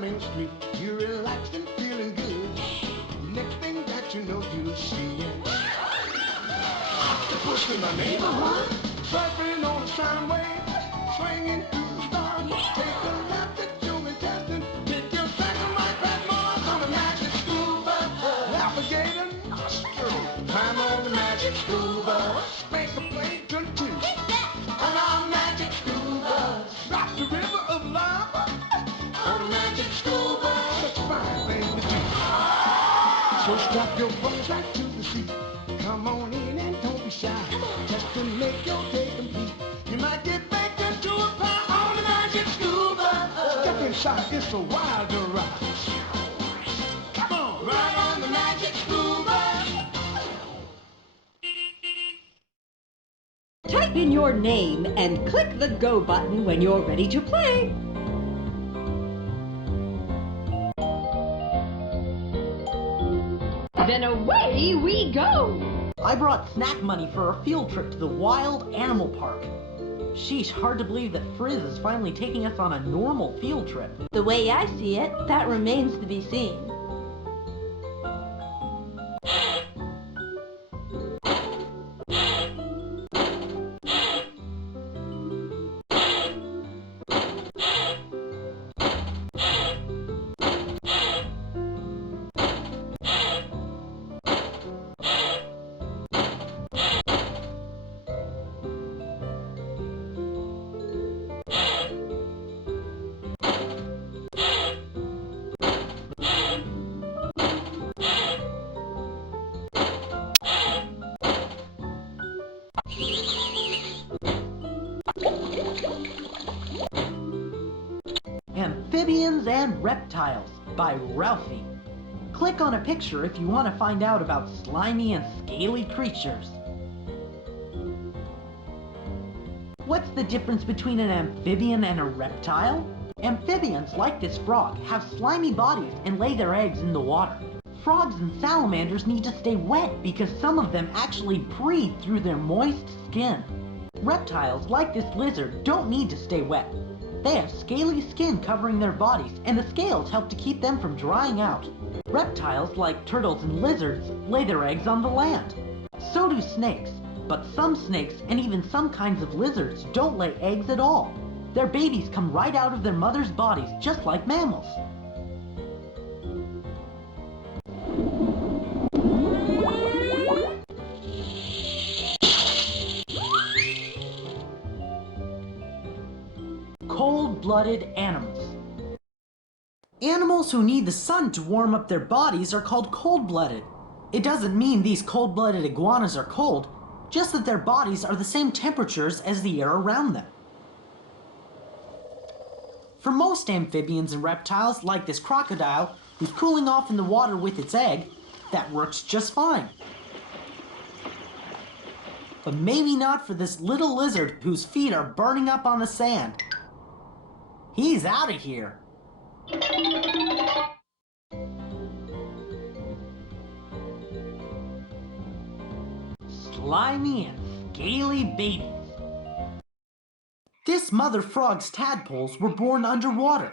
Main Street, you're relaxed and feeling good. Next thing that you know, you'll see it. Octopus in the neighborhood, surfing on a sound wave, swinging through the stars. Take a left at your intestine, get your second right back mark on the magic scuba. Alligator nostril, climb on the magic scuba. Spank a plankton too, on our magic scuba. Drop the river of lava on a magic scuba. Such a fine thing to do. So strap your bones right to the seat. Come on in and don't be shy. Just to make your day complete. You might get baked into a pie on the magic scuba. Step inside, it's a wilder ride. Come on, ride on the magic scuba. Type in your name and click the go button when you're ready to play. Then away we go! I brought snack money for a field trip to the Wild Animal Park. Sheesh, hard to believe that Frizz is finally taking us on a normal field trip. The way I see it, that remains to be seen. Amphibians and Reptiles by Ralphie. Click on a picture if you want to find out about slimy and scaly creatures. What's the difference between an amphibian and a reptile? Amphibians, like this frog, have slimy bodies and lay their eggs in the water. Frogs and salamanders need to stay wet because some of them actually breathe through their moist skin. Reptiles, like this lizard, don't need to stay wet. They have scaly skin covering their bodies, and the scales help to keep them from drying out. Reptiles, like turtles and lizards, lay their eggs on the land. So do snakes, but some snakes and even some kinds of lizards don't lay eggs at all. Their babies come right out of their mother's bodies, just like mammals. Cold-blooded animals. Animals who need the sun to warm up their bodies are called cold-blooded. It doesn't mean these cold-blooded iguanas are cold, just that their bodies are the same temperatures as the air around them. For most amphibians and reptiles, like this crocodile, who's cooling off in the water with its egg, that works just fine. But maybe not for this little lizard whose feet are burning up on the sand. He's out of here. Slimy and scaly babies. This mother frog's tadpoles were born underwater.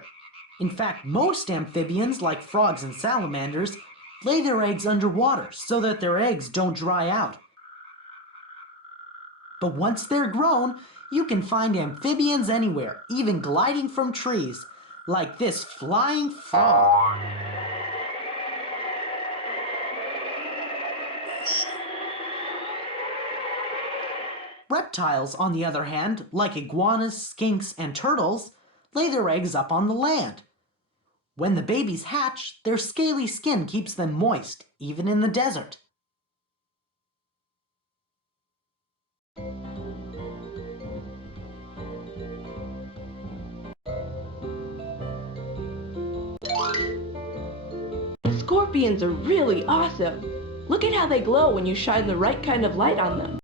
In fact, most amphibians, like frogs and salamanders, lay their eggs underwater so that their eggs don't dry out. But once they're grown, you can find amphibians anywhere, even gliding from trees, like this flying frog. Reptiles, on the other hand, like iguanas, skinks, and turtles, lay their eggs up on the land. When the babies hatch, their scaly skin keeps them moist, even in the desert. Scorpions are really awesome. Look at how they glow when you shine the right kind of light on them.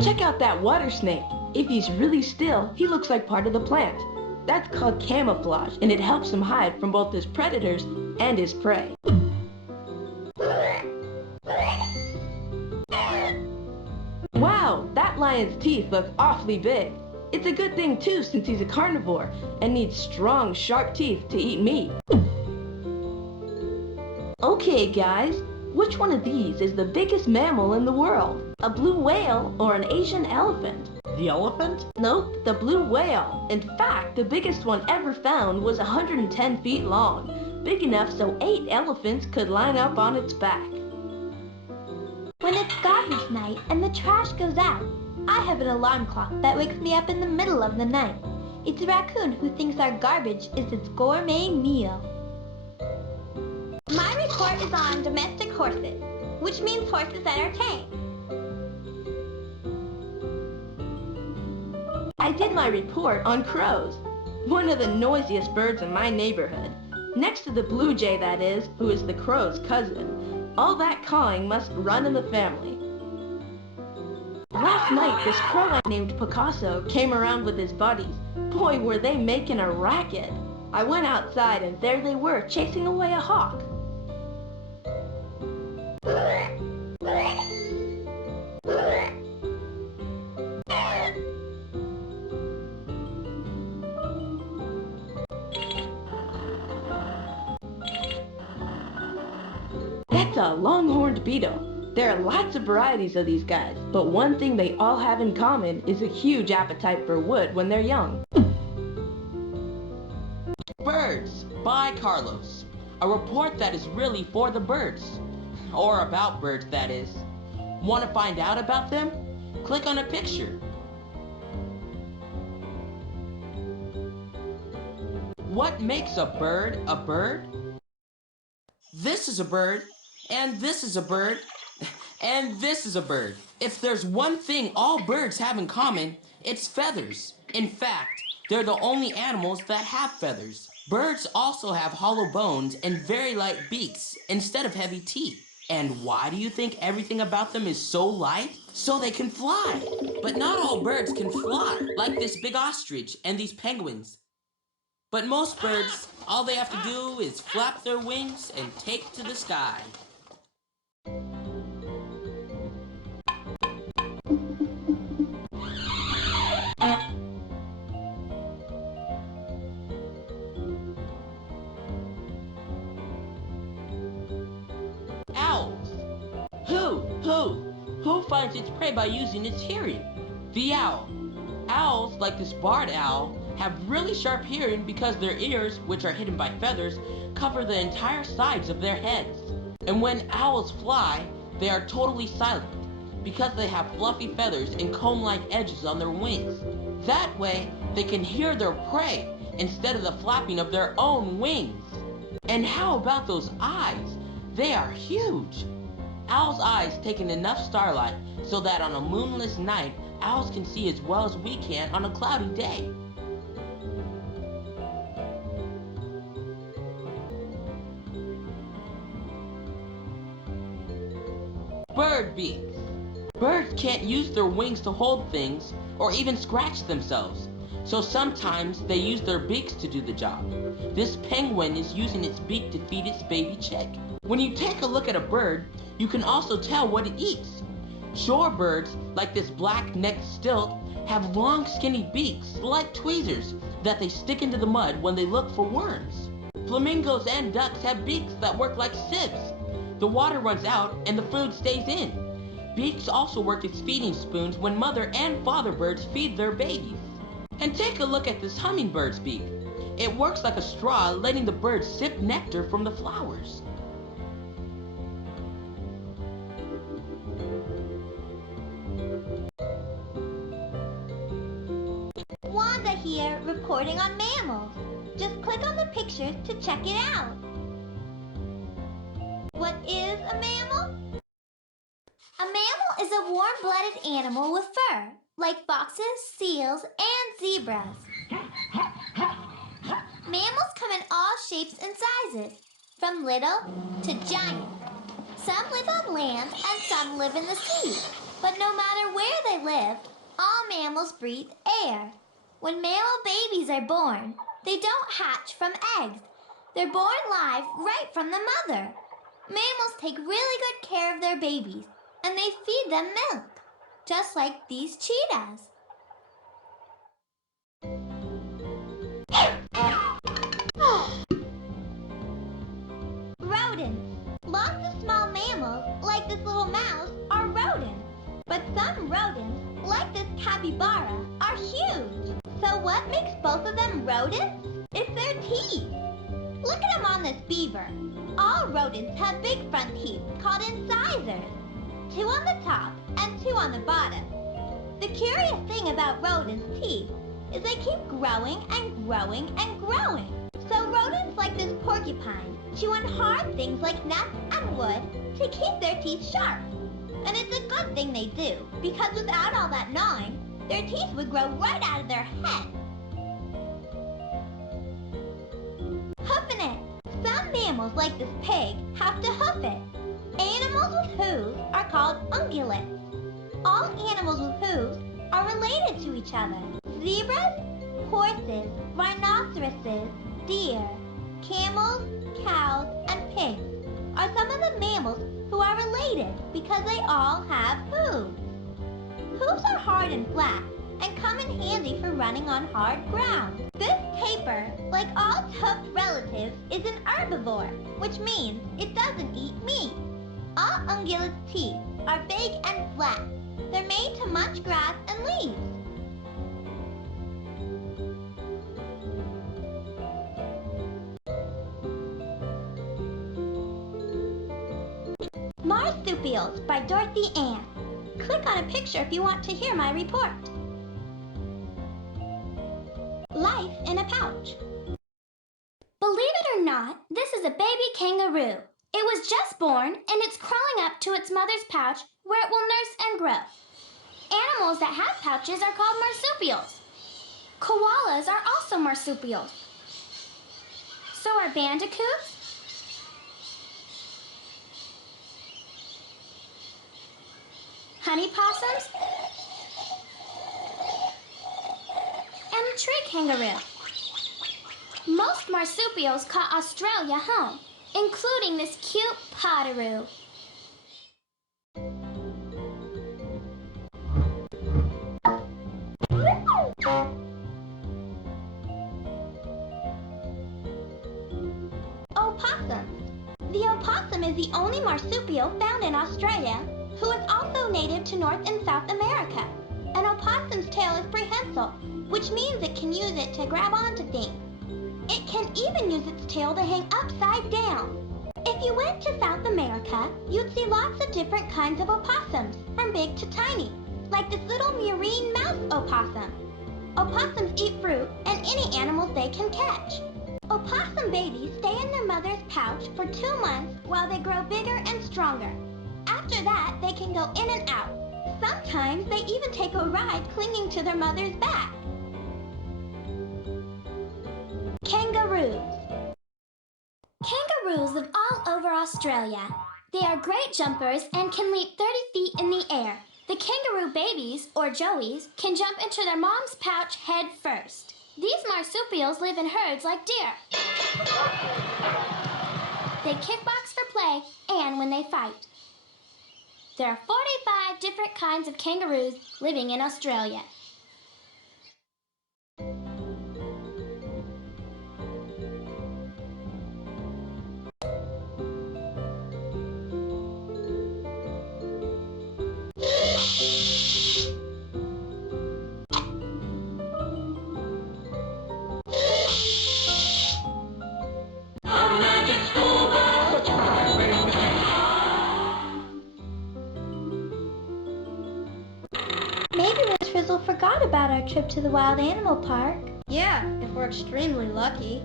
Check out that water snake. If he's really still, he looks like part of the plant. That's called camouflage, and it helps him hide from both his predators and his prey. Wow, that lion's teeth look awfully big. It's a good thing too, since he's a carnivore and needs strong, sharp teeth to eat meat. Okay guys, which one of these is the biggest mammal in the world? A blue whale or an Asian elephant? The elephant? Nope, the blue whale. In fact, the biggest one ever found was 110 feet long, big enough so 8 elephants could line up on its back. When it's garbage night and the trash goes out, I have an alarm clock that wakes me up in the middle of the night. It's a raccoon who thinks our garbage is its gourmet meal. My report is on domestic horses, which means horses that are tame. I did my report on crows, one of the noisiest birds in my neighborhood. Next to the blue jay, that is, who is the crow's cousin. All that cawing must run in the family. Last night, this crow named Picasso came around with his buddies. Boy, were they making a racket. I went outside and there they were, chasing away a hawk. That's a longhorned beetle. There are lots of varieties of these guys, but one thing they all have in common is a huge appetite for wood when they're young. Birds by Carlos. A report that is really for the birds. Or about birds, that is. Want to find out about them? Click on a picture. What makes a bird a bird? This is a bird, and this is a bird, and this is a bird. If there's one thing all birds have in common, it's feathers. In fact, they're the only animals that have feathers. Birds also have hollow bones and very light beaks instead of heavy teeth. And why do you think everything about them is so light? So they can fly. But not all birds can fly, like this big ostrich and these penguins. But most birds, all they have to do is flap their wings and take to the sky. Owls. Who finds its prey by using its hearing? The owl. Owls, like this barred owl, have really sharp hearing because their ears, which are hidden by feathers, cover the entire sides of their heads. And when owls fly, they are totally silent because they have fluffy feathers and comb-like edges on their wings. That way, they can hear their prey instead of the flapping of their own wings. And how about those eyes? They are huge. Owls' eyes take in enough starlight so that on a moonless night, owls can see as well as we can on a cloudy day. Bird beaks. Birds can't use their wings to hold things or even scratch themselves, so sometimes they use their beaks to do the job. This penguin is using its beak to feed its baby chick. When you take a look at a bird, you can also tell what it eats. Shorebirds, like this black-necked stilt, have long skinny beaks like tweezers that they stick into the mud when they look for worms. Flamingos and ducks have beaks that work like sieves. The water runs out and the food stays in. Beaks also work as feeding spoons when mother and father birds feed their babies. And take a look at this hummingbird's beak. It works like a straw, letting the birds sip nectar from the flowers. Wanda here, reporting on mammals. Just click on the picture to check it out. What is a mammal? A mammal is a warm-blooded animal with fur, like foxes, seals, and zebras. Mammals come in all shapes and sizes, from little to giant. Some live on land and some live in the sea. But no matter where they live, all mammals breathe air. When mammal babies are born, they don't hatch from eggs. They're born live right from the mother. Mammals take really good care of their babies, and they feed them milk, just like these cheetahs. capybara are huge. So what makes both of them rodents? It's their teeth. Look at them on this beaver. All rodents have big front teeth called incisors. 2 on the top and 2 on the bottom. The curious thing about rodents' teeth is they keep growing and growing and growing. So rodents like this porcupine chew on hard things like nuts and wood to keep their teeth sharp. And it's a good thing they do, because without all that gnawing, their teeth would grow right out of their head. Hoofing it. Some mammals like this pig have to hoof it. Animals with hooves are called ungulates. All animals with hooves are related to each other. Zebras, horses, rhinoceroses, deer, camels, cows, and pigs are some of the mammals who are related because they all have hooves. Hooves are hard and flat and come in handy for running on hard ground. This tapir, like all hoofed relatives, is an herbivore, which means it doesn't eat meat. All ungulates' teeth are big and flat. They're made to munch grass and leaves. Marsupials by Dorothy Ann. Click on a picture if you want to hear my report. Life in a pouch. Believe it or not, this is a baby kangaroo. It was just born and it's crawling up to its mother's pouch where it will nurse and grow. Animals that have pouches are called marsupials. Koalas are also marsupials. So are bandicoots, honey possums, and the tree kangaroo. Most marsupials call Australia home, including this cute potteroo. Opossums. The opossum is the only marsupial found in Australia, who is also native to North and South America. An opossum's tail is prehensile, which means it can use it to grab onto things. It can even use its tail to hang upside down. If you went to South America, you'd see lots of different kinds of opossums, from big to tiny, like this little murine mouse opossum. Opossums eat fruit and any animals they can catch. Opossum babies stay in their mother's pouch for 2 months while they grow bigger and stronger. After that, they can go in and out. Sometimes they even take a ride clinging to their mother's back. Kangaroos. Kangaroos live all over Australia. They are great jumpers and can leap 30 feet in the air. The kangaroo babies, or joeys, can jump into their mom's pouch head first. These marsupials live in herds like deer. They kickbox for play and when they fight. There are 45 different kinds of kangaroos living in Australia. Maybe Miss Frizzle forgot about our trip to the wild animal park. Yeah, if we're extremely lucky.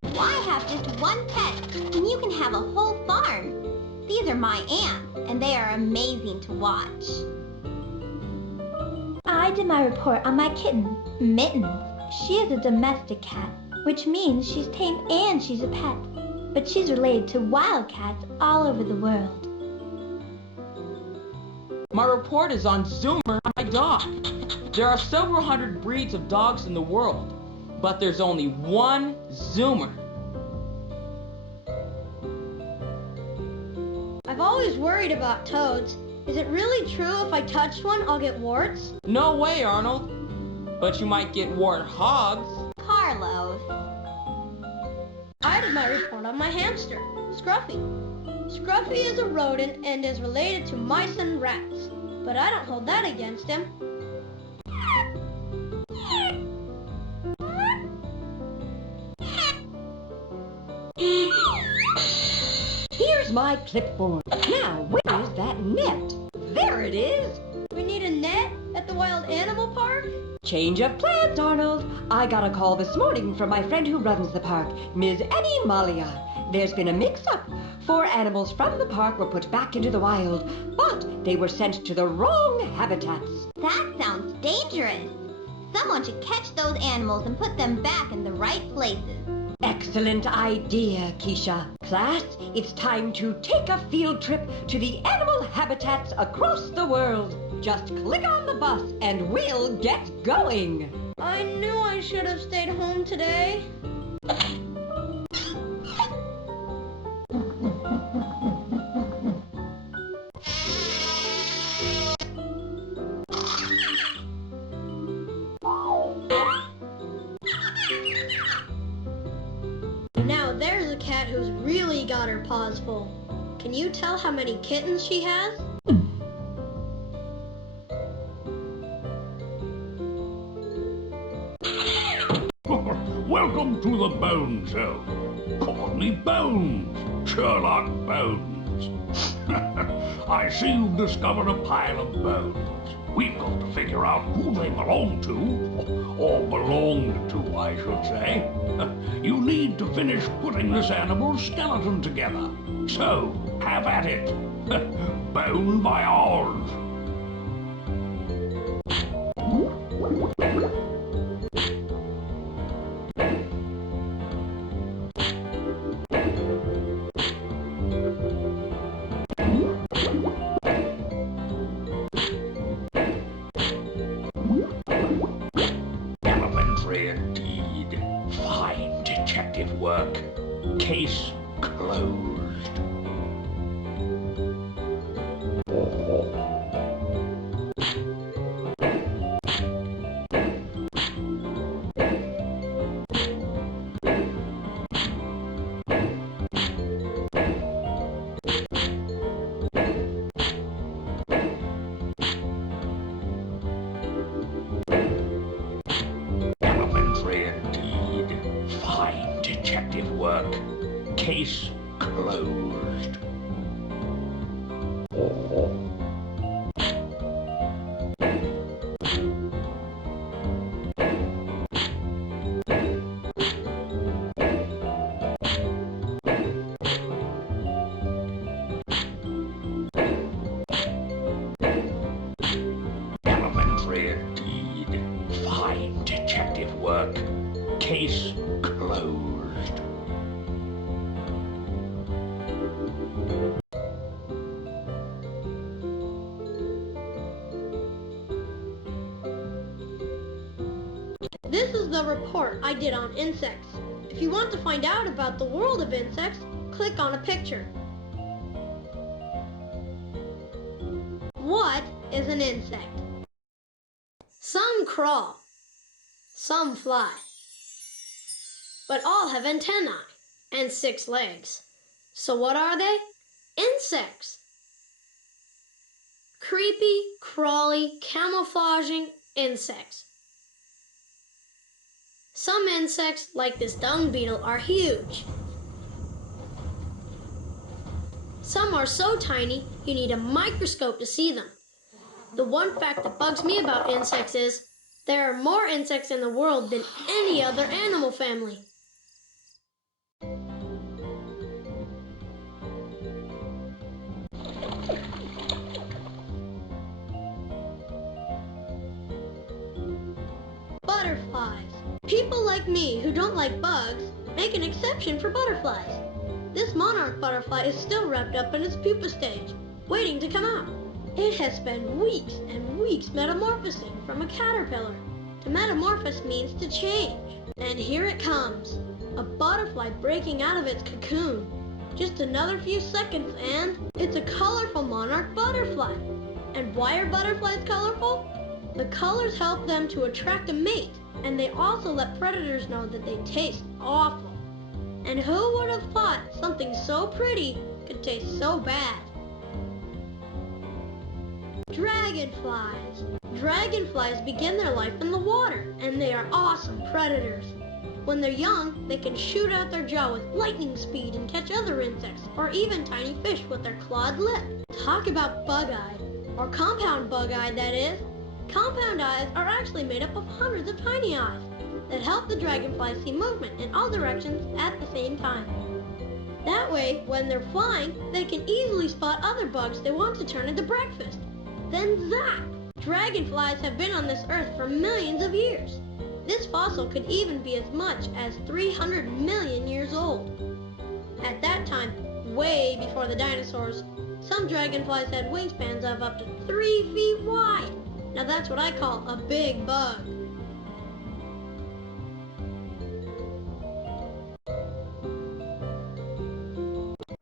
Why have just one pet when you can have a whole farm? These are my ants, and they are amazing to watch. I did my report on my kitten, Mittens. She is a domestic cat, which means she's tame and she's a pet. But she's related to wild cats all over the world. My report is on Zoomer, my dog. There are several hundred breeds of dogs in the world, but there's only one Zoomer. I've always worried about toads. Is it really true if I touch one, I'll get warts? No way, Arnold. But you might get warthogs. Carlos. I did my report on my hamster, Scruffy. Scruffy is a rodent and is related to mice and rats, but I don't hold that against him. Here's my clipboard. Now, where's that net? There it is. We need a net at the wild animal park? Change of plans, Arnold. I got a call this morning from my friend who runs the park, Ms. Annie Malia. There's been a mix-up. 4 animals from the park were put back into the wild, but they were sent to the wrong habitats. That sounds dangerous. Someone should catch those animals and put them back in the right places. Excellent idea, Keisha. Class, it's time to take a field trip to the animal habitats across the world. Just click on the bus and we'll get going. I knew I should have stayed home today. Now there's a cat who's really got her paws full. Can you tell how many kittens she has? Welcome to the Bone Zone. Call me Bones, Sherlock Bones. I see you've discovered a pile of bones. We've got to figure out who they belong to, or belonged to, I should say. You need to finish putting this animal's skeleton together. So, have at it. Bone voyage. Indeed. Fine detective work. Case closed. Indeed. Fine detective work. Case closed. Elementary indeed. Fine detective work. Case closed. This is the report I did on insects. If you want to find out about the world of insects, click on a picture. What is an insect? Some crawl, some fly, but all have antennae and 6 legs. So what are they? Insects. Creepy, crawly, camouflaging insects. Some insects, like this dung beetle, are huge. Some are so tiny, you need a microscope to see them. The one fact that bugs me about insects is there are more insects in the world than any other animal family. Butterflies. People like me who don't like bugs make an exception for butterflies. This monarch butterfly is still wrapped up in its pupa stage, waiting to come out. It has spent weeks and weeks metamorphosing from a caterpillar. To metamorphose means to change. And here it comes, a butterfly breaking out of its cocoon. Just another few seconds and it's a colorful monarch butterfly. And why are butterflies colorful? The colors help them to attract a mate, and they also let predators know that they taste awful. And who would have thought something so pretty could could taste so bad. Dragonflies. Dragonflies begin their life in the water, and they are awesome predators. When they're young, they can shoot out their jaw with lightning speed and catch other insects, or even tiny fish with their clawed lip. Talk about bug-eyed, or compound bug-eyed that is. Compound eyes are actually made up of hundreds of tiny eyes that help the dragonflies see movement in all directions at the same time. That way, when they're flying, they can easily spot other bugs they want to turn into breakfast. Then zap! Dragonflies have been on this earth for millions of years. This fossil could even be as much as 300 million years old. At that time, way before the dinosaurs, some dragonflies had wingspans of up to 3 feet wide. Now that's what I call a big bug.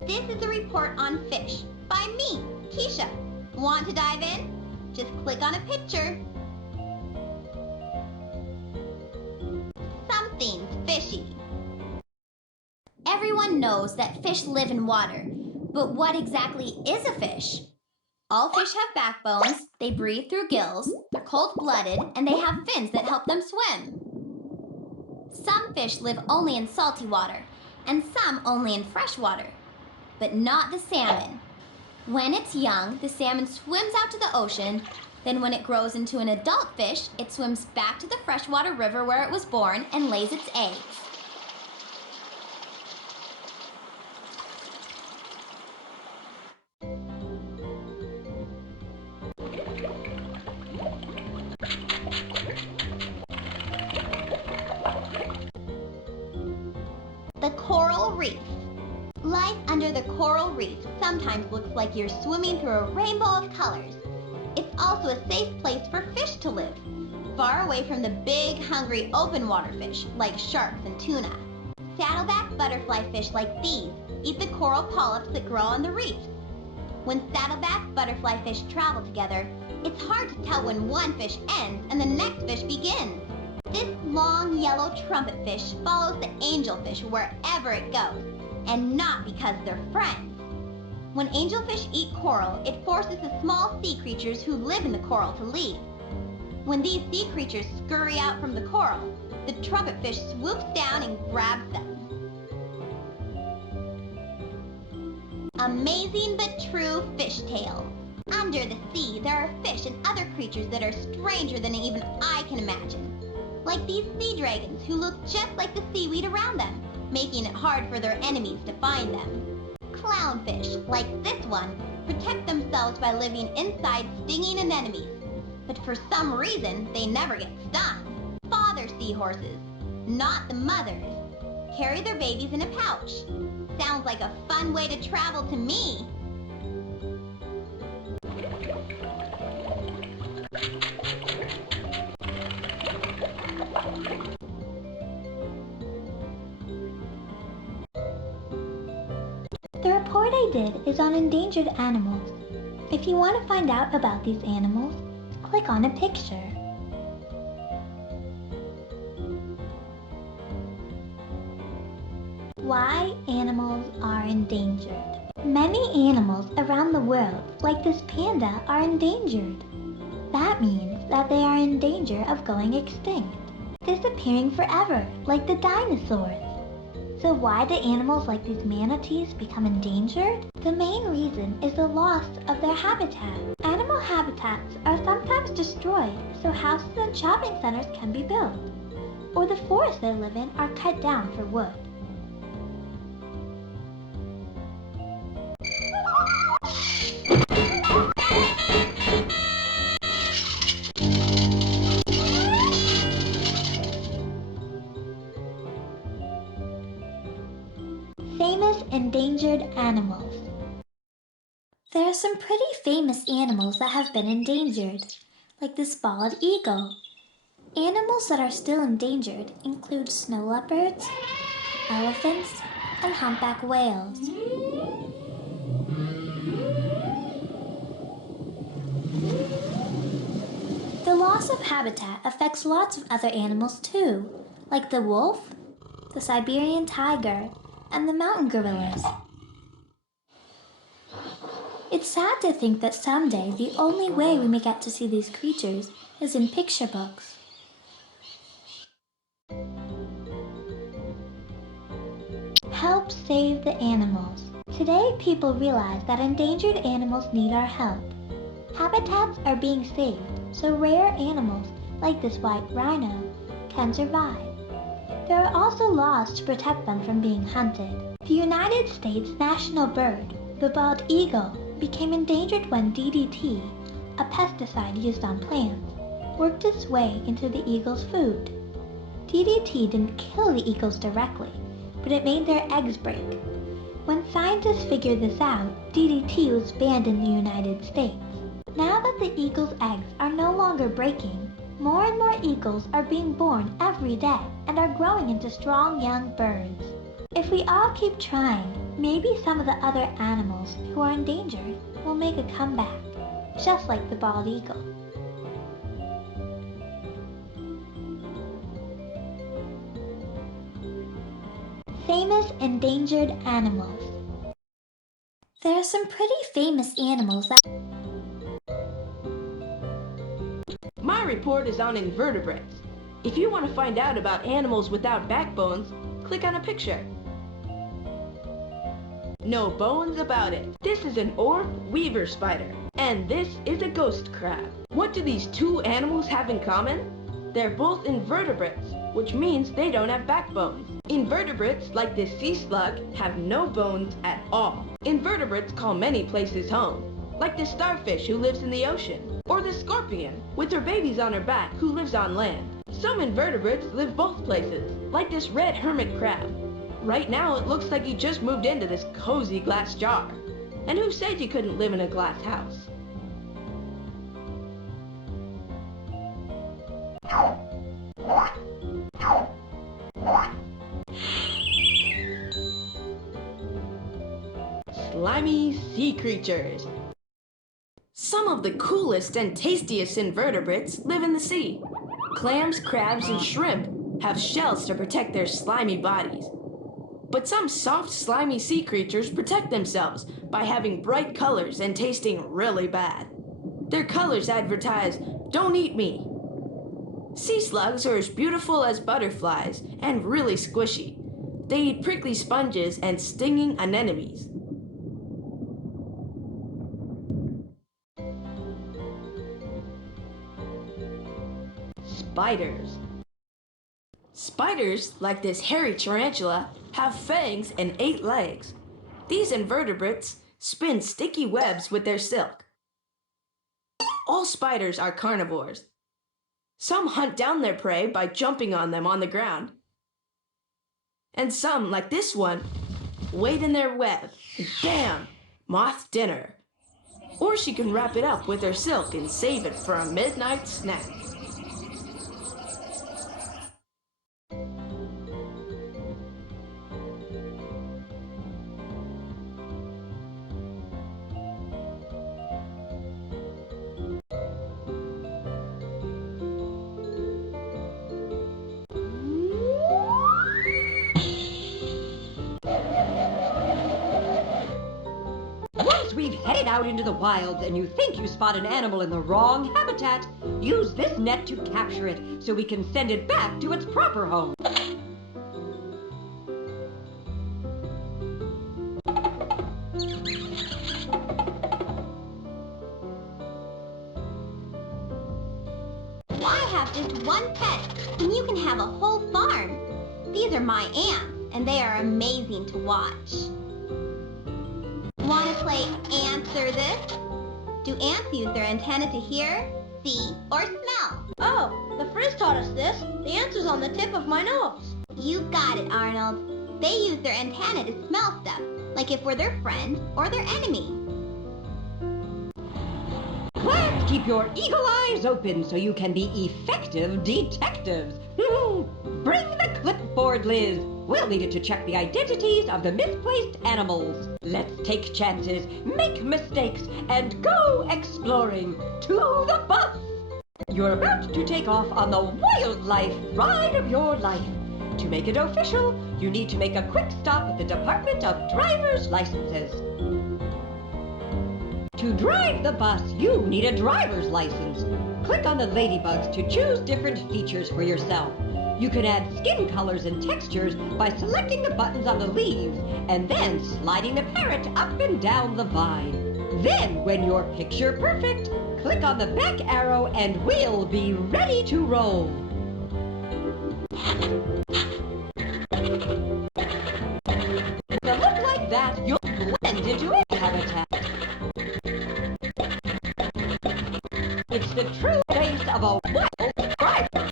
This is a report on fish by me, Keisha. Want to dive in? Just click on a picture. Something's fishy. Everyone knows that fish live in water, but what exactly is a fish? All fish have backbones, they breathe through gills, they're cold-blooded, and they have fins that help them swim. Some fish live only in salty water, and some only in fresh water, but not the salmon. When it's young, the salmon swims out to the ocean. Then when it grows into an adult fish, it swims back to the freshwater river where it was born and lays its eggs. The coral reef. Life under the coral reef sometimes looks like you're swimming through a rainbow of colors. It's also a safe place for fish to live, far away from the big, hungry, open water fish like sharks and tuna. Saddleback butterfly fish like these eat the coral polyps that grow on the reef. When saddleback butterfly fish travel together, it's hard to tell when one fish ends and the next fish begins. This long yellow trumpet fish follows the angelfish wherever it goes, and not because they're friends. When angelfish eat coral, it forces the small sea creatures who live in the coral to leave. When these sea creatures scurry out from the coral, the trumpet fish swoops down and grabs them. Amazing but true fish tales. Under the sea, there are fish and other creatures that are stranger than even I can imagine. Like these sea dragons who look just like the seaweed around them, making it hard for their enemies to find them. Clownfish, like this one, protect themselves by living inside stinging anemones. But for some reason, they never get stung. Father seahorses, not the mothers, carry their babies in a pouch. Sounds like a fun way to travel to me. The report I did is on endangered animals. If you want to find out about these animals, click on a picture. Why animals are endangered. Many animals around the world, like this panda, are endangered. That means that they are in danger of going extinct, disappearing forever, like the dinosaurs. So why do animals like these manatees become endangered? The main reason is the loss of their habitat. Animal habitats are sometimes destroyed so houses and shopping centers can be built, or the forests they live in are cut down for wood. Famous endangered animals. There are some pretty famous animals that have been endangered, like this bald eagle. Animals that are still endangered include snow leopards, elephants, and humpback whales. The loss of habitat affects lots of other animals too, like the wolf, the Siberian tiger, and the mountain gorillas. It's sad to think that someday the only way we may get to see these creatures is in picture books. Help save the animals. Today, people realize that endangered animals need our help. Habitats are being saved, so rare animals, like this white rhino, can survive. There are also laws to protect them from being hunted. The United States national bird, the bald eagle, became endangered when DDT, a pesticide used on plants, worked its way into the eagle's food. DDT didn't kill the eagles directly, but it made their eggs break. When scientists figured this out, DDT was banned in the United States. Now that the eagle's eggs are no longer breaking, more and more eagles are being born every day and are growing into strong young birds. If we all keep trying, maybe some of the other animals who are endangered will make a comeback, just like the bald eagle. Famous endangered animals. There are some pretty famous animals that... My report is on invertebrates. If you want to find out about animals without backbones, click on a picture. No bones about it. This is an orb weaver spider, and this is a ghost crab. What do these two animals have in common? They're both invertebrates, which means they don't have backbones. Invertebrates, like this sea slug, have no bones at all. Invertebrates call many places home, like the starfish who lives in the ocean, or the scorpion with her babies on her back who lives on land. Some invertebrates live both places, like this red hermit crab. Right now it looks like he just moved into this cozy glass jar. And who said you couldn't live in a glass house? Slimy sea creatures. Some of the coolest and tastiest invertebrates live in the sea. Clams, crabs, and shrimp have shells to protect their slimy bodies. But some soft, slimy sea creatures protect themselves by having bright colors and tasting really bad. Their colors advertise, "Don't eat me." Sea slugs are as beautiful as butterflies and really squishy. They eat prickly sponges and stinging anemones. Spiders. Spiders, like this hairy tarantula, have fangs and 8 legs. These invertebrates spin sticky webs with their silk. All spiders are carnivores. Some hunt down their prey by jumping on them on the ground. And some, like this one, wait in their web and bam, moth dinner. Or she can wrap it up with her silk and save it for a midnight snack. Once we've headed out into the wilds and you think you spot an animal in the wrong habitat, use this net to capture it so we can send it back to its proper home. I have just one pet, and you can have a whole farm. These are my ants, and they are amazing to watch. Want to play Answer This? Do ants use their antenna to hear, see, or smell? Oh, the frizz taught us this. The answer's on the tip of my nose. You got it, Arnold. They use their antenna to smell stuff, like if we're their friend or their enemy. Plants, keep your eagle eyes open so you can be effective detectives. Bring the clipboard, Liz. We'll need it to check the identities of the misplaced animals. Let's take chances, make mistakes, and go exploring to the bus. You're about to take off on the wildlife ride of your life. To make it official, you need to make a quick stop at the Department of Driver's Licenses. To drive the bus, you need a driver's license. Click on the ladybugs to choose different features for yourself. You can add skin colors and textures by selecting the buttons on the leaves and then sliding the parrot up and down the vine. Then, when you're picture perfect, click on the back arrow and we'll be ready to roll. With a look like that, you'll blend into any habitat. It's the true face of a wild driver.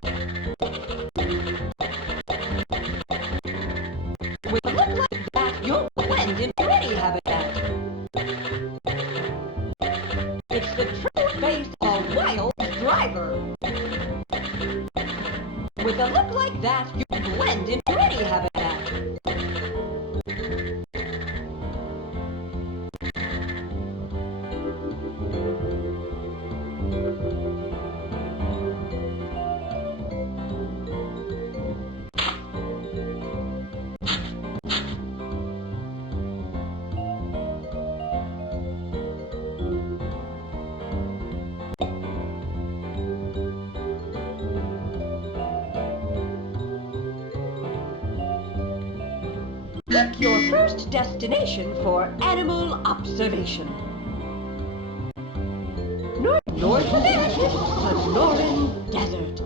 With a look like that, you'll blend into any habitat. It's the true face of a wild driver. With a look like that, you'll blend into any habitat. Pick your first destination for animal observation. North American Sonoran Desert.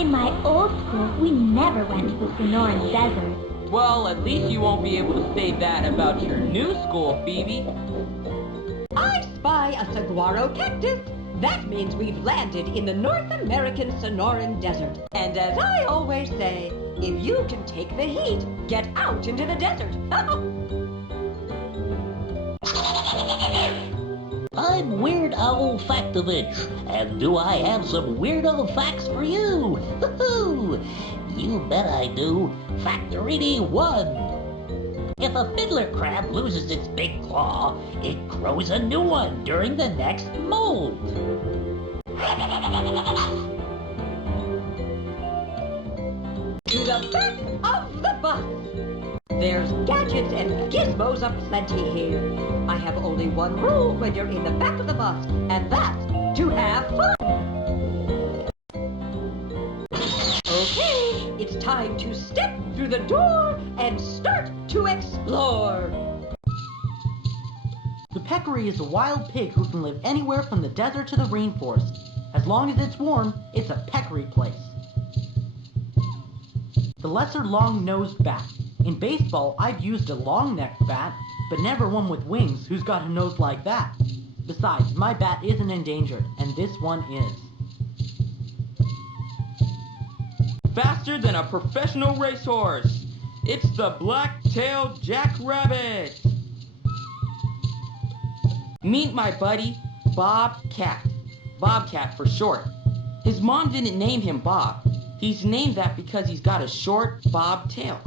In my old school, we never went to the Sonoran Desert. Well, at least you won't be able to say that about your new school, Phoebe. I spy a saguaro cactus. That means we've landed in the North American Sonoran Desert. And as I always say, if you can take the heat, get out into the desert. I'm Weird Owl Factovich, and do I have some weirdo facts for you? You bet I do. Factorini 1. If a fiddler crab loses its big claw, it grows a new one during the next molt. To the back of the bus. There's gadgets and gizmos aplenty here. I have only one rule when you're in the back of the bus, and that's to have fun. Okay, it's time to step through the door and start to explore. The peccary is a wild pig who can live anywhere from the desert to the rainforest. As long as it's warm, it's a peccary place. The lesser long-nosed bat. In baseball, I've used a long-necked bat, but never one with wings who's got a nose like that. Besides, my bat isn't endangered, and this one is. Faster than a professional racehorse. It's the black-tailed jackrabbit. Meet my buddy, Bobcat. Bobcat for short. His mom didn't name him Bob. He's named that because he's got a short bob tail.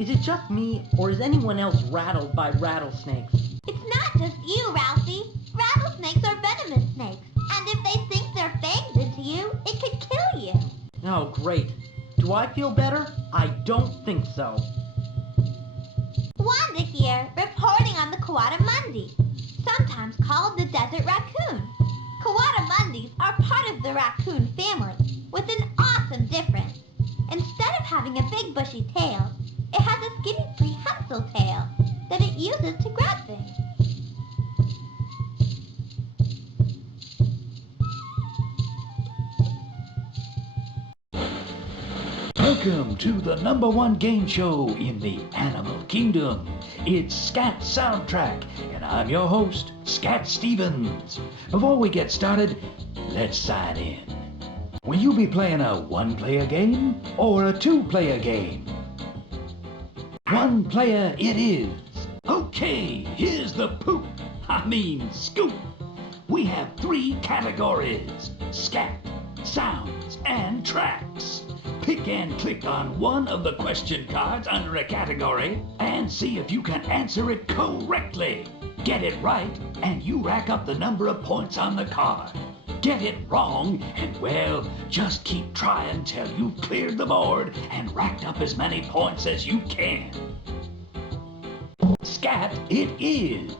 Is it just me, or is anyone else rattled by rattlesnakes? It's not just you, Ralphie. Rattlesnakes are venomous snakes, and if they sink their fangs into you, it could kill you. Oh, great. Do I feel better? I don't think so. Wanda here, reporting on the Coatamundi, sometimes called the desert raccoon. Coatamundis are part of the raccoon family, with an awesome difference. Instead of having a big bushy tail, it has a skinny prehensile tail that it uses to grab things. Welcome to the #1 game show in the animal kingdom. It's Scat Soundtrack, and I'm your host, Scat Stevens. Before we get started, let's sign in. Will you be playing a one-player game or a two-player game? One player it is. Okay, here's the poop. Scoop. We have 3 categories: scat, sounds, and tracks. Pick pick and click on one of the question cards under a category and see if you can answer it correctly. Get it right, and you rack up the number of points on the card. Get it wrong, and well, just keep trying till you've cleared the board and racked up as many points as you can. Scat it is.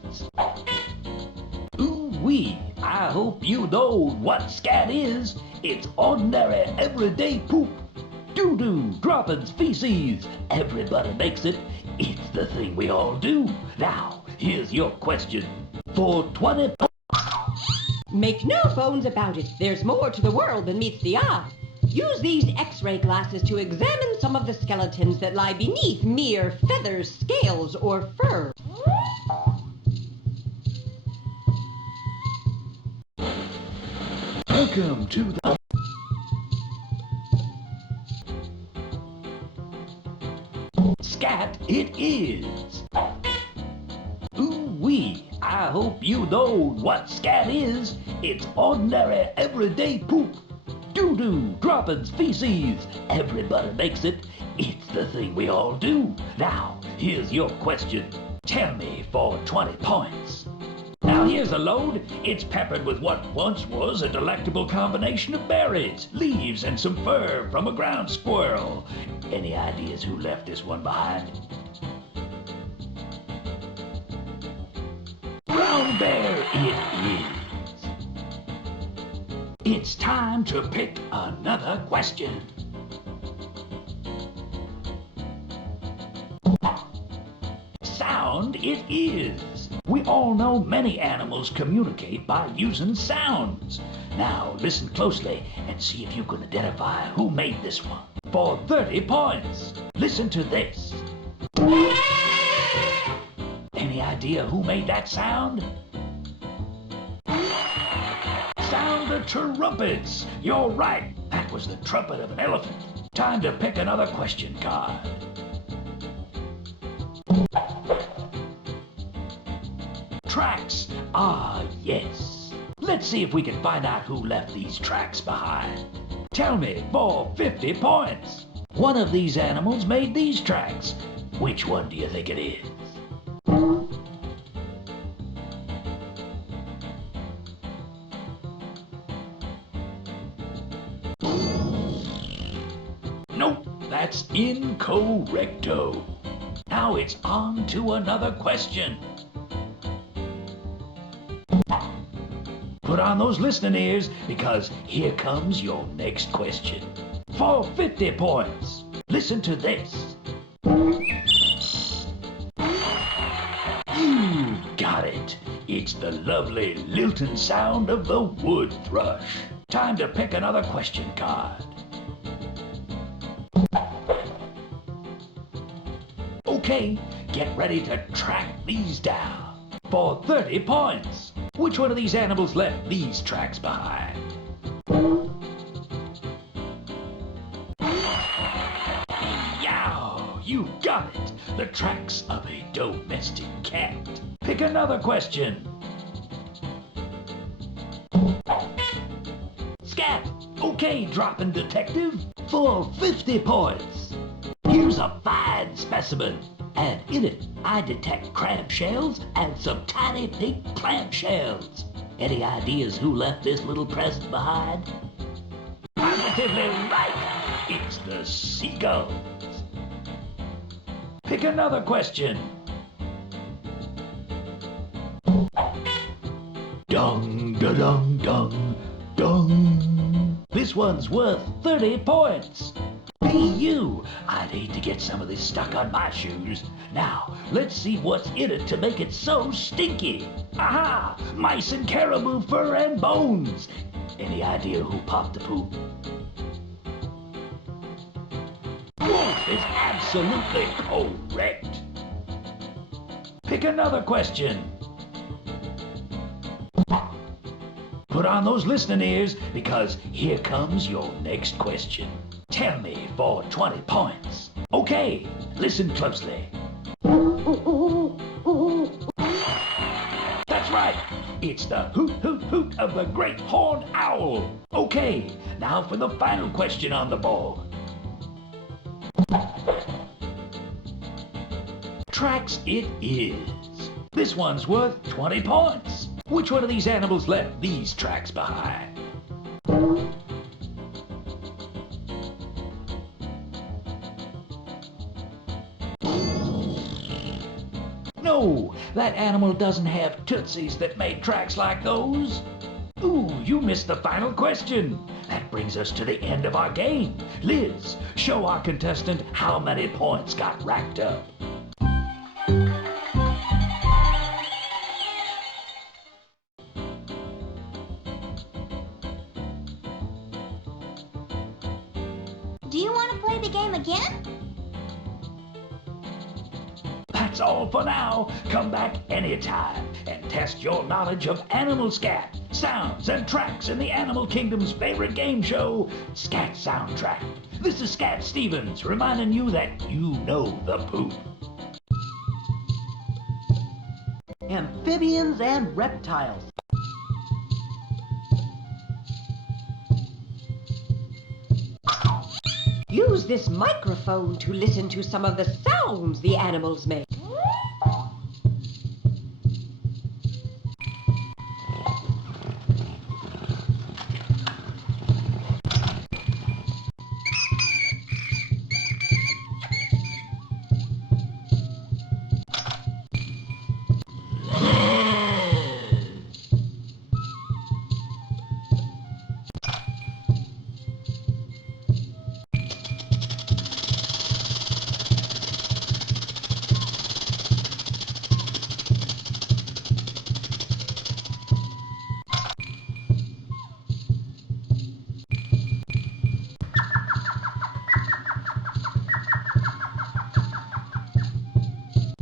Ooh-wee, I hope you know what scat is. It's ordinary, everyday poop. Doo-doo, droppings, feces. Everybody makes it. It's the thing we all do. Now, here's your question. For 20 Make no phones about it. There's more to the world than meets the eye. Use these X-ray glasses to examine some of the skeletons that lie beneath mere feathers, scales, or fur. Welcome to the Scat it is. Ooh-wee, I hope you know what scat is. It's ordinary, everyday poop. Doo-doo, droppings, feces. Everybody makes it. It's the thing we all do. Now, here's your question. Tell me for 20 points. Now here's a load. It's peppered with what once was a delectable combination of berries, leaves, and some fur from a ground squirrel. Any ideas who left this one behind? Brown bear it is. It's time to pick another question. Sound it is. We all know many animals communicate by using sounds. Now listen closely and see if you can identify who made this one. For 30 points, listen to this. Any idea who made that sound? Sound of trumpets. You're right. That was the trumpet of an elephant. Time to pick another question card. Tracks. Ah, yes. Let's see if we can find out who left these tracks behind. Tell me for 50 points. One of these animals made these tracks. Which one do you think it is? Nope, that's incorrecto. Now it's on to another question. Put on those listening ears, because here comes your next question. For 50 points, listen to this. You got it. It's the lovely lilting sound of the wood thrush. Time to pick another question card. Okay, get ready to track these down. For 30 points, which one of these animals left these tracks behind? Yow, you got it. The tracks of a domestic cat. Pick another question. Scat. Okay, dropping detective. For 50 points. Here's a fine specimen. And in it, I detect crab shells and some tiny pink clam shells. Any ideas who left this little present behind? Positively right. It's the seagulls. Pick another question. Dung, da dung, dung, dung. This one's worth 30 points. Be you! I'd hate to get some of this stuck on my shoes. Now, let's see what's in it to make it so stinky. Aha! Mice and caribou fur and bones. Any idea who popped the poop? Wolf is absolutely correct. Pick another question. Put on those listening ears, because here comes your next question. Tell me for 20 points. Okay, listen closely. That's right. It's the hoot hoot hoot of the great horned owl. Okay, now for the final question on the board. Tracks it is. This one's worth 20 points. Which one of these animals left these tracks behind? No, that animal doesn't have tootsies that made tracks like those. Ooh, you missed the final question. That brings us to the end of our game. Liz, show our contestant how many points got racked up. Do you want to play the game again? That's all for now. Come back anytime and test your knowledge of animal scat, sounds, and tracks in the animal kingdom's favorite game show, Scat Soundtrack. This is Scat Stevens reminding you that you know the poop. Amphibians and reptiles. Use this microphone to listen to some of the sounds the animals make.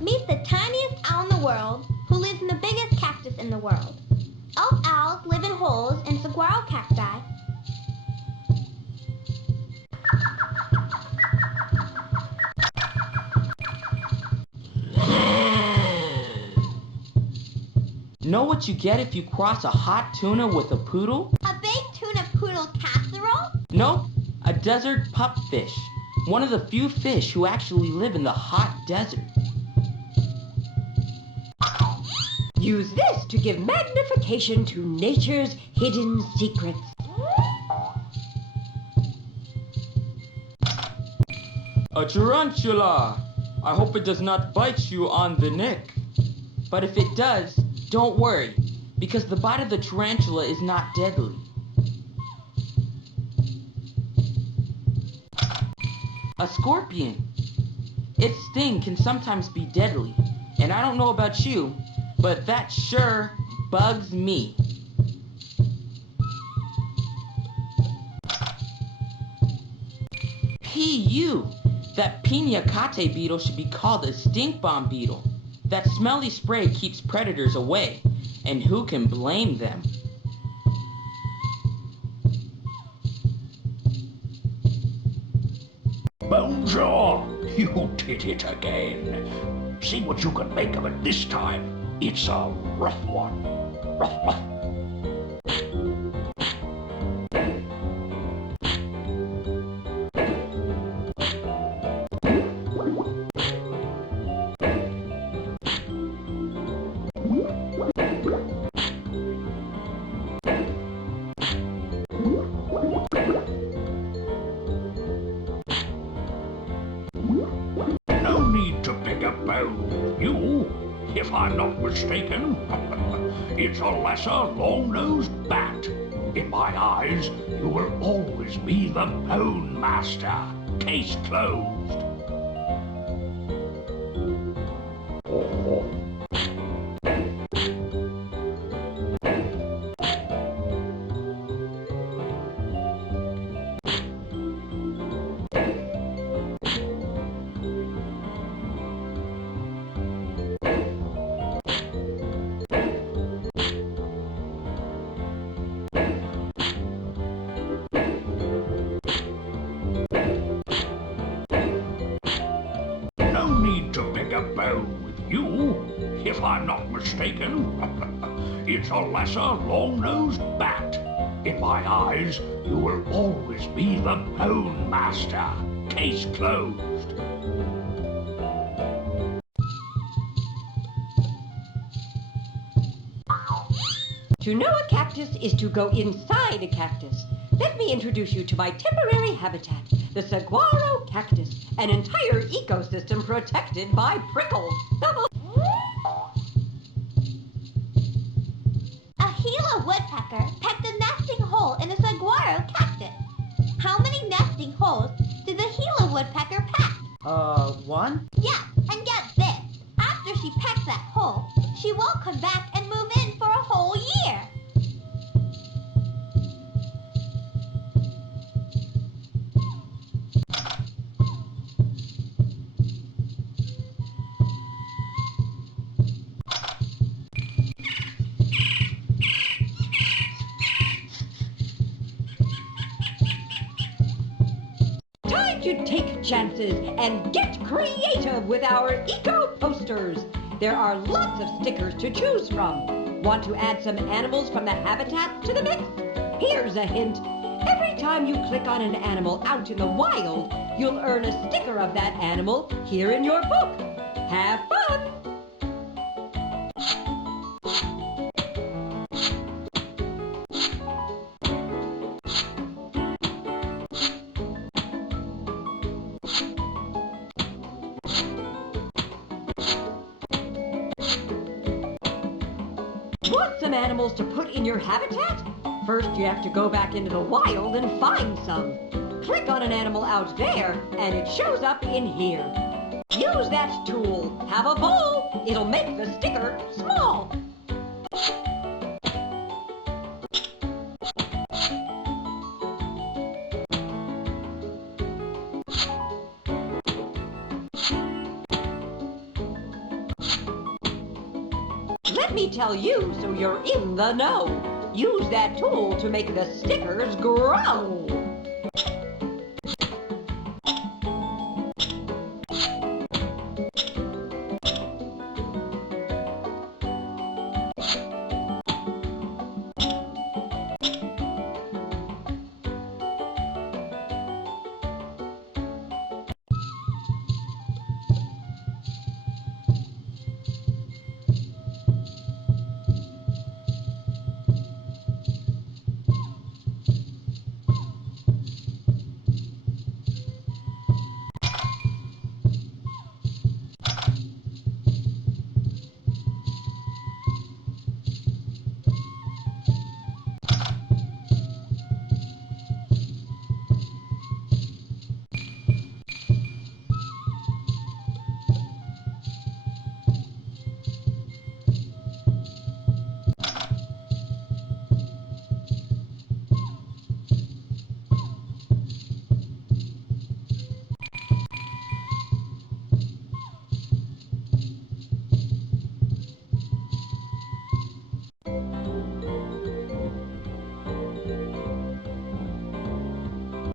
Meet the tiniest owl in the world who lives in the biggest cactus in the world. Elf owls live in holes in saguaro cacti. Know what you get if you cross a hot tuna with a poodle? A baked tuna poodle casserole? Nope, a desert pupfish. One of the few fish who actually live in the hot desert. Use this to give magnification to nature's hidden secrets. A tarantula! I hope it does not bite you on the neck. But if it does, don't worry, because the bite of the tarantula is not deadly. A scorpion. Its sting can sometimes be deadly, and I don't know about you, but that sure bugs me. P.U. That piñacate beetle should be called a stink bomb beetle. That smelly spray keeps predators away, and who can blame them? Bonjour! You did it again. See what you can make of it this time. It's a rough one. Rough, rough. No need to pick a bone, you, if I'm not mistaken. It's a lesser long-nosed bat. In my eyes, you will always be the Bone Master. Case closed. Oh. No need to pick a bone with you, if I'm not mistaken. It's a lesser long-nosed bat. In my eyes, you will always be the Bone Master. Case closed. To know a cactus is to go inside a cactus. Let me introduce you to my temporary habitat, the saguaro cactus, an entire ecosystem protected by prickles. A Gila woodpecker pecked a nesting hole in a saguaro cactus. How many nesting holes did the Gila woodpecker peck? One? Yeah, and get this. After she pecks that hole, she won't come back and move in for a whole year. Time to take chances and get creative with our eco posters. There are lots of stickers to choose from. Want to add some animals from the habitat to the mix? Here's a hint. Every time you click on an animal out in the wild, you'll earn a sticker of that animal here in your book. Have fun! Want some animals to put in your habitat? First, you have to go back into the wild and find some. Click on an animal out there, and it shows up in here. Use that tool. Have a bowl. It'll make the sticker small. Let me tell you so you're in the know. Use that tool to make the stickers grow.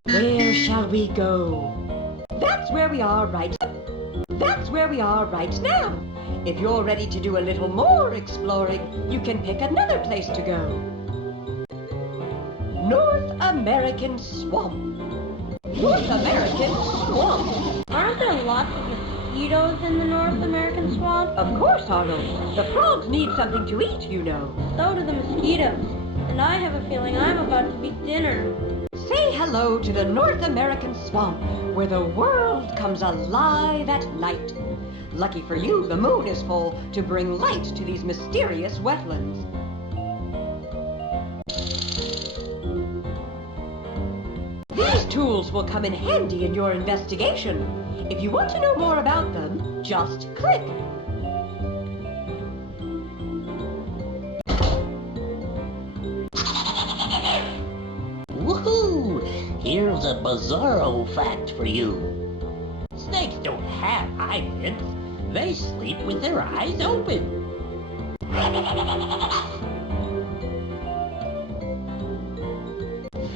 Where shall we go? That's where we are right now. If you're ready to do a little more exploring, you can pick another place to go. North American Swamp. North American Swamp. Aren't there lots of mosquitoes in the North American swamp? Of course, Arnold. The frogs need something to eat, you know. So do the mosquitoes. And I have a feeling I'm about to be dinner. Say hello to the North American Swamp, where the world comes alive at night. Lucky for you, the moon is full to bring light to these mysterious wetlands. These tools will come in handy in your investigation. If you want to know more about them, just click. Woohoo! Here's a bizarro fact for you. Snakes don't have eyelids. They sleep with their eyes open.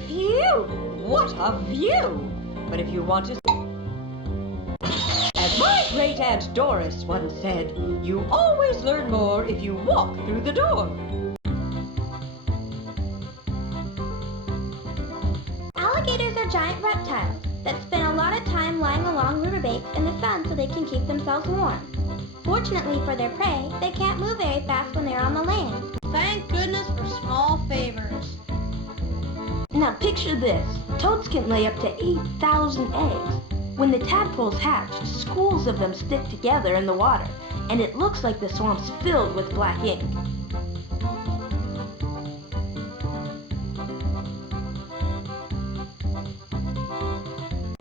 Phew! What a view! But if you want to... As my great-aunt Doris once said, you always learn more if you walk through the door. Alligators are giant reptiles that spend a lot of time lying along riverbanks in the sun so they can keep themselves warm. Fortunately for their prey, they can't move very fast when they're on the land. Thank goodness for small favors. Now picture this. Toads can lay up to 8,000 eggs. When the tadpoles hatch, schools of them stick together in the water, and it looks like the swamp's filled with black ink.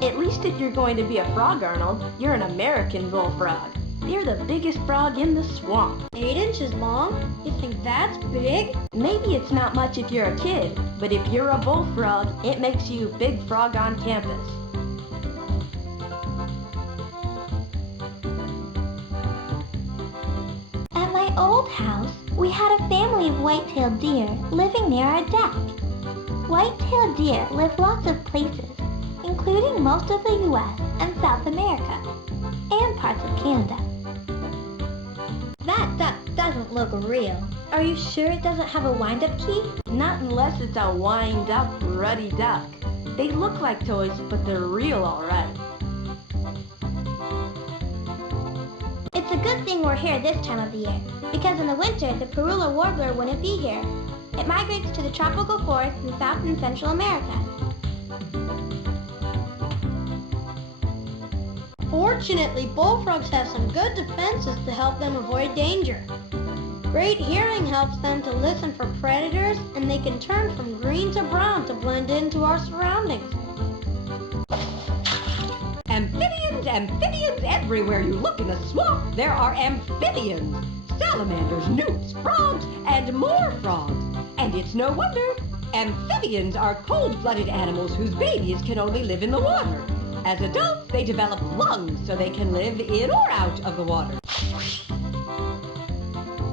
At least if you're going to be a frog, Arnold, you're an American bullfrog. They're the biggest frog in the swamp. 8 inches long? You think that's big? Maybe it's not much if you're a kid, but if you're a bullfrog, it makes you big frog on campus. At my old house, we had a family of white-tailed deer living near our deck. White-tailed deer live lots of places, including most of the U.S. and South America, and parts of Canada. That duck doesn't look real. Are you sure it doesn't have a wind-up key? Not unless it's a wind-up, ruddy duck. They look like toys, but they're real all right. It's a good thing we're here this time of the year, because in the winter, the Parula warbler wouldn't be here. It migrates to the tropical forests in South and Central America. Fortunately, bullfrogs have some good defenses to help them avoid danger. Great hearing helps them to listen for predators, and they can turn from green to brown to blend into our surroundings. Amphibians, amphibians, everywhere you look in the swamp, there are amphibians. Salamanders, newts, frogs, and more frogs. And it's no wonder. Amphibians are cold-blooded animals whose babies can only live in the water. As adults, they develop lungs so they can live in or out of the water.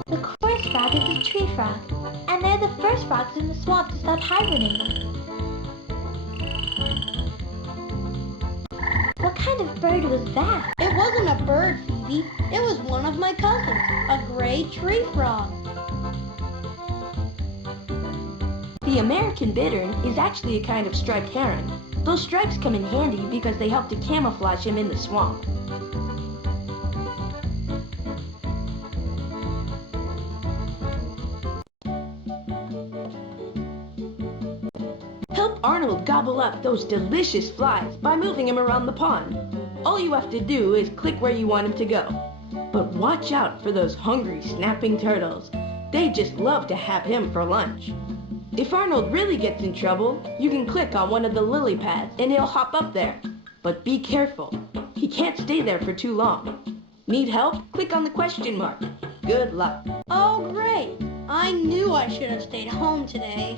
The chorus frog is a tree frog, and they're the first frogs in the swamp to stop hibernating. What kind of bird was that? It wasn't a bird, Phoebe. It was one of my cousins, a gray tree frog. The American bittern is actually a kind of striped heron. Those stripes come in handy because they help to camouflage him in the swamp. Help Arnold gobble up those delicious flies by moving him around the pond. All you have to do is click where you want him to go. But watch out for those hungry, snapping turtles. They just love to have him for lunch. If Arnold really gets in trouble, you can click on one of the lily pads and he'll hop up there. But be careful. He can't stay there for too long. Need help? Click on the question mark. Good luck. Oh, great. I knew I should have stayed home today.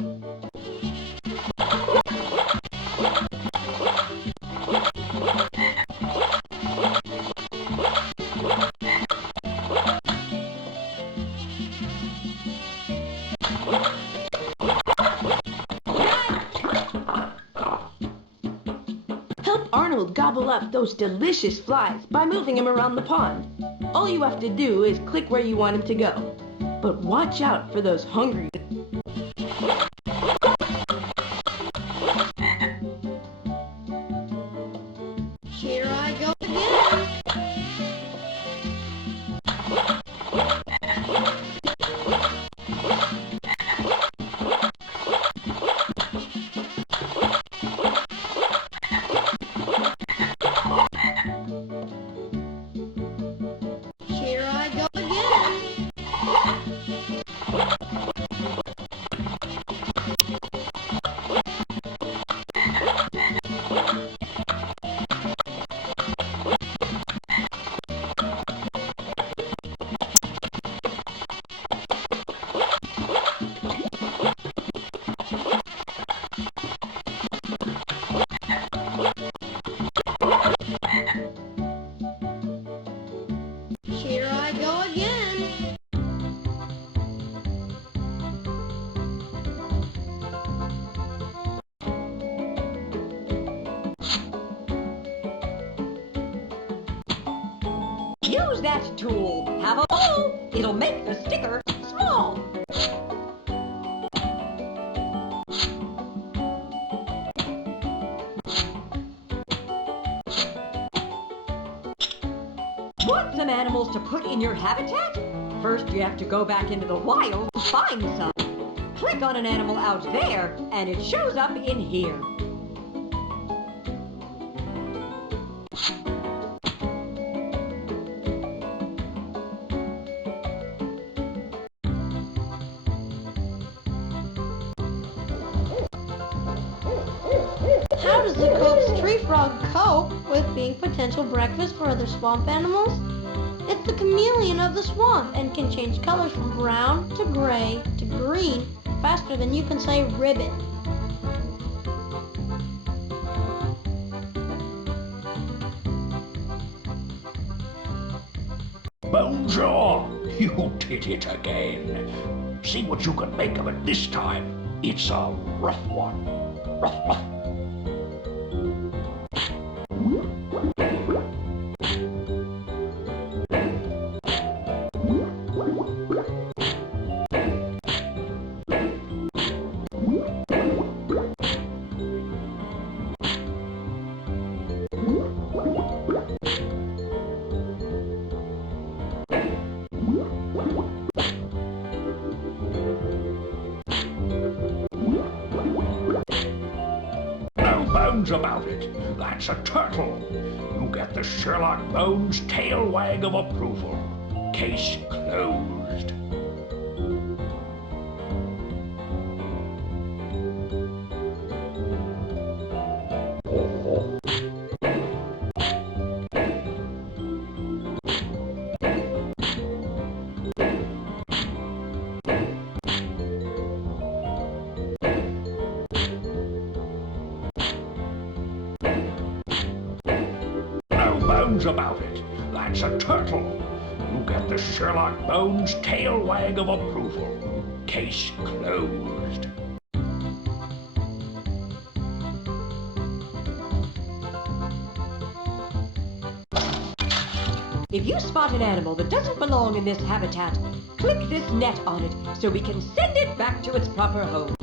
Arnold gobble up those delicious flies by moving him around the pond. All you have to do is click where you want him to go. But watch out for those hungry... Here I go again. Here I go again. Here I go again. Use that tool. Have a ball. It'll make the sticker small. Want some animals to put in your habitat? First, you have to go back into the wild to find some. Click on an animal out there, and it shows up in here. How does the Cope's tree frog cope with being potential breakfast for other swamp animals? It's the chameleon of the swamp and can change colors from brown to gray to green faster than you can say ribbon. Bonjour! You did it again. See what you can make of it this time. It's a rough one. Rough, rough. Bones about it. That's a turtle. You get the Sherlock Bones tail wag of approval. Case closed. Bones about it. That's a turtle. You get the Sherlock Bones tail wag of approval. Case closed. If you spot an animal that doesn't belong in this habitat, click this net on it so we can send it back to its proper home.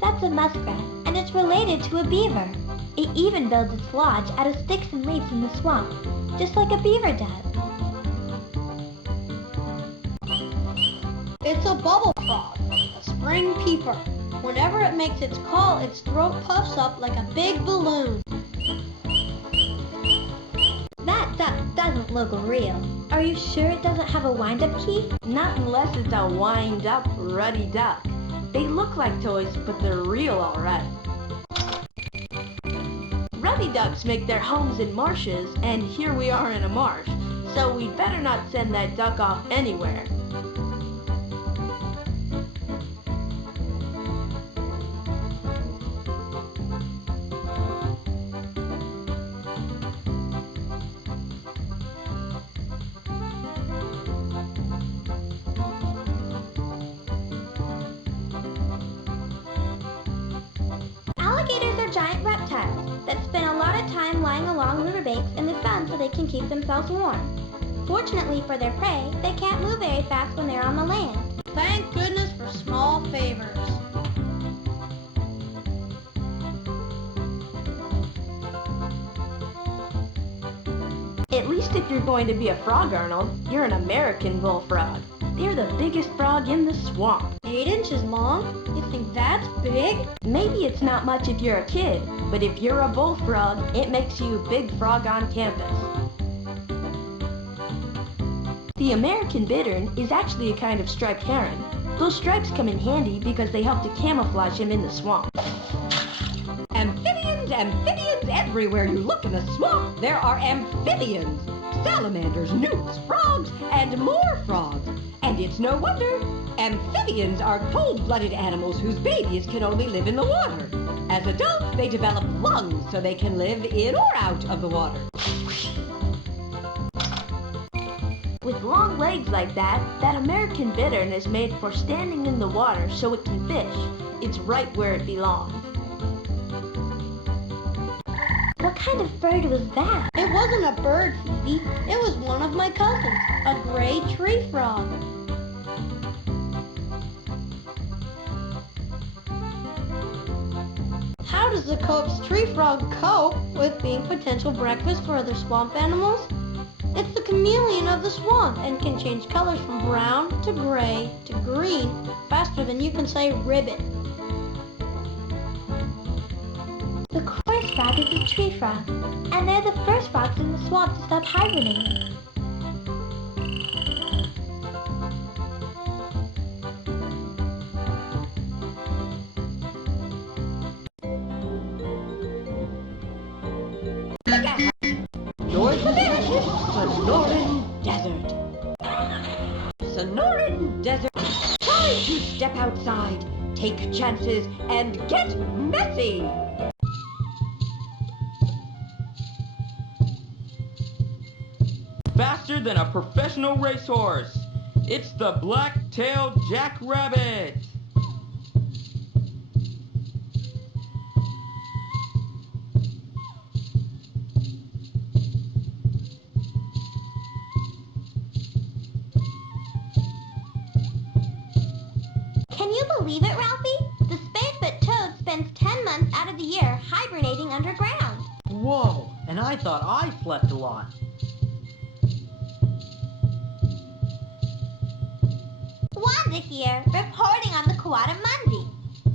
That's a muskrat, and it's related to a beaver. It even builds its lodge out of sticks and leaves in the swamp, just like a beaver does. It's a bubble frog, a spring peeper. Whenever it makes its call, its throat puffs up like a big balloon. That duck doesn't look real. Are you sure it doesn't have a wind-up key? Not unless it's a wind-up, ruddy duck. They look like toys, but they're real all right. Ruddy ducks make their homes in marshes, and here we are in a marsh, so we better not send that duck off anywhere. Alligators are giant reptiles that spend a lot of time lying along riverbanks in the sun so they can keep themselves warm. Fortunately for their prey, they can't move very fast when they're on the land. Thank goodness for small favors. At least if you're going to be a frog, Arnold, you're an American bullfrog. They're the biggest frog in the swamp. 8 inches long? You think that's big? Maybe it's not much if you're a kid, but if you're a bullfrog, it makes you big frog on campus. The American bittern is actually a kind of striped heron. Those stripes come in handy because they help to camouflage him in the swamp. Amphibians, amphibians, everywhere you look in the swamp, there are amphibians. Salamanders, newts, frogs, and more frogs. And it's no wonder. Amphibians are cold-blooded animals whose babies can only live in the water. As adults, they develop lungs so they can live in or out of the water. With long legs like that, that American bittern is made for standing in the water so it can fish. It's right where it belongs. What kind of bird was that? It wasn't a bird, Phoebe. It was one of my cousins, a gray tree frog. How does the Cope's tree frog cope with being potential breakfast for other swamp animals? It's the chameleon of the swamp and can change colors from brown to gray to green faster than you can say ribbit. The chorus frog is a tree frog, and they're the first frogs in the swamp to stop hibernating. North America's Sonoran Desert. Sonoran Desert. Try to step outside, take chances, and get messy. Faster than a professional racehorse. It's the black-tailed jackrabbit. Can you believe it, Ralphie? The spacefoot toad spends 10 months out of the year hibernating underground. Whoa, and I thought I slept a lot. Wanda here, reporting on the Coati-mundi,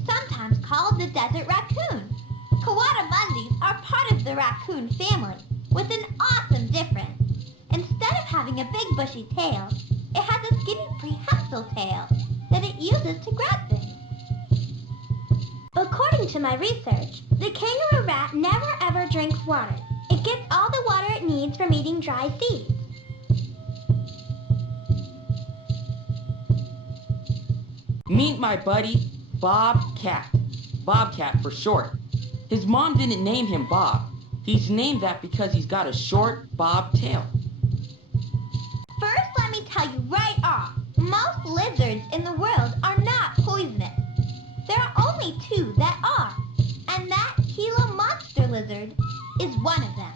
sometimes called the desert raccoon. Coati-mundis are part of the raccoon family, with an awesome difference. Instead of having a big bushy tail, it has a skinny prehensile tail that it uses to grab things. According to my research, the kangaroo rat never ever drinks water. It gets all the water it needs from eating dry seeds. Meet my buddy, Bobcat. Bobcat for short. His mom didn't name him Bob. He's named that because he's got a short bob tail. First, let me tell you right off, most lizards in the world are not poisonous. There are only two that are, and that Gila monster lizard is one of them.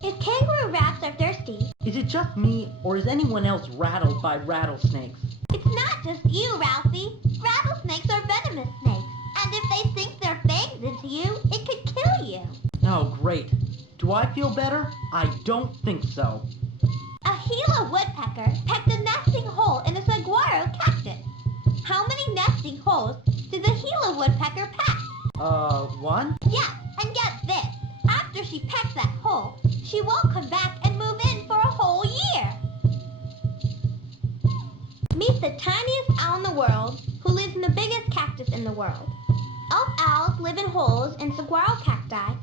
If kangaroo rats are thirsty, Is it just me, or is anyone else rattled by rattlesnakes? it's not just you, Ralphie. Rattlesnakes are venomous snakes, and if they sink their fangs into you, it could kill you. Oh, great. Do I feel better? I don't think so. A Gila woodpecker pecked a nesting hole in a saguaro cactus. How many nesting holes did the Gila woodpecker peck? One? Yeah, and get this. After she pecks that hole, she won't come back and move in for a whole year. Meet the tiniest owl in the world who lives in the biggest cactus in the world. Elf owls live in holes in saguaro cacti.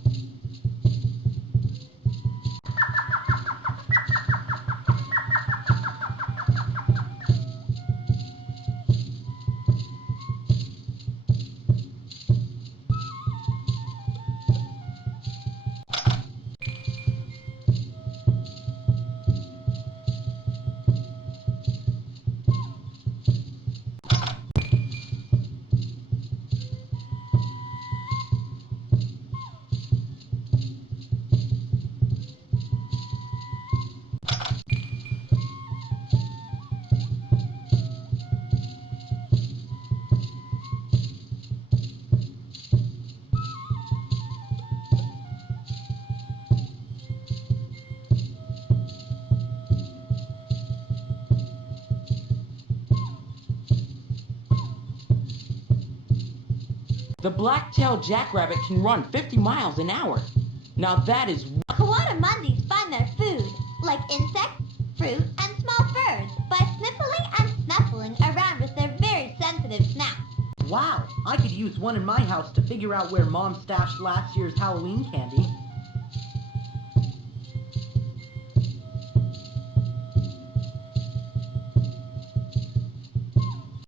The black-tailed jackrabbit can run 50 miles an hour. Now that is... Coati-mundis find their food, like insects, fruit, and small birds, by sniffling and snuffling around with their very sensitive snouts. Wow, I could use one in my house to figure out where Mom stashed last year's Halloween candy.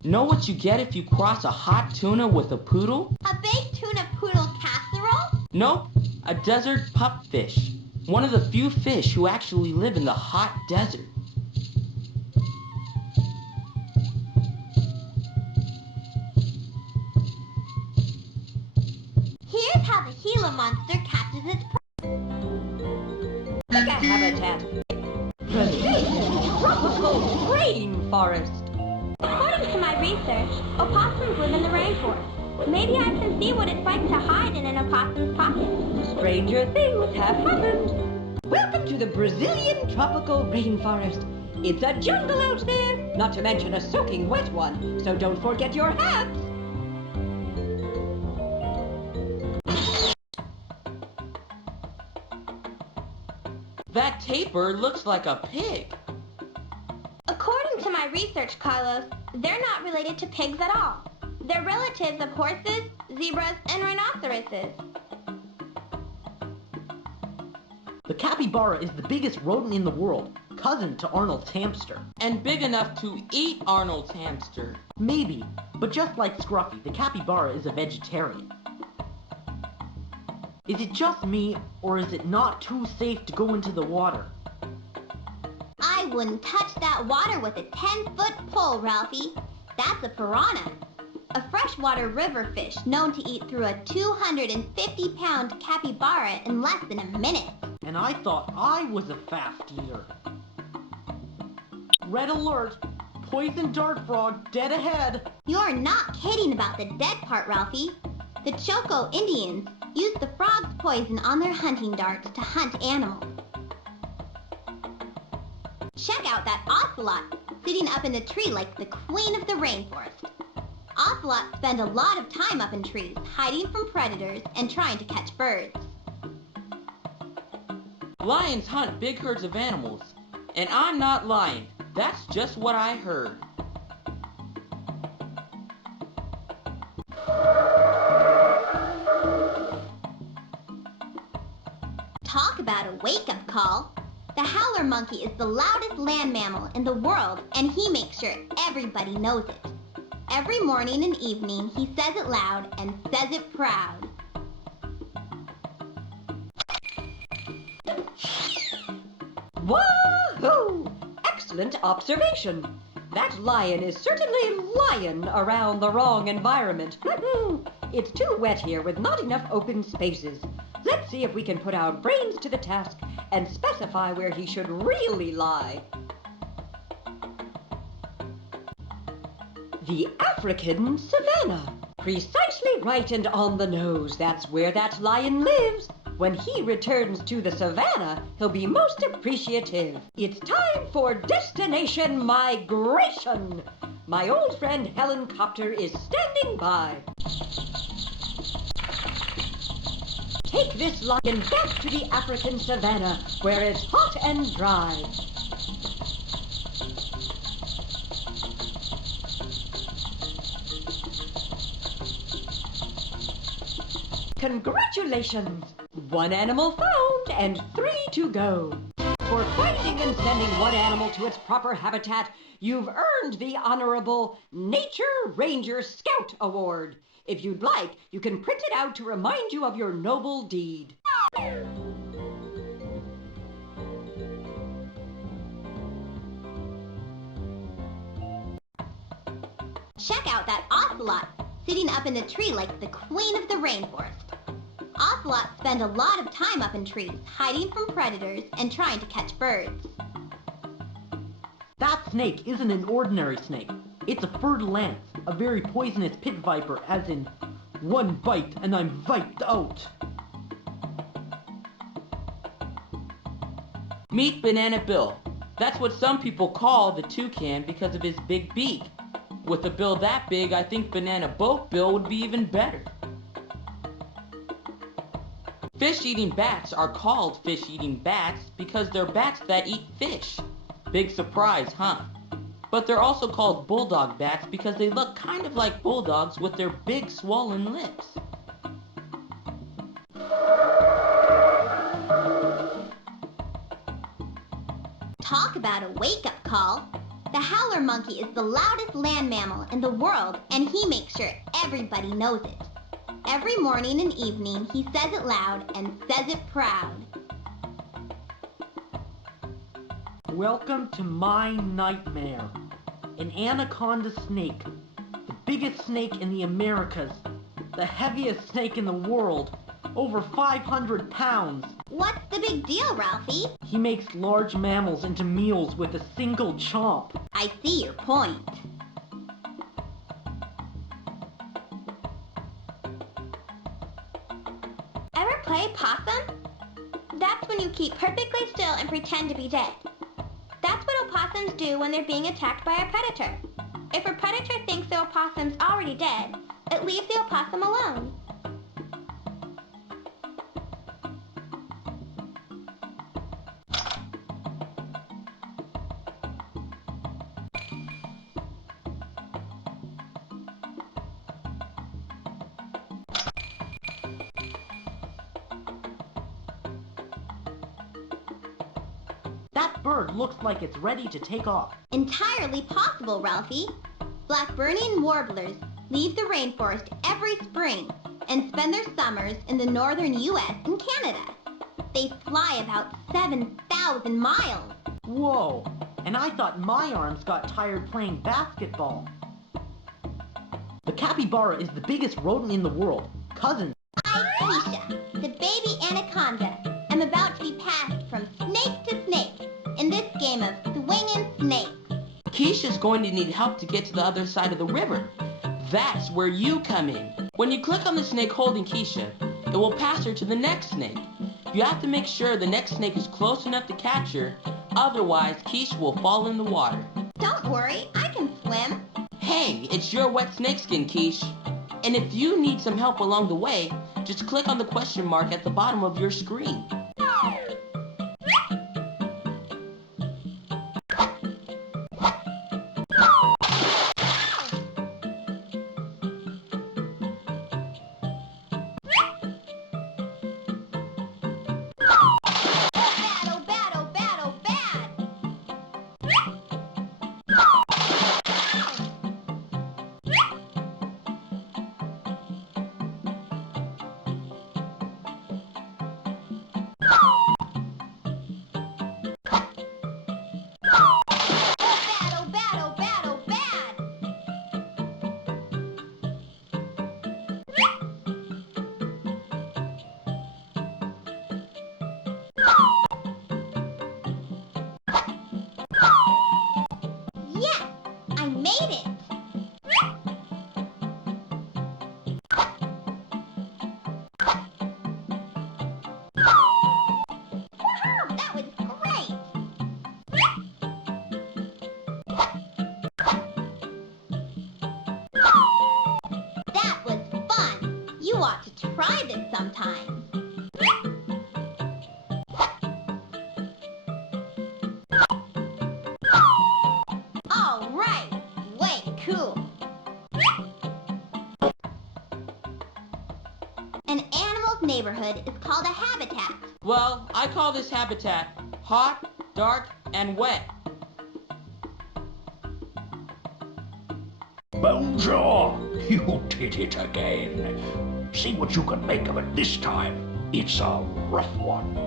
Know what you get if you cross a hot tuna with a poodle? A baked tuna poodle casserole? Nope, a desert pupfish. One of the few fish who actually live in the hot desert. Here's how the Gila monster catches its prey. Mega habitat. Brazil's tropical rainforest. According to my research, opossums live in the rainforest. Maybe I can see what it's like to hide in an opossum's pocket. Stranger things have happened. Welcome to the Brazilian tropical rainforest. It's a jungle out there, not to mention a soaking wet one, so don't forget your hats. That tapir looks like a pig. According to my research, Carlos, they're not related to pigs at all. They're relatives of horses, zebras, and rhinoceroses. The capybara is the biggest rodent in the world, cousin to Arnold's hamster. And big enough to eat Arnold's hamster. Maybe, but just like Scruffy, the capybara is a vegetarian. Is it just me, or is it not too safe to go into the water? I wouldn't touch that water with a 10-foot pole, Ralphie. That's a piranha, a freshwater river fish known to eat through a 250-pound capybara in less than a minute. And I thought I was a fast eater. Red alert! Poison dart frog dead ahead! You're not kidding about the dead part, Ralphie. The Choco Indians used the frog's poison on their hunting darts to hunt animals. Check out that ocelot sitting up in a tree like the queen of the rainforest. Ocelots spend a lot of time up in trees, hiding from predators and trying to catch birds. Lions hunt big herds of animals. And I'm not lying. That's just what I heard. Talk about a wake-up call. The howler monkey is the loudest land mammal in the world, and he makes sure everybody knows it. Every morning and evening, he says it loud and says it proud. Woohoo! Excellent observation. That lion is certainly lying around the wrong environment. It's too wet here with not enough open spaces. Let's see if we can put our brains to the task and specify where he should really lie. The African savanna. Precisely right and on the nose. That's where that lion lives. When he returns to the savanna, he'll be most appreciative. It's time for destination migration. My old friend Helen Copter is standing by. Take this lion back to the African savanna, where it's hot and dry. Congratulations! 1 animal found and 3 to go. For finding and sending one animal to its proper habitat, you've earned the honorable Nature Ranger Scout Award. If you'd like, you can print it out to remind you of your noble deed. Check out that ocelot sitting up in a tree like the queen of the rainforest. Ocelots spend a lot of time up in trees, hiding from predators and trying to catch birds. That snake isn't an ordinary snake. It's a fer-de-lance, a very poisonous pit viper, as in, one bite and I'm wiped out. Meet Banana Bill. That's what some people call the toucan because of his big beak. With a bill that big, I think Banana Boat Bill would be even better. Fish-eating bats are called fish-eating bats because they're bats that eat fish. Big surprise, huh? But they're also called bulldog bats because they look kind of like bulldogs with their big swollen lips. Talk about a wake-up call. The howler monkey is the loudest land mammal in the world, and he makes sure everybody knows it. Every morning and evening, he says it loud and says it proud. Welcome to my nightmare. An anaconda snake. The biggest snake in the Americas. The heaviest snake in the world. Over 500 pounds. What's the big deal, Ralphie? He makes large mammals into meals with a single chomp. I see your point. possum? That's when you keep perfectly still and pretend to be dead. That's what opossums do when they're being attacked by a predator. If a predator thinks the opossum's already dead, it leaves the opossum alone. That bird looks like it's ready to take off. Entirely possible, Ralphie. Blackburnian warblers leave the rainforest every spring and spend their summers in the northern U.S. and Canada. They fly about 7,000 miles. Whoa, and I thought my arms got tired playing basketball. The capybara is the biggest rodent in the world. Cousin. I, Keisha, the baby anaconda, am about to be passed from snake to snake in this game of swinging snakes. Keisha's going to need help to get to the other side of the river. That's where you come in. When you click on the snake holding Keisha, it will pass her to the next snake. You have to make sure the next snake is close enough to catch her, otherwise Keisha will fall in the water. Don't worry, I can swim. Hey, it's your wet snakeskin, Quiche. And if you need some help along the way, just click on the question mark at the bottom of your screen. Try this sometime. All right, way cool. An animal's neighborhood is called a habitat. Well, I call this habitat hot, dark, and wet. Bonjour! You did it again. See what you can make of it this time. It's a rough one.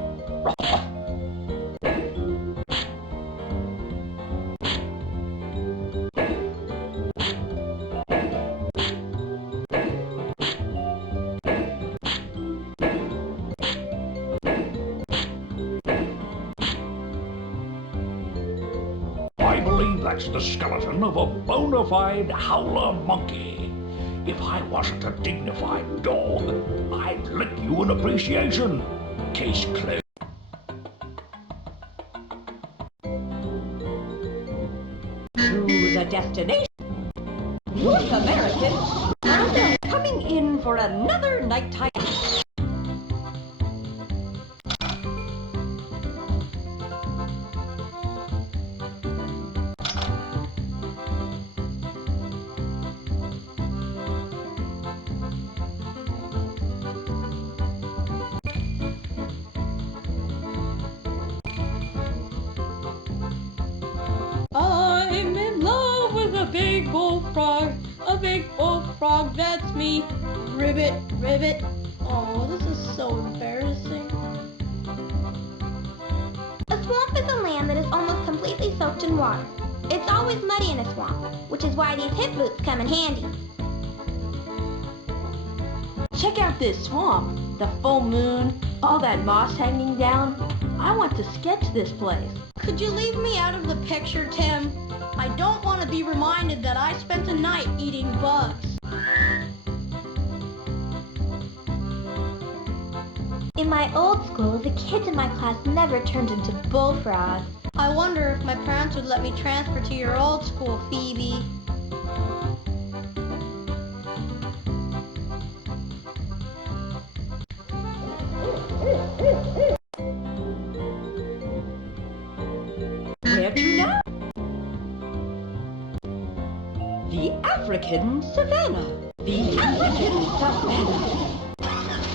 I believe that's the skeleton of a bona fide howler monkey. If I wasn't a dignified dog, I'd lick you in appreciation. Case closed. To the destination, North American, and coming in for another nighttime. I'm in love with a big bullfrog. A big bullfrog, that's me. Ribbit, ribbit. Oh, this is so embarrassing. A swamp is a land that is almost completely soaked in water. It's always muddy in a swamp, which is why these hip boots come in handy. Check out this swamp. The full moon, all that moss hanging down. I want to sketch this place. Could you leave me out of the picture, Tim? I don't want to be reminded that I spent a night eating bugs. In my old school, the kids in my class never turned into bullfrogs. I wonder if my parents would let me transfer to your old school, Phoebe. Where to now? The African savanna. The African savanna.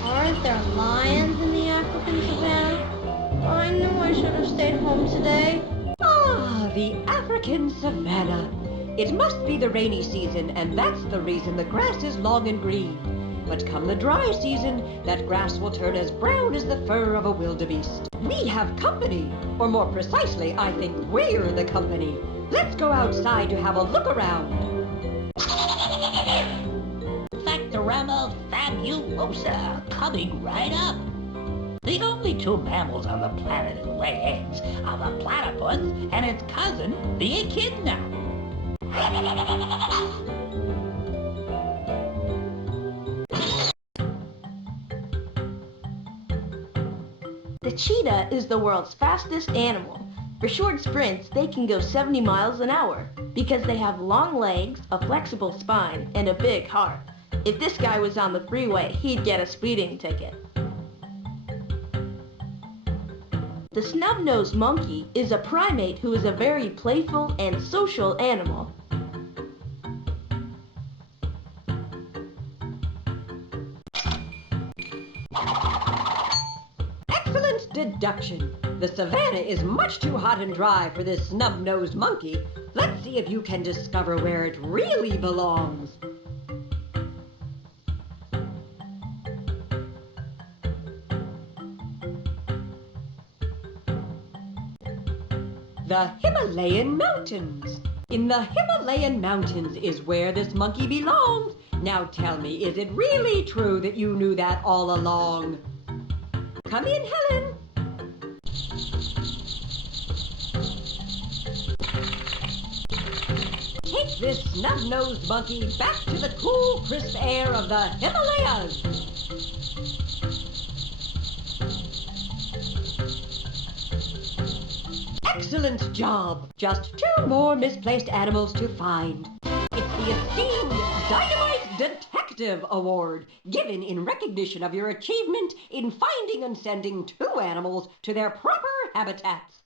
Aren't there lions in the African savannah? I knew I should have stayed home today. Ah, the African savanna. It must be the rainy season, and that's the reason the grass is long and green. But come the dry season, that grass will turn as brown as the fur of a wildebeest. We have company, or more precisely, I think we're the company. Let's go outside to have a look around. Factorama fabulosa, coming right up. The only two mammals on the planet that lay eggs are the platypus and its cousin, the echidna. The cheetah is the world's fastest animal. For short sprints, they can go 70 miles an hour because they have long legs, a flexible spine, and a big heart. If this guy was on the freeway, he'd get a speeding ticket. The snub-nosed monkey is a primate who is a very playful and social animal. Excellent deduction. The savanna is much too hot and dry for this snub-nosed monkey. Let's see if you can discover where it really belongs. The Himalayan mountains. In the Himalayan mountains is where this monkey belongs. Now tell me, is it really true that you knew that all along? Come in, Helen. Take this snub-nosed monkey back to the cool, crisp air of the Himalayas. Excellent job. Just two more misplaced animals to find. It's the esteemed Dynamite Detective Award, given in recognition of your achievement in finding and sending two animals to their proper habitats.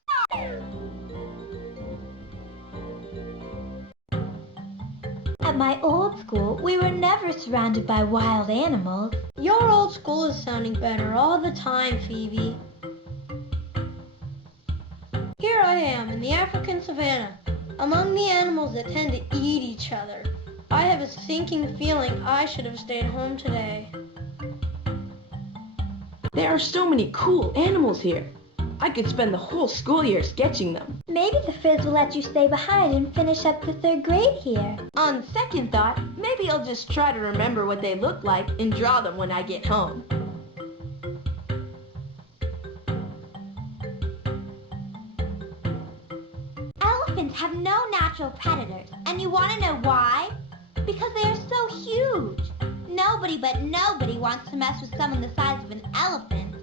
At my old school, we were never surrounded by wild animals. Your old school is sounding better all the time, Phoebe. Here I am in the African savannah, among the animals that tend to eat each other. I have a sinking feeling I should have stayed home today. There are so many cool animals here. I could spend the whole school year sketching them. Maybe the Frizz will let you stay behind and finish up the third grade here. On second thought, maybe I'll just try to remember what they look like and draw them when I get home. Elephants have no natural predators, and you want to know why? Because they are so huge. Nobody but nobody wants to mess with someone the size of an elephant.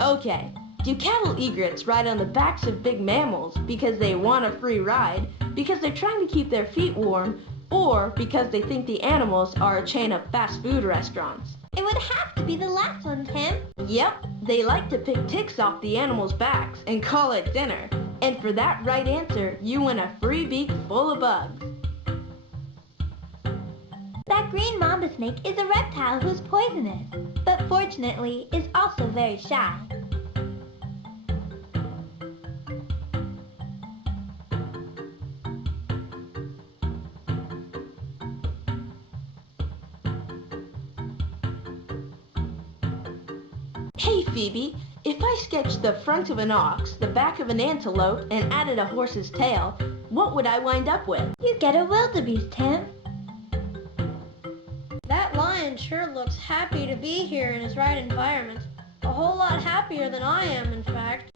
Okay, do cattle egrets ride on the backs of big mammals because they want a free ride, because they're trying to keep their feet warm, or because they think the animals are a chain of fast food restaurants? It would have to be the last one, Tim. Yep, they like to pick ticks off the animals' backs and call it dinner. And for that right answer, you win a free beak full of bugs. That green mamba snake is a reptile who's poisonous, but fortunately is also very shy. Hey Phoebe, if I sketched the front of an ox, the back of an antelope, and added a horse's tail, what would I wind up with? You get a wildebeest, Tim. That lion sure looks happy to be here in his right environment. A whole lot happier than I am, in fact.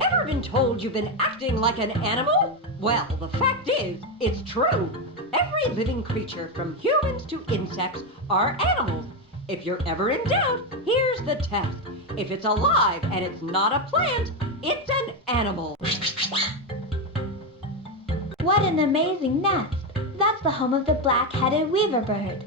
Ever been told you've been acting like an animal? Well, the fact is, it's true. Every living creature, from humans to insects, are animals. If you're ever in doubt, here's the test. If it's alive and it's not a plant, it's an animal. What an amazing nest! That's the home of the black-headed weaver bird.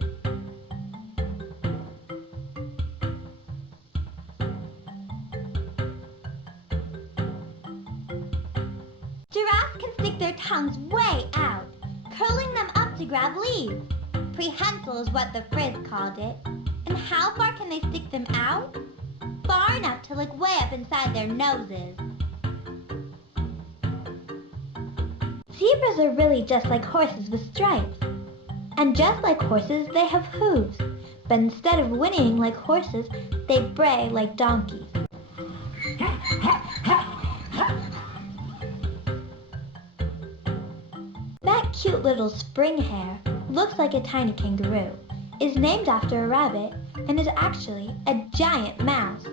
Giraffes can stick their tongues way out, curling them up to grab leaves. Prehensile is what the Frizz called it. And how far can they stick them out? Far enough to look way up inside their noses. Zebras are really just like horses with stripes. And just like horses, they have hooves. But instead of whinnying like horses, they bray like donkeys. That cute little spring hare, looks like a tiny kangaroo, is named after a rabbit and is actually a giant mouse.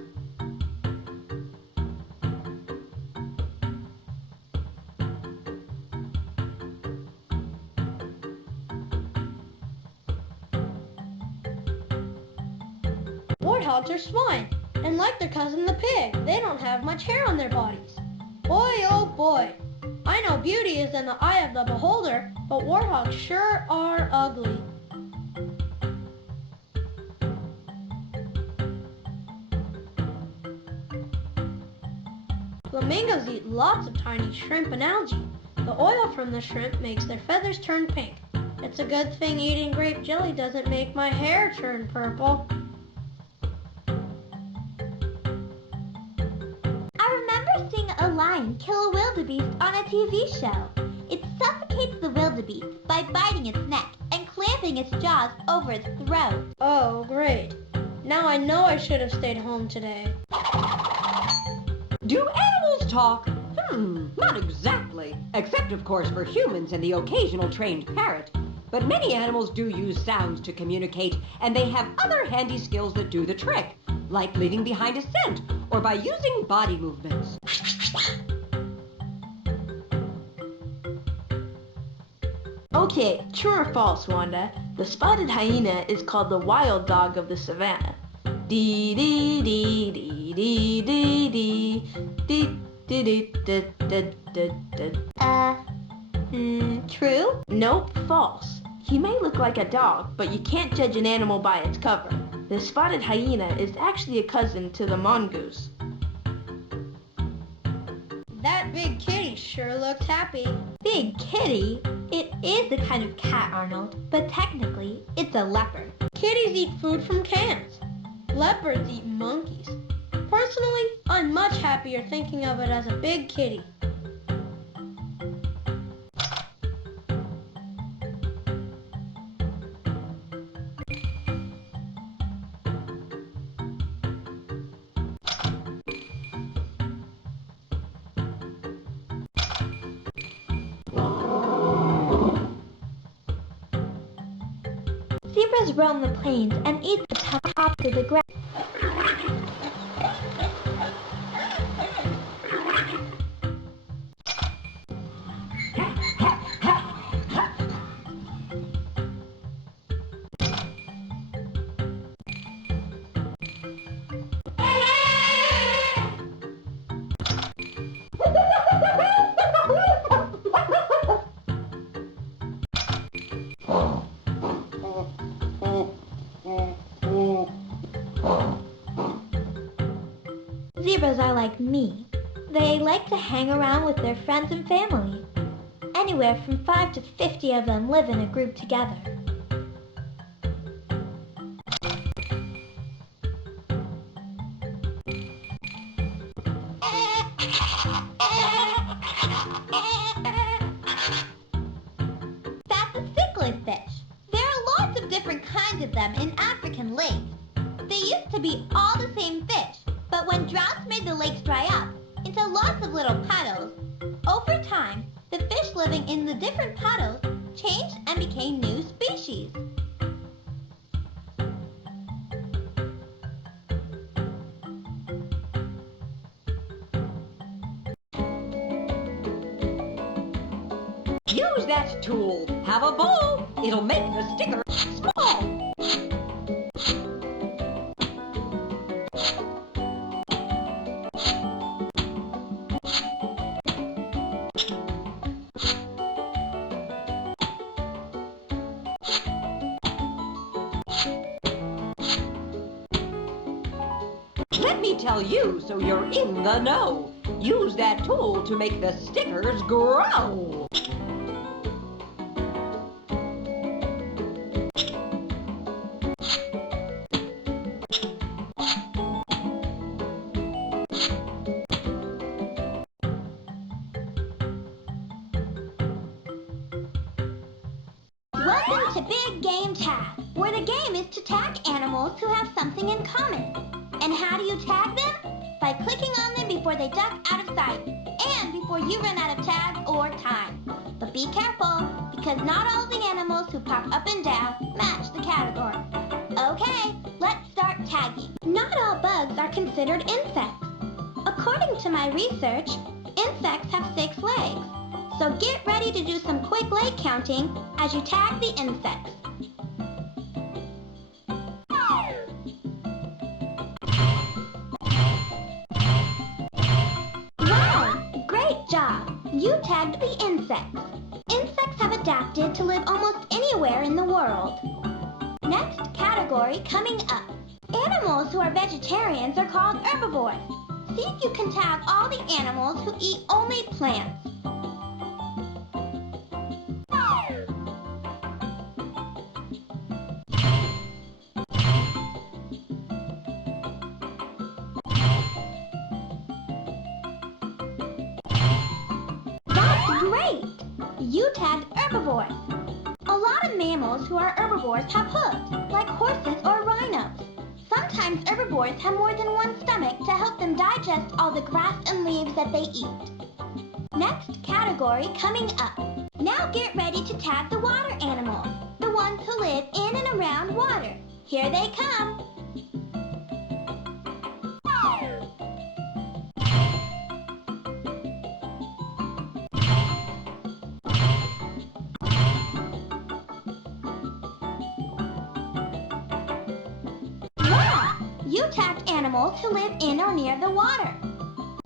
Warthogs are swine, and like their cousin the pig, they don't have much hair on their bodies. Boy, oh boy. I know beauty is in the eye of the beholder, but warthogs sure are ugly. Flamingos eat lots of tiny shrimp and algae. The oil from the shrimp makes their feathers turn pink. It's a good thing eating grape jelly doesn't make my hair turn purple. A lion kill a wildebeest on a TV show. It suffocates the wildebeest by biting its neck and clamping its jaws over its throat. Oh, great. Now I know I should have stayed home today. Do animals talk? Not exactly. Except, of course, for humans and the occasional trained parrot. But many animals do use sounds to communicate, and they have other handy skills that do the trick, like leaving behind a scent or by using body movements. Okay, true or false, Wanda? The spotted hyena is called the wild dog of the savannah. Dee dee dee dee dee dee dee dee dee dee dee dee dee dee. True? Nope, false. He may look like a dog, but you can't judge an animal by its cover. The spotted hyena is actually a cousin to the mongoose. That big kitty sure looks happy. Big kitty? It is a kind of cat, Arnold, but technically, it's a leopard. Kitties eat food from cans. Leopards eat monkeys. Personally, I'm much happier thinking of it as a big kitty. Zebras roam the plains and eat the tops of the grass. Zebras are like me. They like to hang around with their friends and family. Anywhere from 5 to 50 of them live in a group together. That's a cichlid fish. There are lots of different kinds of them in African lakes. They used to be all the same fish, but when droughts made the lakes dry up into lots of little puddles, over time, the fish living in the different puddles changed and became new species. Use that tool. Have a bowl. It'll make the sticker small. Let me tell you so you're in the know. Use that tool to make the stickers grow. Welcome to Big Game Tag, where the game is to tag animals who have something in common. And how do you tag them? By clicking on them before they duck out of sight, and before you run out of tags or time. But be careful, because not all the animals who pop up and down match the category. Okay, let's start tagging. Not all bugs are considered insects. According to my research, insects have 6 legs. So get ready to do some quick leg counting as you tag the insects. Wow! Great job! You tagged the insects. Insects have adapted to live almost anywhere in the world. Next category coming up. Animals who are vegetarians are called herbivores. See if you can tag all the animals who eat only plants. Great! You tagged herbivores. A lot of mammals who are herbivores have hooves, like horses or rhinos. Sometimes herbivores have more than one stomach to help them digest all the grass and leaves that they eat. Next category coming up. Now get ready to tag the water animals, the ones who live in and around water. Here they come. You tagged animals who live in or near the water.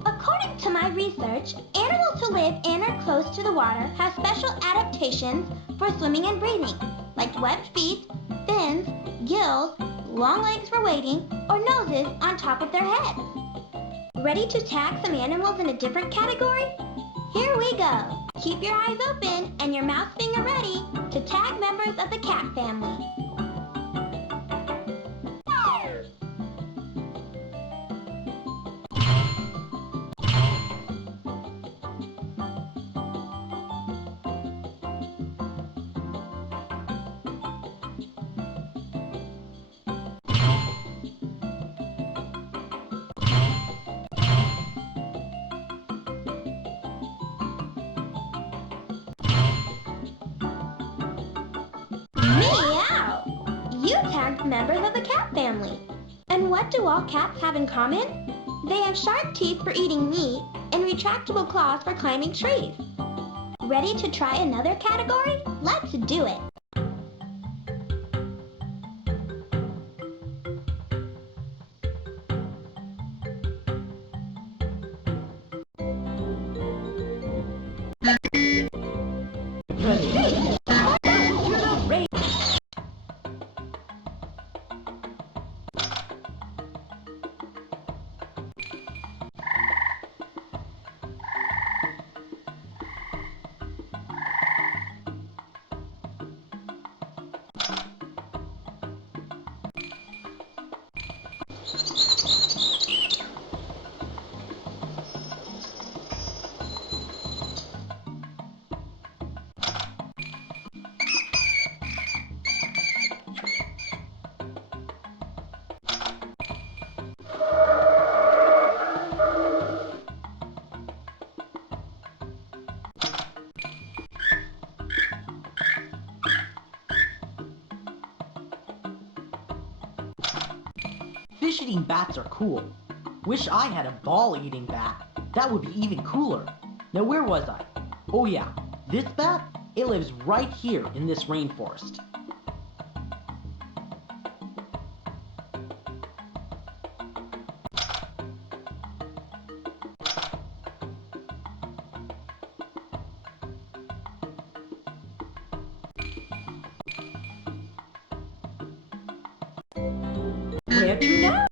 According to my research, animals who live in or close to the water have special adaptations for swimming and breathing, like webbed feet, fins, gills, long legs for wading, or noses on top of their heads. Ready to tag some animals in a different category? Here we go. Keep your eyes open and your mouse finger ready to tag members of the cat family. Meow! You tagged members of the cat family. And what do all cats have in common? They have sharp teeth for eating meat and retractable claws for climbing trees. Ready to try another category? Let's do it! Fish-eating bats are cool. Wish I had a ball-eating bat. That would be even cooler. Now where was I? Oh yeah, this bat, it lives right here in this rainforest. Where to now?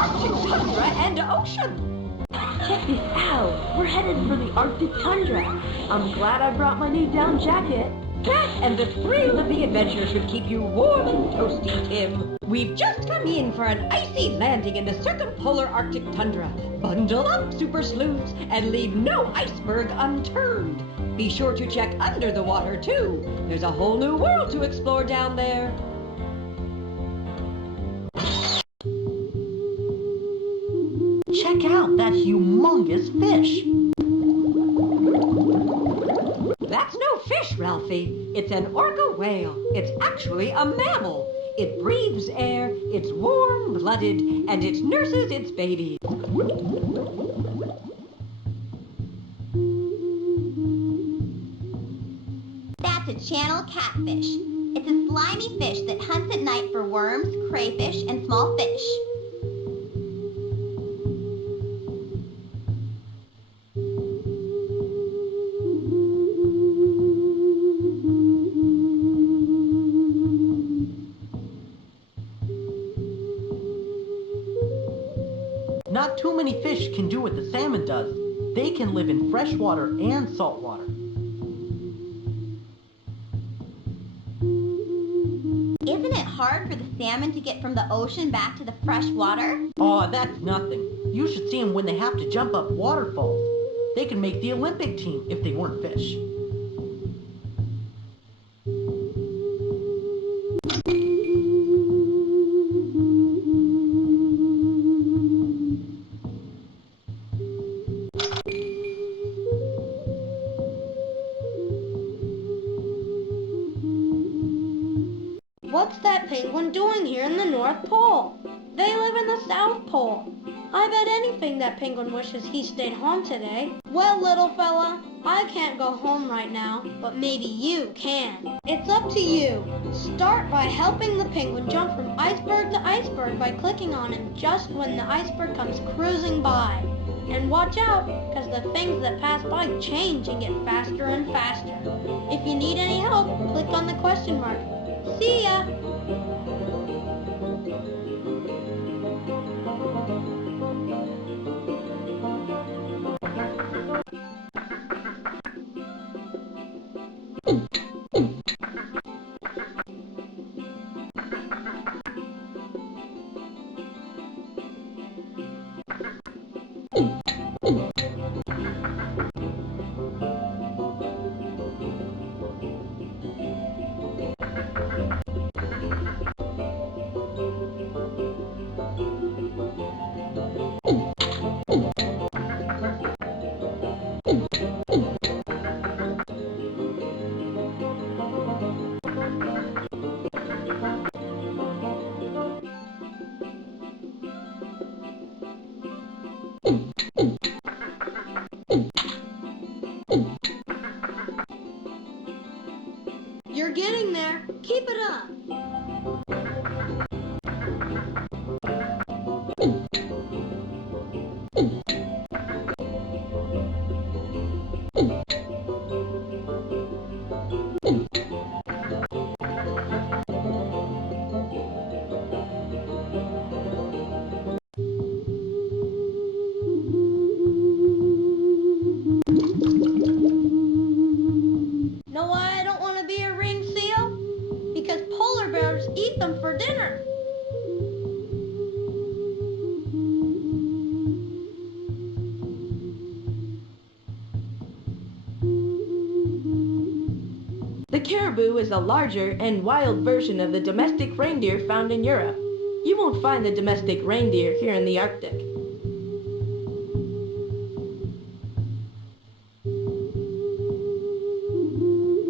Arctic tundra and ocean. Check this out. We're headed for the Arctic tundra. I'm glad I brought my new down jacket. That and the thrill of the adventure should keep you warm and toasty, Tim. We've just come in for an icy landing in the circumpolar Arctic tundra. Bundle up, super sleuths, and leave no iceberg unturned. Be sure to check under the water, too. There's a whole new world to explore down there. Check out that humongous fish. That's no fish, Ralphie. It's an orca whale. It's actually a mammal. It breathes air, it's warm-blooded, and it nurses its babies. That's a channel catfish. It's a slimy fish that hunts at night for worms, crayfish, and small fish. Not too many fish can do what the salmon does. They can live in freshwater and saltwater. Isn't it hard for the salmon to get from the ocean back to the fresh water? Oh, that's nothing. You should see them when they have to jump up waterfalls. They could make the Olympic team if they weren't fish. What's that penguin doing here in the North Pole? They live in the South Pole. I bet anything that penguin wishes he stayed home today. Well, little fella, I can't go home right now, but maybe you can. It's up to you. Start by helping the penguin jump from iceberg to iceberg by clicking on him just when the iceberg comes cruising by. And watch out, because the things that pass by change and get faster and faster. If you need any help, click on the question mark. See ya! You're getting there. Keep it up. Know why I don't want to be a ringed seal? Because polar bears eat them for dinner. The caribou is a larger and wild version of the domestic reindeer found in Europe. You won't find the domestic reindeer here in the Arctic.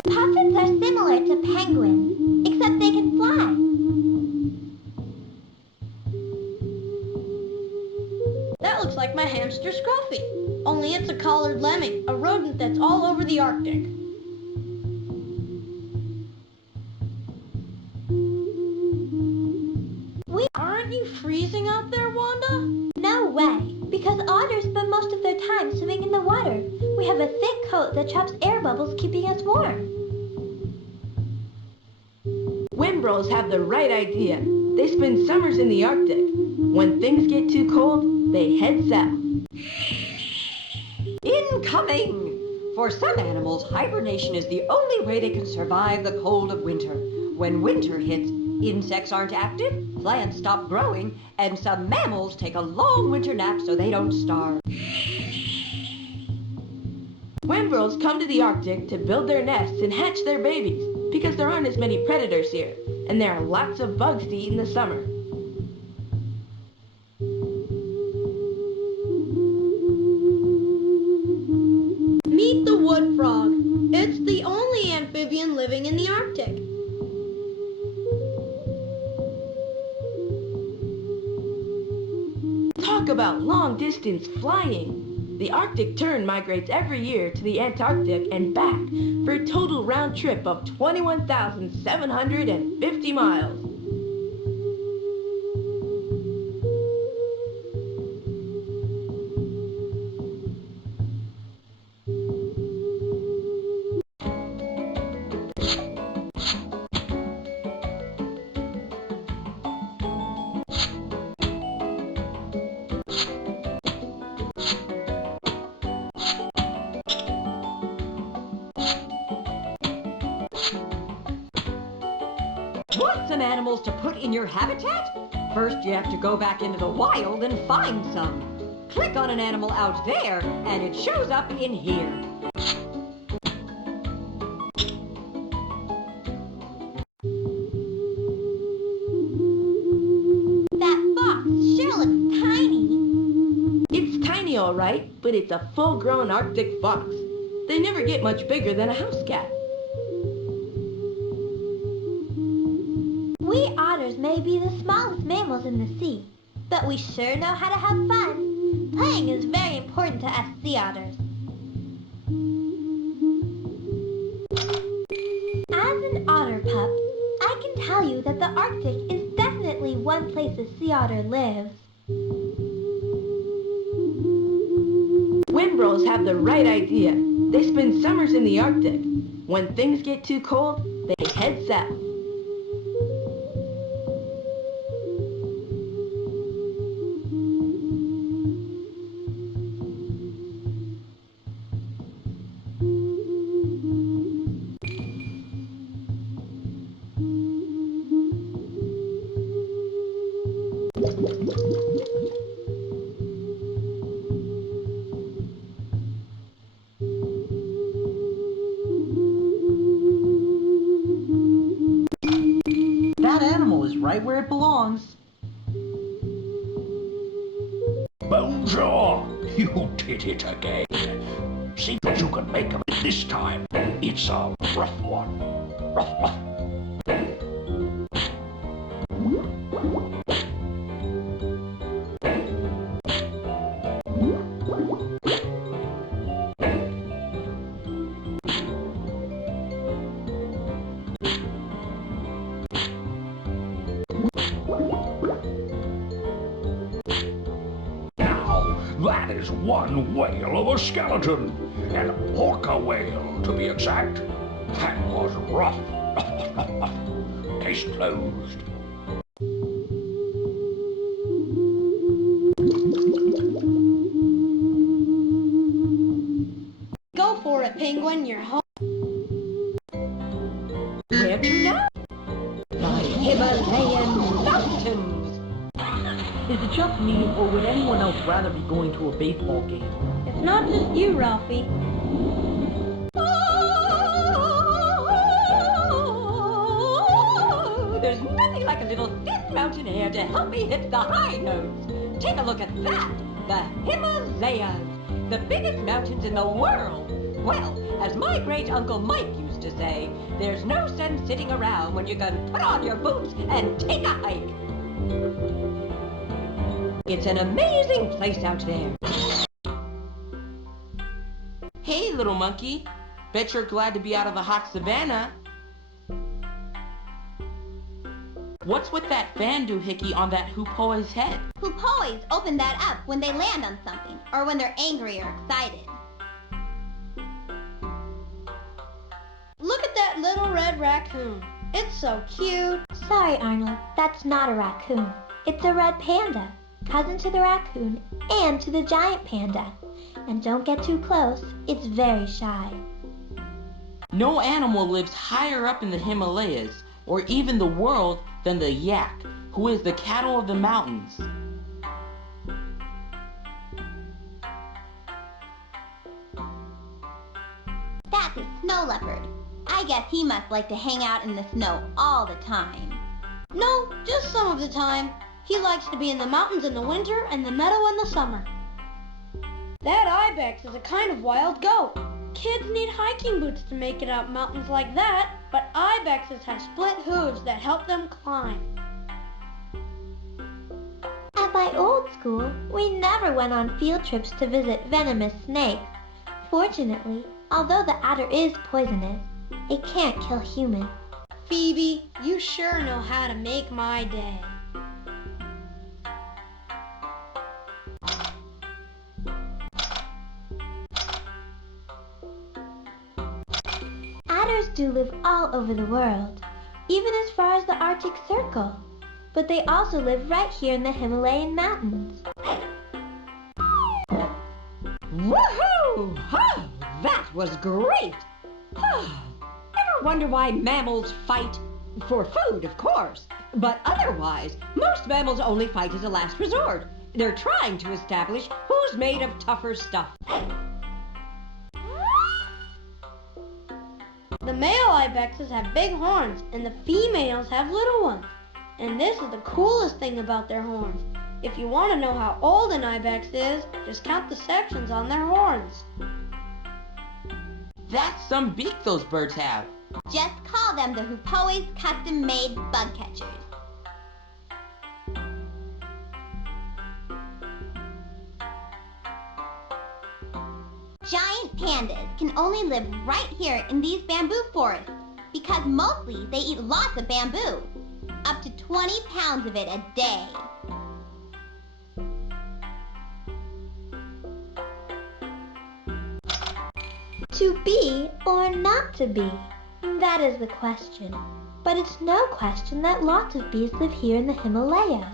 Puffins are similar to penguins, except they can fly. That looks like my hamster Scruffy. Only it's a collared lemming, a rodent that's all over the Arctic. Aren't you freezing out there, Wanda? No way, because otters spend most of their time swimming in the water. We have a thick coat that traps air bubbles, keeping us warm. Wimbrels have the right idea. They spend summers in the Arctic. When things get too cold, they head south. Incoming! For some animals, hibernation is the only way they can survive the cold of winter. When winter hits, insects aren't active, plants stop growing, and some mammals take a long winter nap so they don't starve. Wimbrels come to the Arctic to build their nests and hatch their babies because there aren't as many predators here, and there are lots of bugs to eat in the summer. Meet the wood frog. It's the only amphibian living in the Arctic. Talk about long-distance flying! The Arctic tern migrates every year to the Antarctic and back for a total round trip of 21,750 miles. Want some animals to put in your habitat? First, you have to go back into the wild and find some. Click on an animal out there, and it shows up in here. That fox sure looks tiny. It's tiny, all right, but it's a full-grown Arctic fox. They never get much bigger than a house cat. We otters may be the smallest mammals in the sea, but we sure know how to have fun. Playing is very important to us sea otters. As an otter pup, I can tell you that the Arctic is definitely one place a sea otter lives. Wimbrels have the right idea. They spend summers in the Arctic. When things get too cold, they head south. That animal is right where it belongs. Bonjour! You did it again. See what you can make of it this time. It's a rough one. Rough, rough. That is one whale of a skeleton, an orca whale to be exact. That was rough. Case closed. Go for it, penguin. You're home. Where to now? The Himalayan mountains. Is it just me, or would anyone else rather be going to a baseball game? It's not just you, Ralphie. Oh, there's nothing like a little thin mountain air to help me hit the high notes. Take a look at that. The Himalayas. The biggest mountains in the world. Well, as my great uncle Mike used to say, there's no sense sitting around when you can put on your boots and take a hike. It's an amazing place out there. Hey, little monkey. Bet you're glad to be out of the hot savanna. What's with that fan doohickey on that hoopoe's head? Hoopoes open that up when they land on something, or when they're angry or excited. Look at that little red raccoon. It's so cute. Sorry, Arnold, that's not a raccoon. It's a red panda, cousin to the raccoon and to the giant panda. And don't get too close, it's very shy. No animal lives higher up in the Himalayas or even the world than the yak, who is the cattle of the mountains. That's a snow leopard. I guess he must like to hang out in the snow all the time. No, just some of the time. He likes to be in the mountains in the winter and the meadow in the summer. That ibex is a kind of wild goat. Kids need hiking boots to make it up mountains like that, but ibexes have split hooves that help them climb. At my old school, we never went on field trips to visit venomous snakes. Fortunately, although the adder is poisonous, it can't kill humans. Phoebe, you sure know how to make my day. Adders do live all over the world, even as far as the Arctic Circle. But they also live right here in the Himalayan mountains. Woohoo! Oh, that was great! Ever wonder why mammals fight? For food, of course. But otherwise, most mammals only fight as a last resort. They're trying to establish who's made of tougher stuff. The male ibexes have big horns and the females have little ones. And this is the coolest thing about their horns. If you want to know how old an ibex is, just count the sections on their horns. That's some beak those birds have. Just call them the Hoopoe's custom-made bug catchers. Giant pandas can only live right here in these bamboo forests because mostly they eat lots of bamboo, up to 20 pounds of it a day. To be or not to be? That is the question. But it's no question that lots of bees live here in the Himalayas.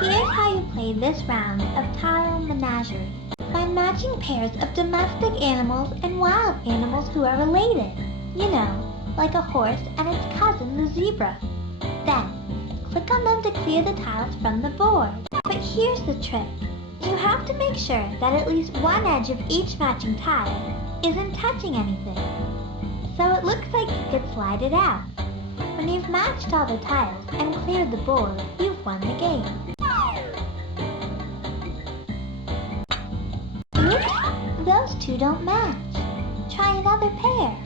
Here's how you play this round of tile menagerie. Find matching pairs of domestic animals and wild animals who are related. You know, like a horse and its cousin, the zebra. Then, click on them to clear the tiles from the board. But here's the trick. You have to make sure that at least one edge of each matching tile isn't touching anything. So it looks like you could slide it out. When you've matched all the tiles and cleared the board, you've won the game. Oops, those two don't match. Try another pair.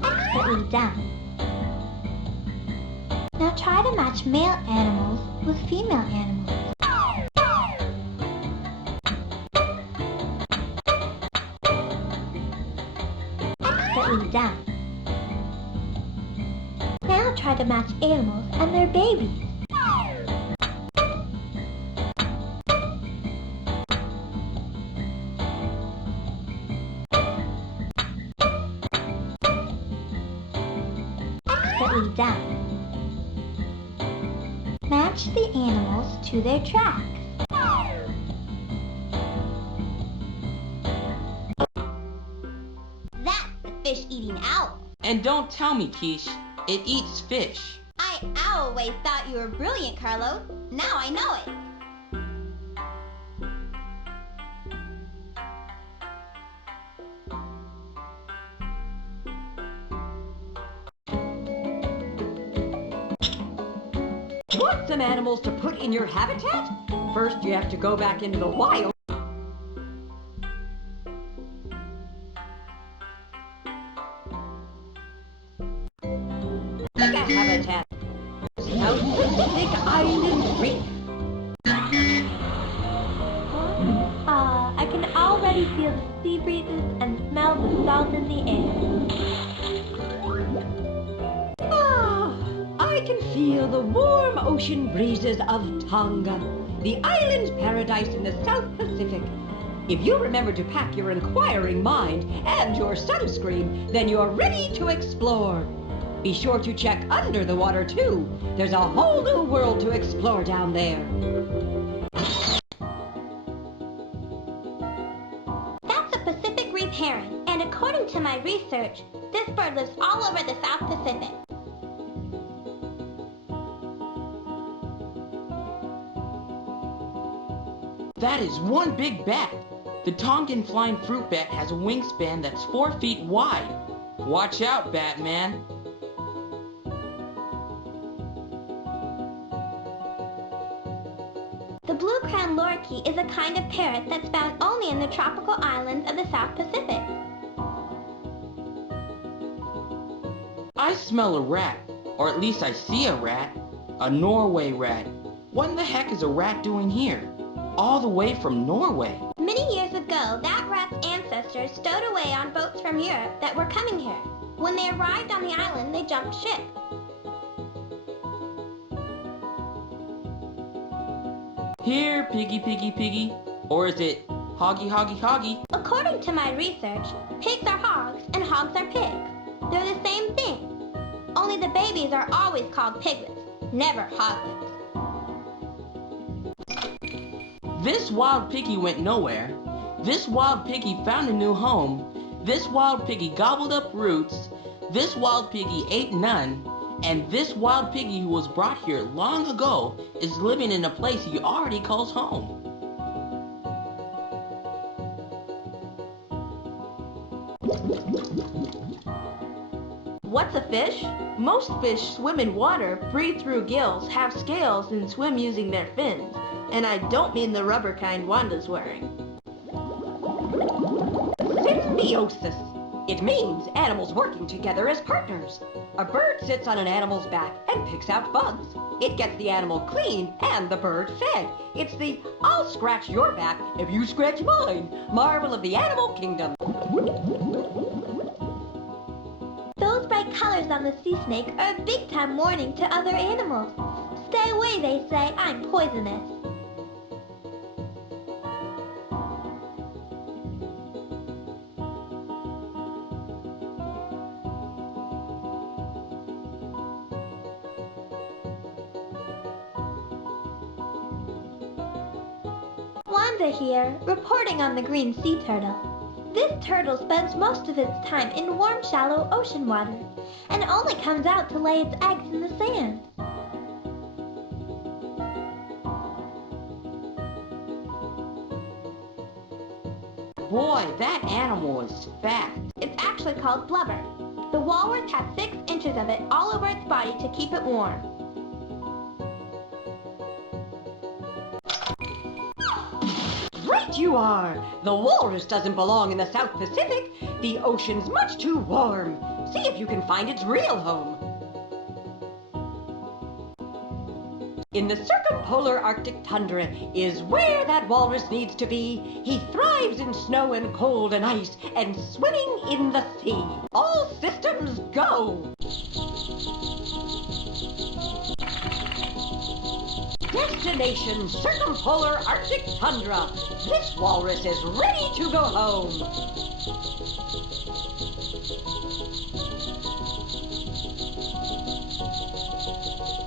Expertly done. Now try to match male animals with female animals. Expertly done. Now try to match animals and their babies. Expertly done. Match the animals to their tracks. That's the fish-eating owl. And don't tell me, Quiche, it eats fish. I always thought you were brilliant, Carlos. Now I know it. Want some animals to put in your habitat? First, you have to go back into the wild. Pick a habitat. South Pacific Island Reef. I can already feel the sea breezes and smell the salt in the air. I can feel the warm ocean breezes of Tonga, the island paradise in the South Pacific. If you remember to pack your inquiring mind and your sunscreen, then you're ready to explore. Be sure to check under the water, too. There's a whole new world to explore down there. That's a Pacific reef heron, and according to my research, this bird lives all over the South Pacific. That is one big bat. The Tongan flying fruit bat has a wingspan that's 4 feet wide. Watch out, Batman. The blue-crowned lorikeet is a kind of parrot that's found only in the tropical islands of the South Pacific. I smell a rat, or at least I see a rat. A Norway rat. What in the heck is a rat doing here? All the way from Norway. Many years ago, that rat's ancestors stowed away on boats from Europe that were coming here. When they arrived on the island, they jumped ship. Here, piggy, piggy, piggy. Or is it hoggy, hoggy, hoggy? According to my research, pigs are hogs and hogs are pigs. They're the same thing. Only the babies are always called piglets, never hoglets. This wild piggy went nowhere. This wild piggy found a new home. This wild piggy gobbled up roots. This wild piggy ate none. And this wild piggy who was brought here long ago is living in a place he already calls home. What's a fish? Most fish swim in water, breathe through gills, have scales, and swim using their fins. And I don't mean the rubber kind Wanda's wearing. Symbiosis. It means animals working together as partners. A bird sits on an animal's back and picks out bugs. It gets the animal clean and the bird fed. It's the I'll scratch your back if you scratch mine marvel of the animal kingdom. Those bright colors on the sea snake are a big time warning to other animals. Stay away, they say, I'm poisonous. Wanda here, reporting on the green sea turtle. This turtle spends most of its time in warm, shallow ocean water, and only comes out to lay its eggs in the sand. Boy, that animal is fat. It's actually called blubber. The walrus has 6 inches of it all over its body to keep it warm. Right you are! The walrus doesn't belong in the South Pacific. The ocean's much too warm. See if you can find its real home. In the circumpolar Arctic tundra is where that walrus needs to be. He thrives in snow and cold and ice and swimming in the sea. All systems go! Destination circumpolar Arctic tundra. This walrus is ready to go home.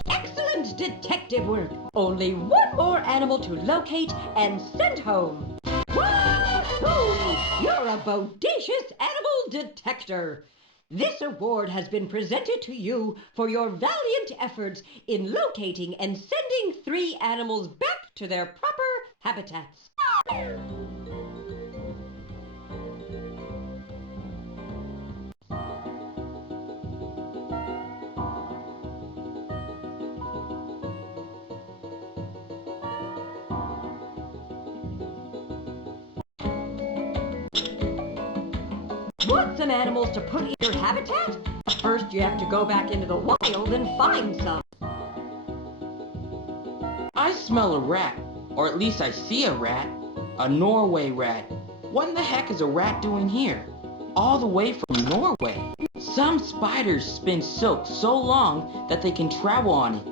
Excellent detective work. Only one more animal to locate and send home. Wahoo! You're a bodacious animal detector. This award has been presented to you for your valiant efforts in locating and sending 3 animals back to their proper habitats. Want some animals to put in your habitat? First, you have to go back into the wild and find some. I smell a rat, or at least I see a rat. A Norway rat. What in the heck is a rat doing here? All the way from Norway. Some spiders spin silk so long that they can travel on it,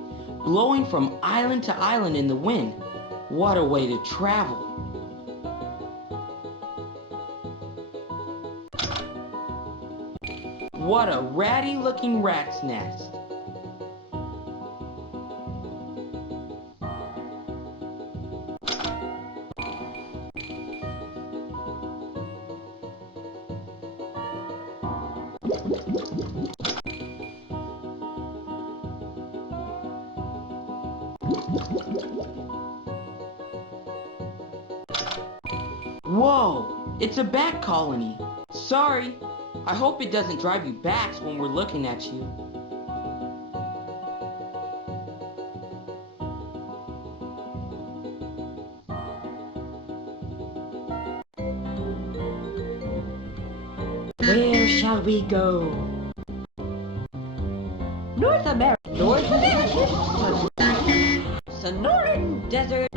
blowing from island to island in the wind. What a way to travel. What a ratty looking rat's nest. Whoa, it's a bat colony. Sorry, I hope it doesn't drive you bats when we're looking at you. Where shall we go? North America. North American. Sonoran Desert.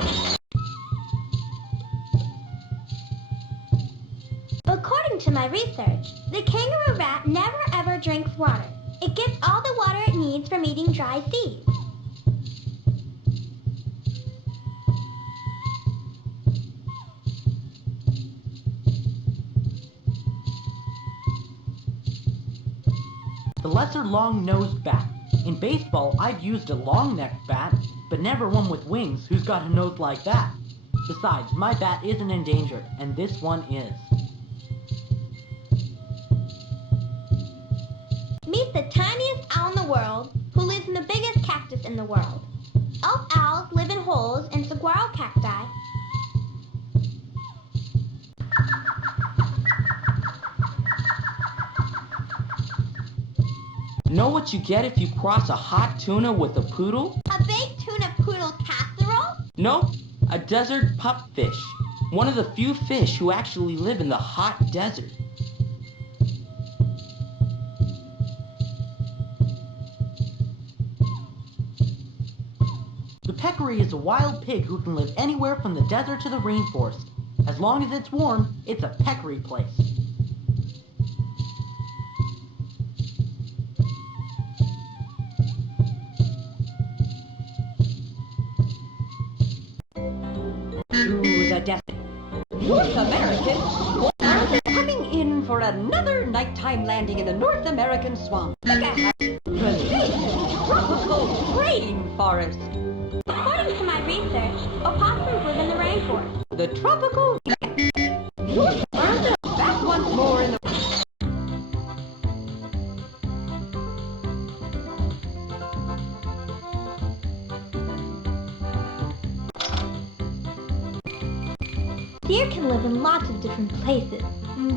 According to my research, the kangaroo rat never ever drinks water. It gets all the water it needs from eating dry seeds. The lesser long-nosed bat. In baseball, I've used a long-necked bat, but never one with wings who's got a nose like that. Besides, my bat isn't endangered, and this one is. Meet the tiniest owl in the world, who lives in the biggest cactus in the world. Elf owls live in holes in saguaro cacti. Know what you get if you cross a hot tuna with a poodle? A baked tuna poodle casserole? Nope, a desert pupfish. One of the few fish who actually live in the hot desert. The peccary is a wild pig who can live anywhere from the desert to the rainforest. As long as it's warm, it's a peccary place. To the desert. North American. Coming in for another nighttime landing in the North American swamp. Look at the big tropical rainforest. According to my research, opossums live in the rainforest. The tropical North America. Back once more in the Deer can live in lots of different places,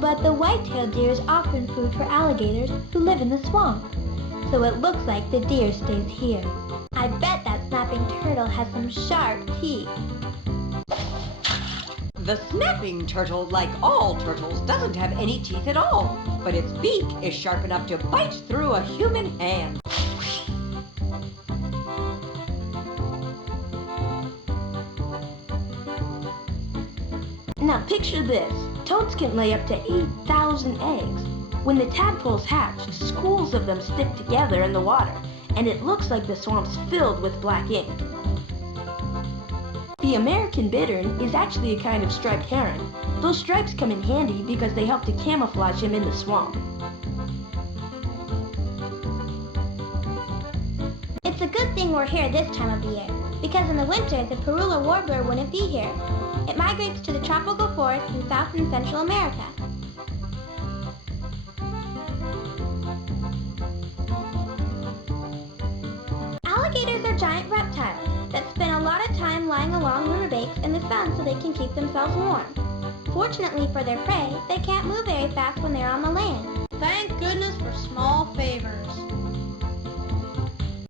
but the white-tailed deer is often food for alligators who live in the swamp. So it looks like the deer stays here. I bet that snapping turtle has some sharp teeth. The snapping turtle, like all turtles, doesn't have any teeth at all, but its beak is sharp enough to bite through a human hand. Now picture this. Toads can lay up to 8,000 eggs. When the tadpoles hatch, schools of them stick together in the water, and it looks like the swamp's filled with black ink. The American bittern is actually a kind of striped heron. Those stripes come in handy because they help to camouflage him in the swamp. It's a good thing we're here this time of the year, because in the winter the parula warbler wouldn't be here. It migrates to the tropical forests in South and Central America. Alligators are giant reptiles that spend a lot of time lying along riverbanks in the sun so they can keep themselves warm. Fortunately for their prey, they can't move very fast when they're on the land. Thank goodness for small favors.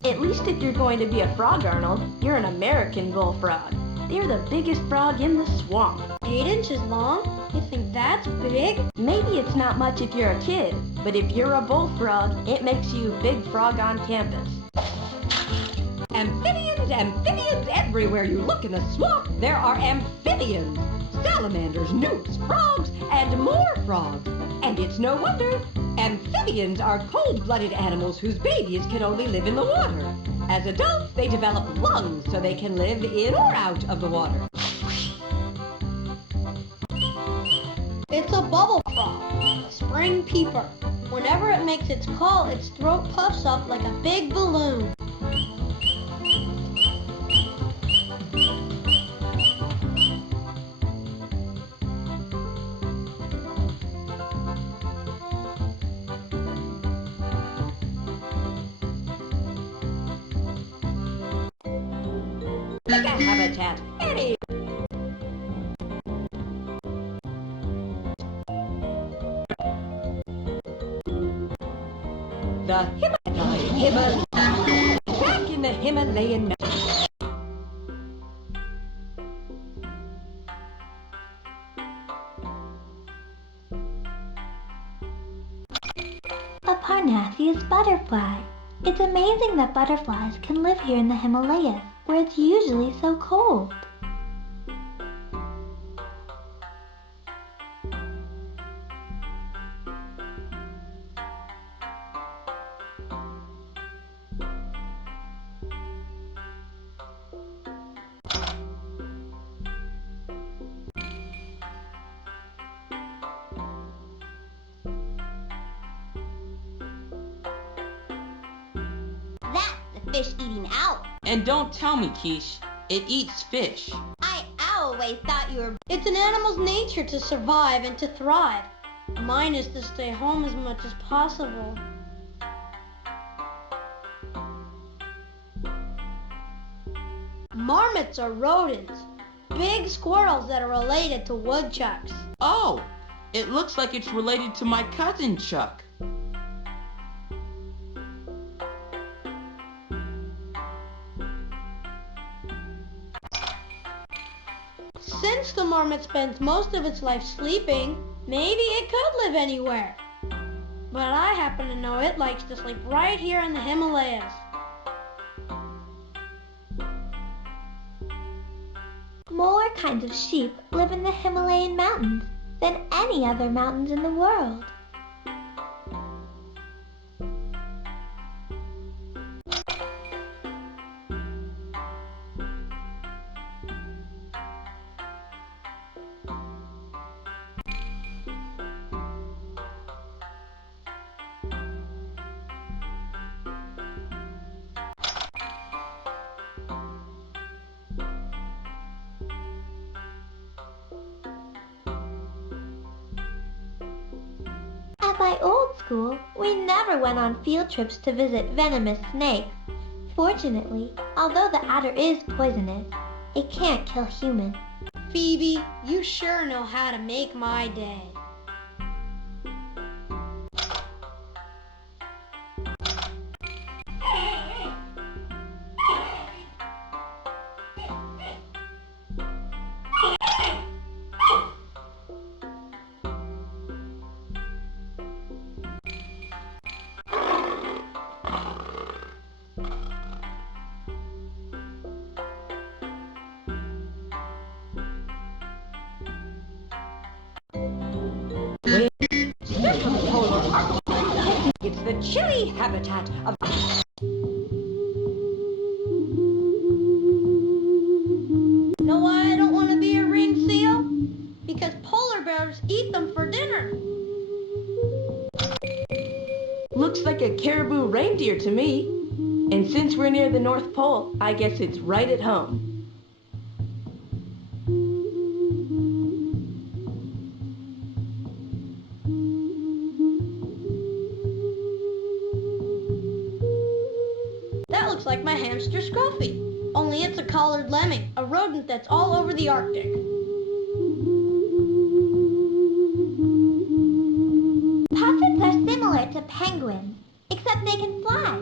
At least if you're going to be a frog, Arnold, you're an American bullfrog. They're the biggest frog in the swamp. 8 inches long? You think that's big? Maybe it's not much if you're a kid, but if you're a bullfrog, it makes you big frog on campus. Amphibians There's amphibians everywhere you look in the swamp. There are amphibians. Salamanders, newts, frogs, and more frogs. And it's no wonder. Amphibians are cold-blooded animals whose babies can only live in the water. As adults, they develop lungs so they can live in or out of the water. It's a bubble frog, a spring peeper. Whenever it makes its call, its throat puffs up like a big balloon. Like a habitat. Any. The Himalayan. Back in the Himalayan mountains. A Parnassus butterfly. It's amazing that butterflies can live here in the Himalayas, where it's usually so cold. That's the fish eating owl. And don't tell me, Quiche, it eats fish. I always thought you were... It's an animal's nature to survive and to thrive. Mine is to stay home as much as possible. Marmots are rodents, big squirrels that are related to woodchucks. Oh, it looks like it's related to my cousin Chuck. Since the marmot spends most of its life sleeping, maybe it could live anywhere. But I happen to know it likes to sleep right here in the Himalayas. More kinds of sheep live in the Himalayan mountains than any other mountains in the world. At my old school, we never went on field trips to visit venomous snakes. Fortunately, although the adder is poisonous, it can't kill humans. Phoebe, you sure know how to make my day. It's the chilly habitat of... Know why I don't want to be a ringed seal? Because polar bears eat them for dinner. Looks like a caribou reindeer to me. And since we're near the North Pole, I guess it's right at home. That looks like my hamster Scruffy. Only it's a collared lemming, a rodent that's all over the Arctic. Puffins are similar to penguins, except they can fly.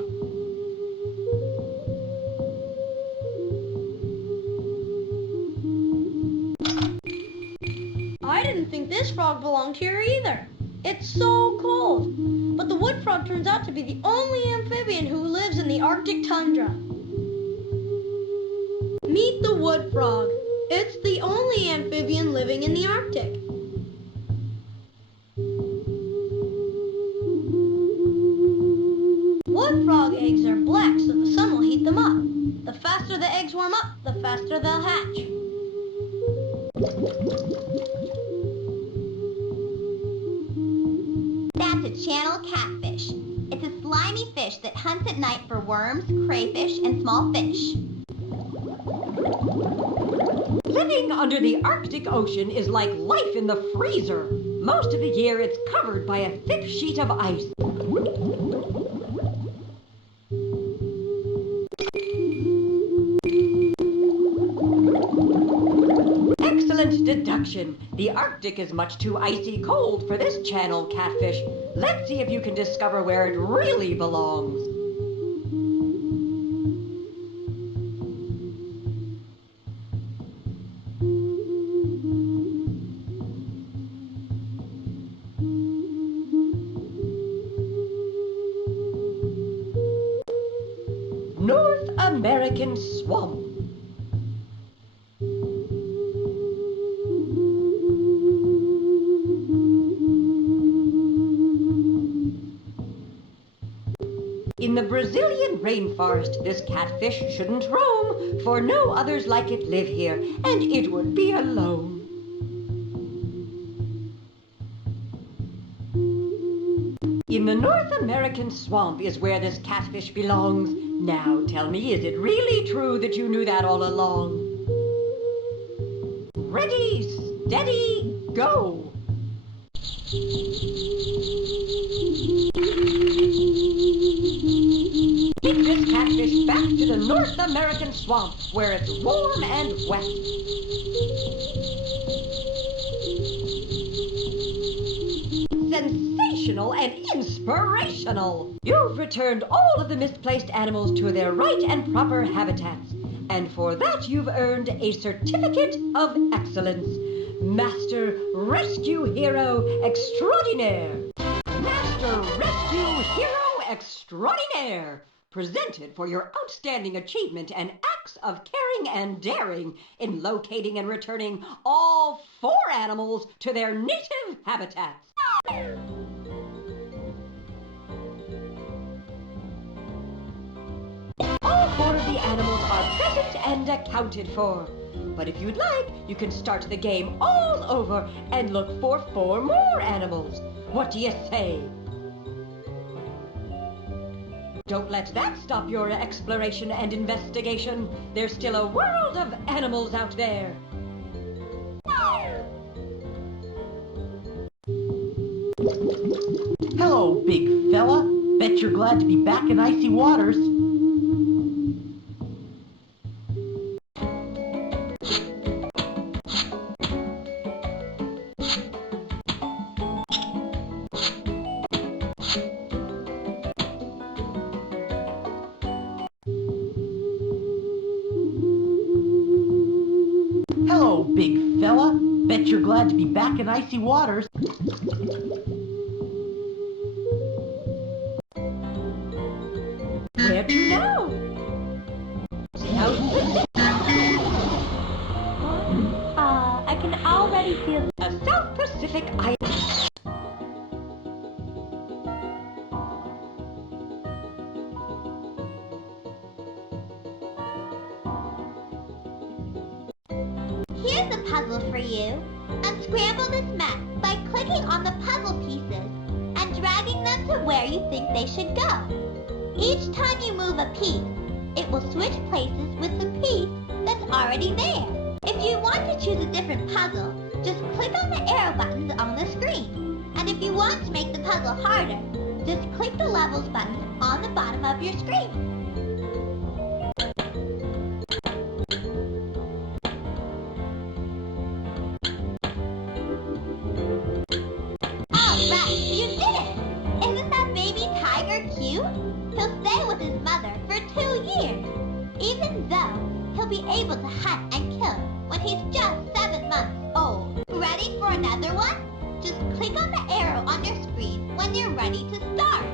I didn't think this frog belonged here either. It's so cold. But the wood frog turns out to be the only amphibian who lives in the Arctic tundra. frog. It's the only amphibian living in the Arctic. Wood frog eggs are black so the sun will heat them up. The faster the eggs warm up, the faster they'll hatch. That's a channel catfish. It's a slimy fish that hunts at night for worms, crayfish, and small fish. Living under the Arctic Ocean is like life in the freezer. Most of the year it's covered by a thick sheet of ice. Excellent deduction. The Arctic is much too icy cold for this channel catfish. Let's see if you can discover where it really belongs. North American swamp. In the Brazilian rainforest, this catfish shouldn't roam, for no others like it live here, and it would be alone. In the North American swamp is where this catfish belongs. Now tell me, is it really true that you knew that all along? Ready, steady, go! Take this catfish back to the North American swamp, where it's warm and wet. Sensational and inspirational! You've returned all of the misplaced animals to their right and proper habitats. And for that you've earned a certificate of excellence. Master Rescue Hero Extraordinaire. Master Rescue Hero Extraordinaire. Presented for your outstanding achievement and acts of caring and daring in locating and returning all 4 animals to their native habitats. All 4 of the animals are present and accounted for. But if you'd like, you can start the game all over and look for 4 more animals. What do you say? Don't let that stop your exploration and investigation. There's still a world of animals out there. Hello, big fella. Bet you're glad to be back in icy waters. Hello, big fella. Bet you're glad to be back in icy waters. Where to now? South Pacific. I can already feel A South Pacific island. Here's a puzzle for you. Unscramble this map by clicking on the puzzle pieces and dragging them to where you think they should go. Each time you move a piece, it will switch places with the piece that's already there. If you want to choose a different puzzle, just click on the arrow buttons on the screen. And if you want to make the puzzle harder, just click the levels button on the bottom of your screen. Alright, you did it! Isn't that baby tiger cute? He'll stay with his mother for 2 years, even though he'll be able to hunt and kill when he's just 7 months old. Ready for another one? Just click on the arrow on your screen when you're ready to start.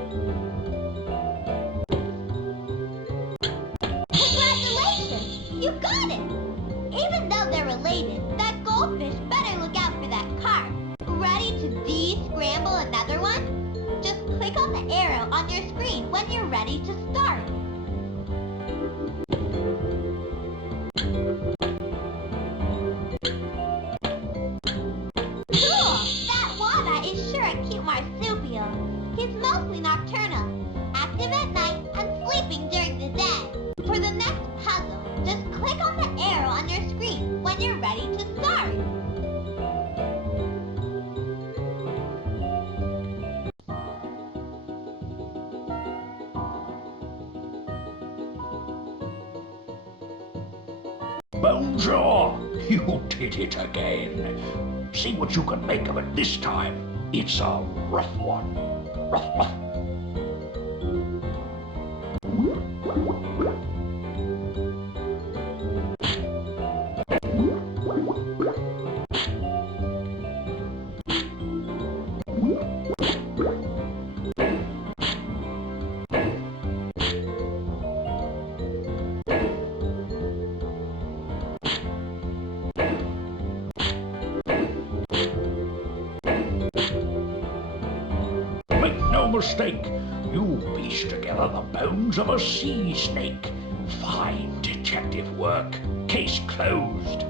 screen when you're ready to start. Cool! That walleye is sure a cute marsupial. He's mostly nocturnal, active at night and sleeping during the day. For the next puzzle, just click on the arrow on your screen when you're ready to start. Bonjour! You did it again. See what you can make of it this time. It's a rough one. Rough, rough. No mistake, you pieced together the bones of a sea snake. Fine detective work. Case closed.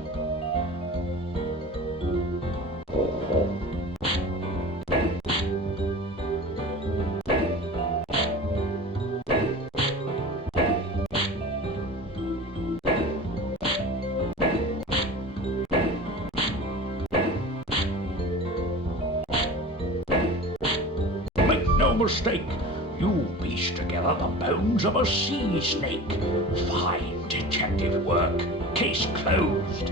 No mistake, you pieced together the bones of a sea snake. Fine detective work. Case closed.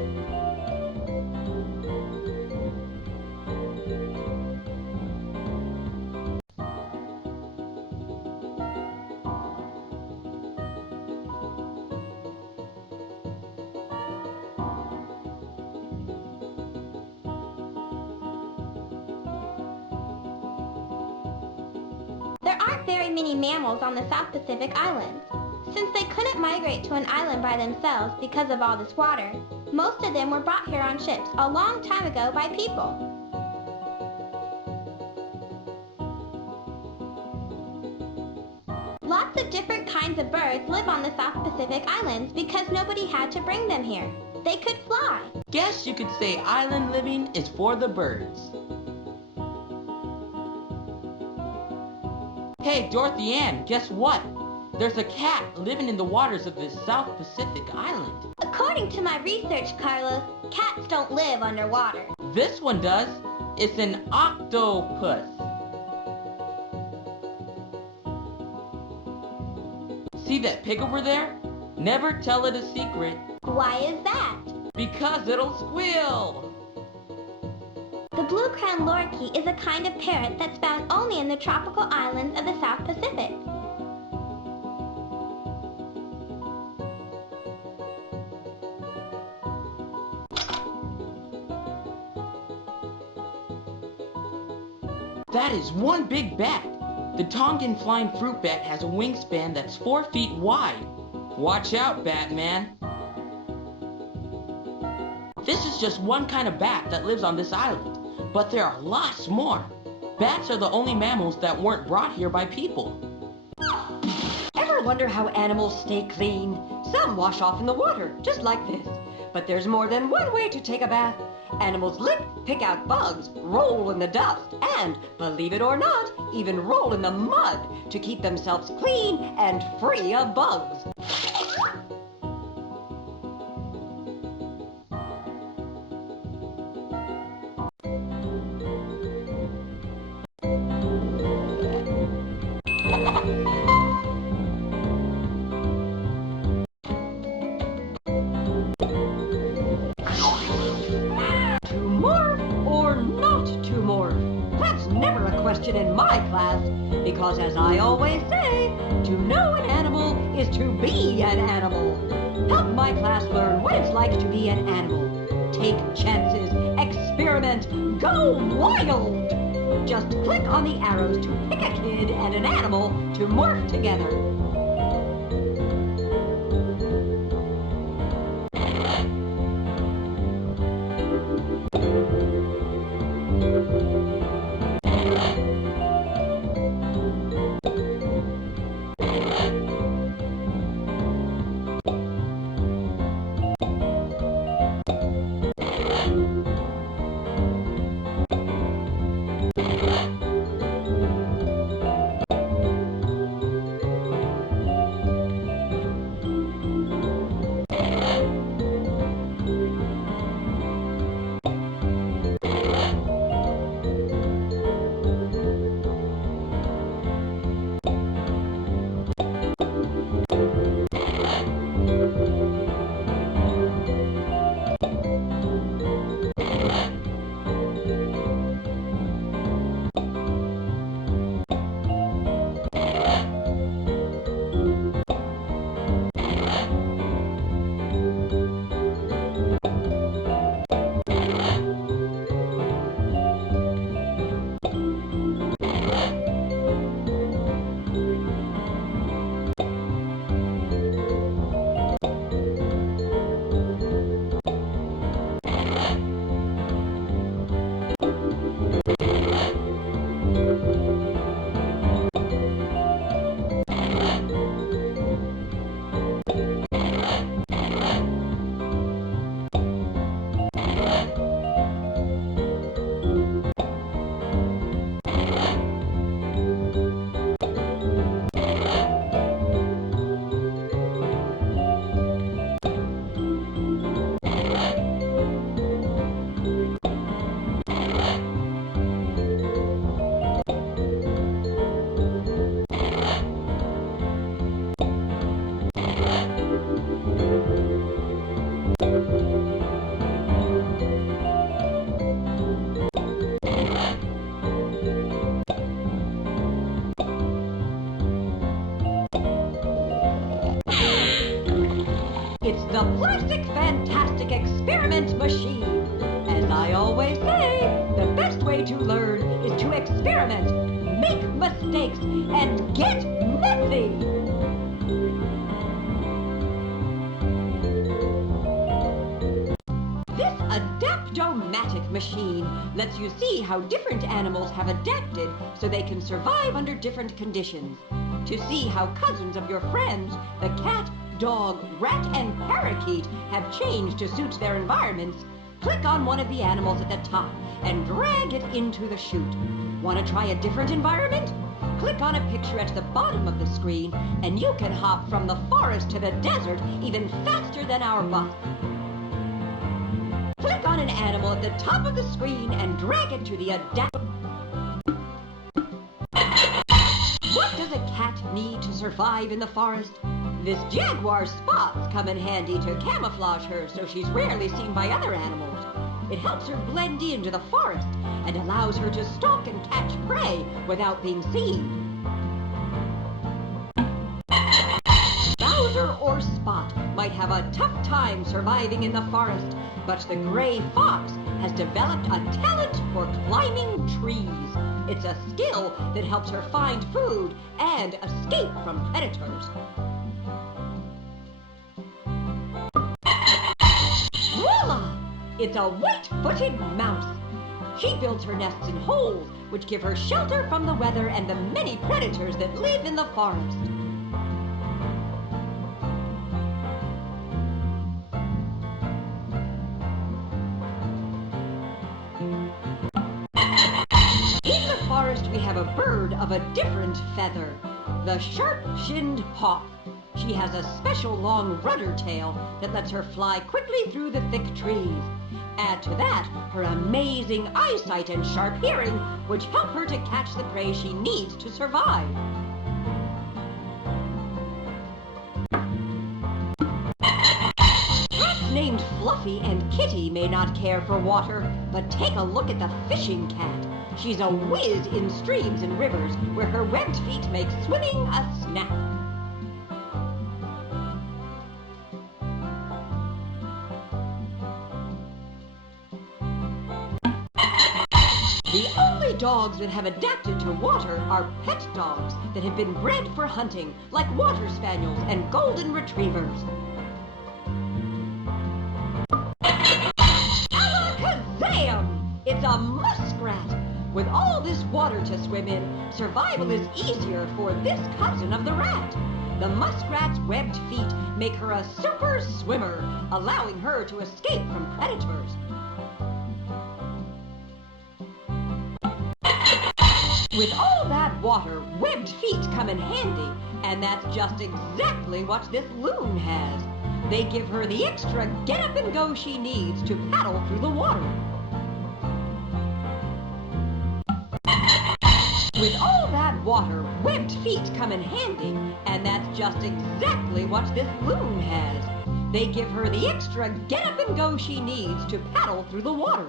There aren't very many mammals on the South Pacific Islands. Since they couldn't migrate to an island by themselves because of all this water, most of them were brought here on ships a long time ago by people. Lots of different kinds of birds live on the South Pacific Islands because nobody had to bring them here. They could fly. Guess you could say island living is for the birds. Hey, Dorothy Ann, guess what? There's a cat living in the waters of this South Pacific island. According to my research, Carlos, cats don't live underwater. This one does. It's an octopus. See that pig over there? Never tell it a secret. Why is that? Because it'll squeal. The blue-crowned lorikeet is a kind of parrot that's found only in the tropical islands of the South Pacific. That is one big bat. The Tongan flying fruit bat has a wingspan that's 4 feet wide. Watch out, Batman. This is just one kind of bat that lives on this island. But there are lots more. Bats are the only mammals that weren't brought here by people. Ever wonder how animals stay clean? Some wash off in the water, just like this. But there's more than one way to take a bath. Animals lick, pick out bugs, roll in the dust, and, believe it or not, even roll in the mud to keep themselves clean and free of bugs. In my class, because as I always say, to know an animal is to be an animal. Help my class learn what it's like to be an animal. Take chances, experiment, go wild! Just click on the arrows to pick a kid and an animal to morph together. to learn is to experiment, make mistakes, and get messy. This Adaptomatic machine lets you see how different animals have adapted so they can survive under different conditions. To see how cousins of your friends, the cat, dog, rat, and parakeet, have changed to suit their environments, click on one of the animals at the top and drag it into the chute. Want to try a different environment? Click on a picture at the bottom of the screen and you can hop from the forest to the desert even faster than our bus. Click on an animal at the top of the screen and drag it to the What does a cat need to survive in the forest? This jaguar's spots come in handy to camouflage her so she's rarely seen by other animals. It helps her blend into the forest and allows her to stalk and catch prey without being seen. Bowser or Spot might have a tough time surviving in the forest, but the gray fox has developed a talent for climbing trees. It's a skill that helps her find food and escape from predators. Voila! It's a white-footed mouse. She builds her nests in holes, which give her shelter from the weather and the many predators that live in the forest. In the forest, we have a bird of a different feather, the sharp-shinned hawk. She has a special long rudder tail that lets her fly quickly through the thick trees. Add to that her amazing eyesight and sharp hearing, which help her to catch the prey she needs to survive. Cats named Fluffy and Kitty may not care for water, but take a look at the fishing cat. She's a whiz in streams and rivers where her webbed feet make swimming a snap. The only dogs that have adapted to water are pet dogs that have been bred for hunting, like water spaniels and golden retrievers. Alakazam! It's a muskrat! With all this water to swim in, survival is easier for this cousin of the rat. The muskrat's webbed feet make her a super swimmer, allowing her to escape from predators. With all that water, webbed feet come in handy, and that's just exactly what this loon has. They give her the extra get-up-and-go she needs to paddle through the water. With all that water, webbed feet come in handy, and that's just exactly what this loon has. They give her the extra get-up-and-go she needs to paddle through the water.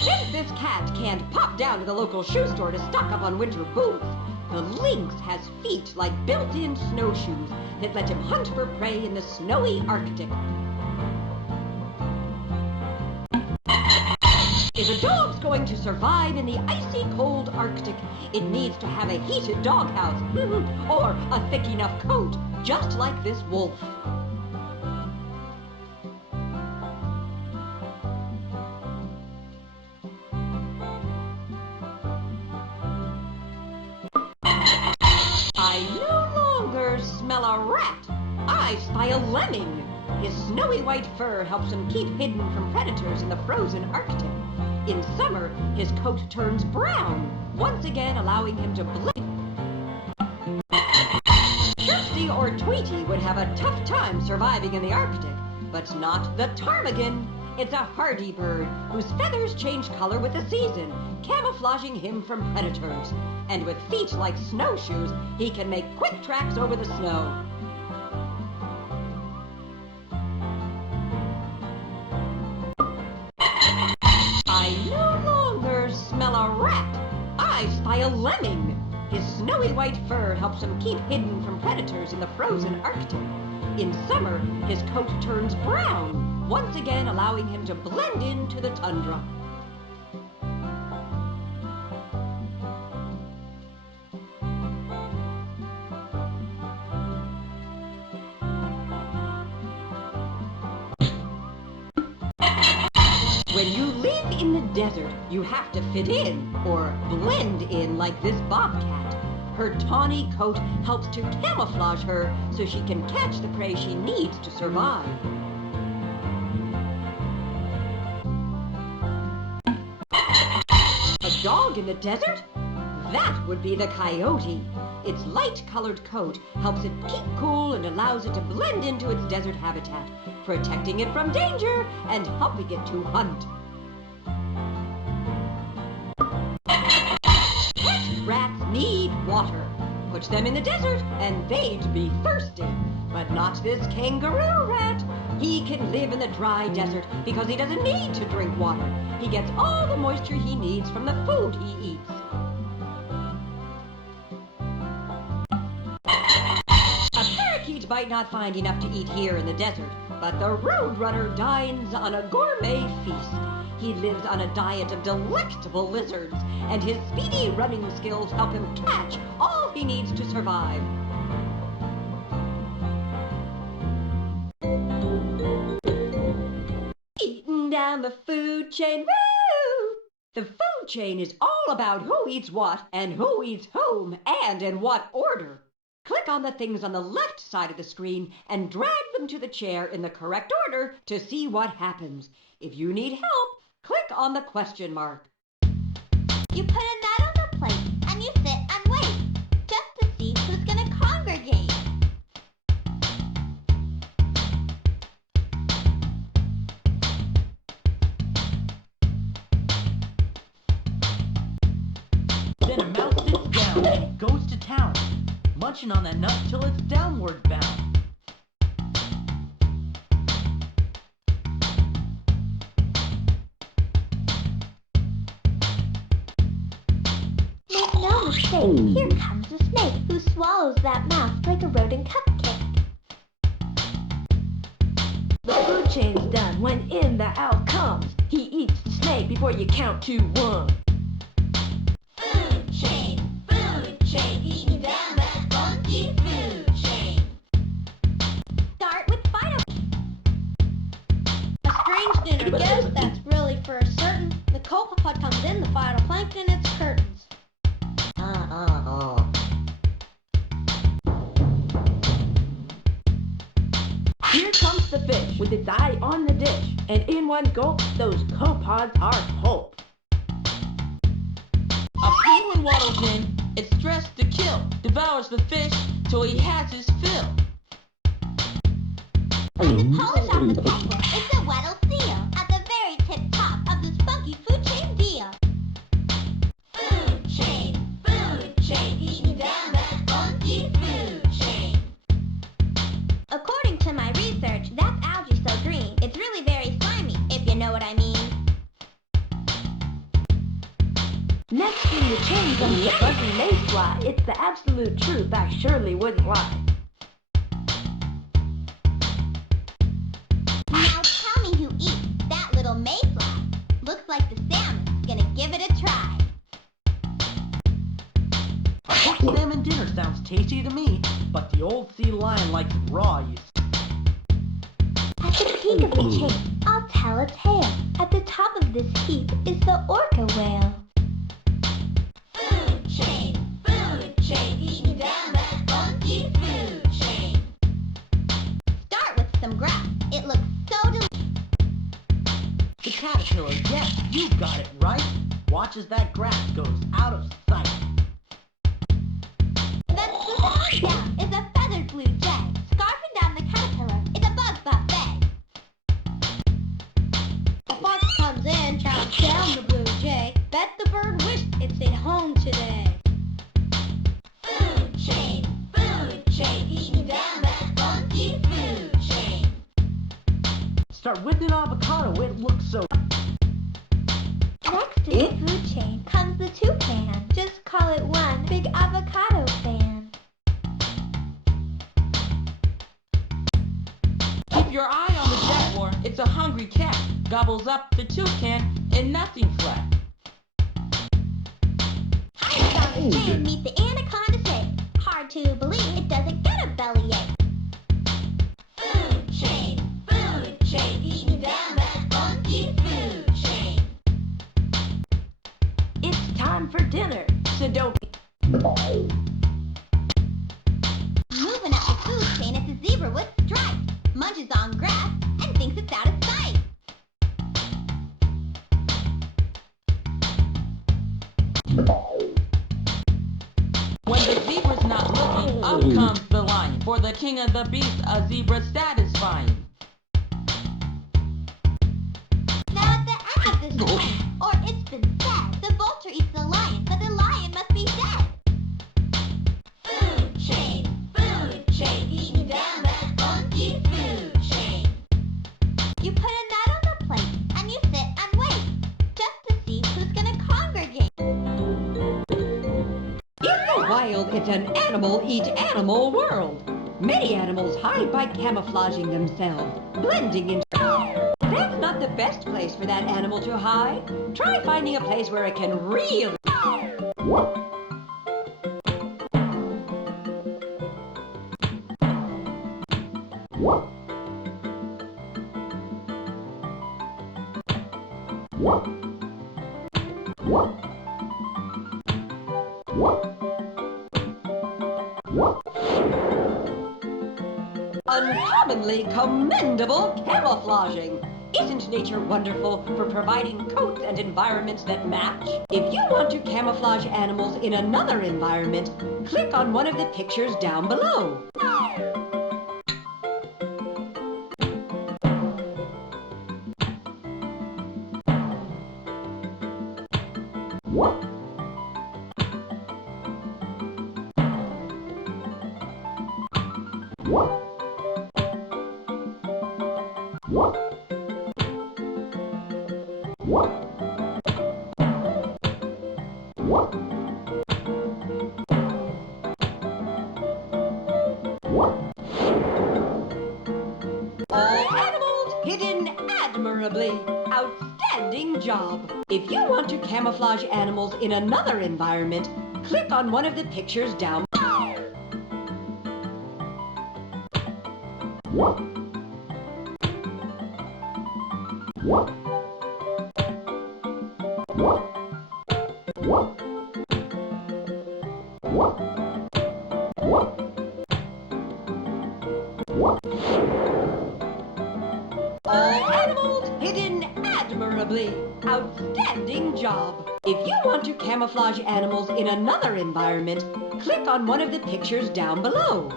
Since this cat can't pop down to the local shoe store to stock up on winter boots, the lynx has feet like built-in snowshoes that let him hunt for prey in the snowy Arctic. If a dog's going to survive in the icy cold Arctic, it needs to have a heated doghouse or a thick enough coat, just like this wolf. I no longer smell a rat. I spy a lemming. His snowy white fur helps him keep hidden from predators in the frozen Arctic. In summer, his coat turns brown, once again allowing him to blend. Trixie or Tweety would have a tough time surviving in the Arctic, but not the ptarmigan. It's a hardy bird whose feathers change color with the season, camouflaging him from predators. And with feet like snowshoes, he can make quick tracks over the snow. I no longer smell a rat. I spy a lemming. His snowy white fur helps him keep hidden from predators in the frozen Arctic. In summer, his coat turns brown, once again allowing him to blend into the tundra. When you live in the desert, you have to fit in, or blend in like this bobcat. Her tawny coat helps to camouflage her so she can catch the prey she needs to survive. A dog in the desert? That would be the coyote. Its light-colored coat helps it keep cool and allows it to blend into its desert habitat, protecting it from danger and helping it to hunt. Pet rats need water. Put them in the desert and they'd be thirsty. But not this kangaroo rat. He can live in the dry desert because he doesn't need to drink water. He gets all the moisture he needs from the food he eats. Might not find enough to eat here in the desert, but the roadrunner dines on a gourmet feast. He lives on a diet of delectable lizards, and his speedy running skills help him catch all he needs to survive. Eating down the food chain, woo! The food chain is all about who eats what, and who eats whom, and in what order. Click on the things on the left side of the screen and drag them to the chair in the correct order to see what happens. If you need help, click on the question mark. You put a nut on the plate and you sit and wait, just to see who's gonna congregate. Then a mouse sits down and goes to town, munching on that nut till it's downward bound. Make no mistake, here comes a snake who swallows that mouse like a rodent cupcake. The food chain's done when in the owl comes. He eats the snake before you count to 1. Food chain, eating down that funky food chain. Start with vital. A strange dinner guest, that's really for certain. The copepod comes in, the phytoplankton, its curtains. Here comes the fish with its eye on the dish, and in one gulp, those copepods are pulp. A penguin waddles in, it's dressed to kill, devours the fish till he has his fill. And to polish off the penguin, it's a Weddell seal at the very tip top of this funky food chain deal. Food chain, eating down that funky food chain. According to my research, that's algae so green, it's really very slimy, if you know what I mean. Next in the chain comes the fuzzy mayfly. It's the absolute truth, I surely wouldn't lie. Now tell me who eats that little mayfly. Looks like the salmon's gonna give it a try. A cooked salmon dinner sounds tasty to me, but the old sea lion likes it raw, you see. At the peak of the chain, I'll tell a tale. At the top of this heap is the orca whale. Food chain, eating down that funky food chain. Start with some grass. It looks so delicious. The caterpillar, yes, you got it right. Watch as that grass goes out of sight. Then swooping down is a feathered blue jay. Scarfing down the caterpillar is a bug buffet. A fox comes in, chows down the blue jay. Bet the bird wished it stayed home today. Food chain, eating down that funky food chain. Start with an avocado, it looks so... Next to the food chain comes the toucan. Just call it one big avocado fan. hungry cat gobbles up the toucan and nothing flat. I found a chain, meet the anaconda say. Hard to believe it doesn't get a bellyache. Food chain, eating down that funky food chain. It's time for dinner, so don't Moving up the food chain, it's a zebra with stripes. Munches on grass and thinks it's out of sight. When the zebra's not looking, up comes the lion. For the king of the beasts, a zebra's satisfying. Now at the end of this chain, or it's been said, the vulture eats the lion, so the lion must be dead. Food chain, eating down that funky food chain. You put a nut on the plate, and you sit and wait, just to see who's gonna congregate. In the wild, it's an animal-eat-animal world. Many animals hide by camouflaging themselves, blending into... That's not the best place for that animal to hide. Try finding a place where it can really... Uncommonly commendable camouflaging. Isn't nature wonderful for providing coats and environments that match? If you want to camouflage animals in another environment, click on one of the pictures down below. All animals hidden admirably. Outstanding job. If you want to camouflage animals in another environment, click on one of the pictures down below. All animals hidden admirably. Outstanding job. If you want to camouflage animals in another environment, click on one of the pictures down below.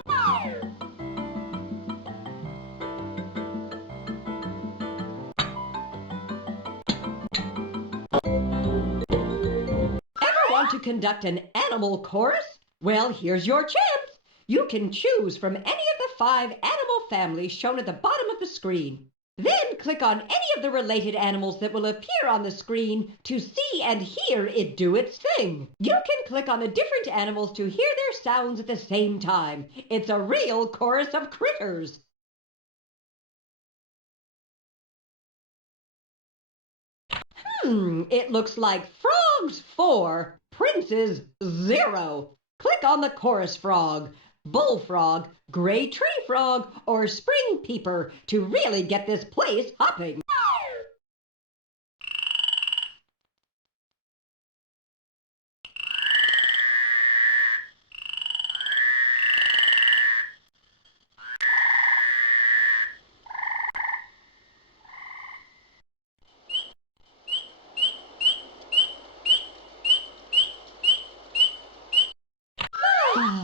Ever want to conduct an animal chorus? Well, here's your chance. You can choose from any of the 5 animal families shown at the bottom of the screen. Then click on any of the related animals that will appear on the screen to see and hear it do its thing. You can click on the different animals to hear their sounds at the same time. It's a real chorus of critters. It looks like frogs 4, princes 0. Click on the chorus frog, bullfrog, gray tree frog, or spring peeper to really get this place hopping.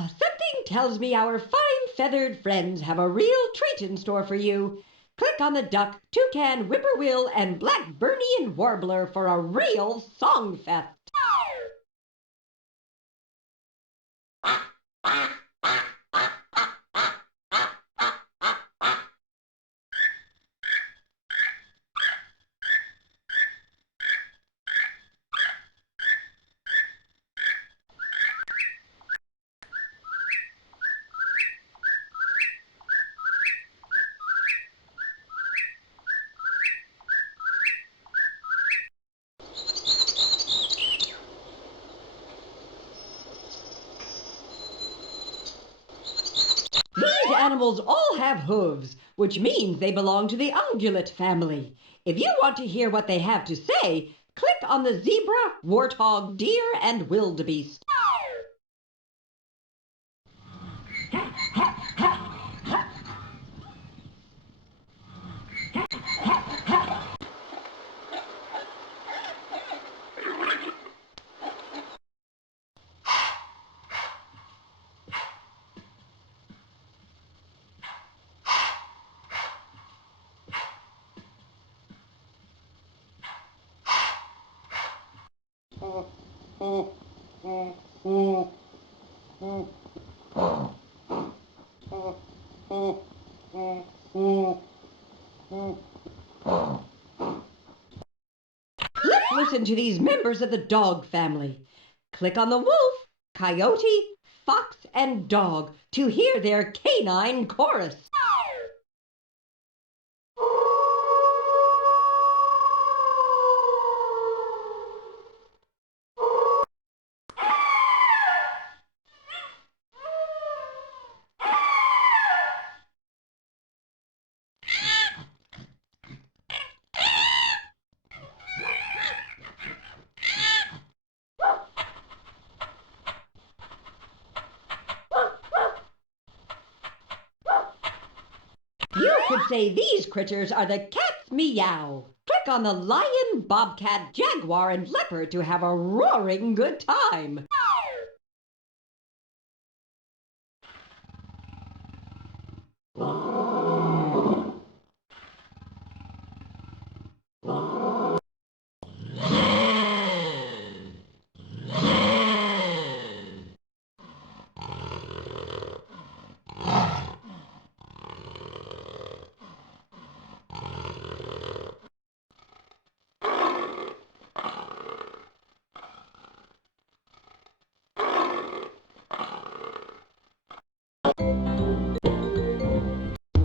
Something tells me our fine feathered friends have a real treat in store for you. Click on the duck, toucan, whippoorwill, and blackburnian warbler for a real song fest. animals all have hooves, which means they belong to the ungulate family. If you want to hear what they have to say, click on the zebra, warthog, deer, and wildebeest. Let's listen to these members of the dog family. Click on the wolf, coyote, fox, and dog to hear their canine chorus. You could say these critters are the cat's meow. Click on the lion, bobcat, jaguar, and leopard to have a roaring good time.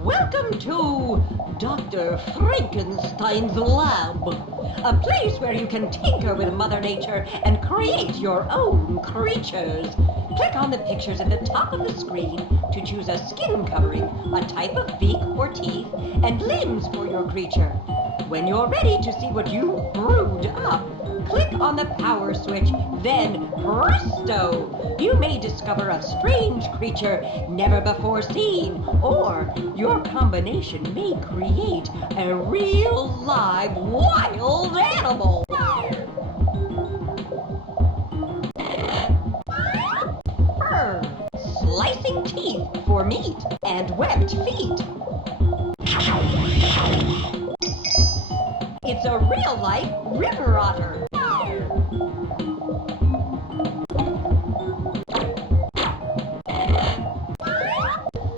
Welcome to Dr. Frankenstein's lab, a place where you can tinker with Mother Nature and create your own creatures. Click on the pictures at the top of the screen to choose a skin covering, a type of beak or teeth, and limbs for your creature. When you're ready to see what you brewed up, click on the power switch, then presto! You may discover a strange creature never before seen, or your combination may create a real live wild animal. Fur, slicing teeth for meat, and webbed feet. It's a real-life river otter.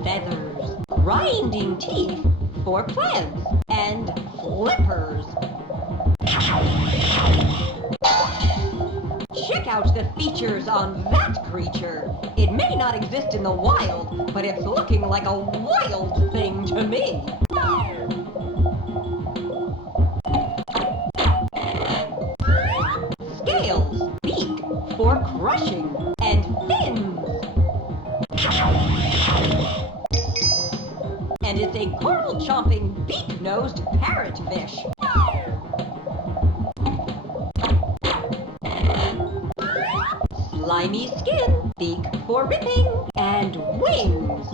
Feathers, grinding teeth for plants, and flippers. Check out the features on that creature. It may not exist in the wild, but it's looking like a wild thing to me. Scales, beak for crushing, and fins. And it's a coral-chomping, beak-nosed parrotfish. Slimy skin, beak for ripping, and wings.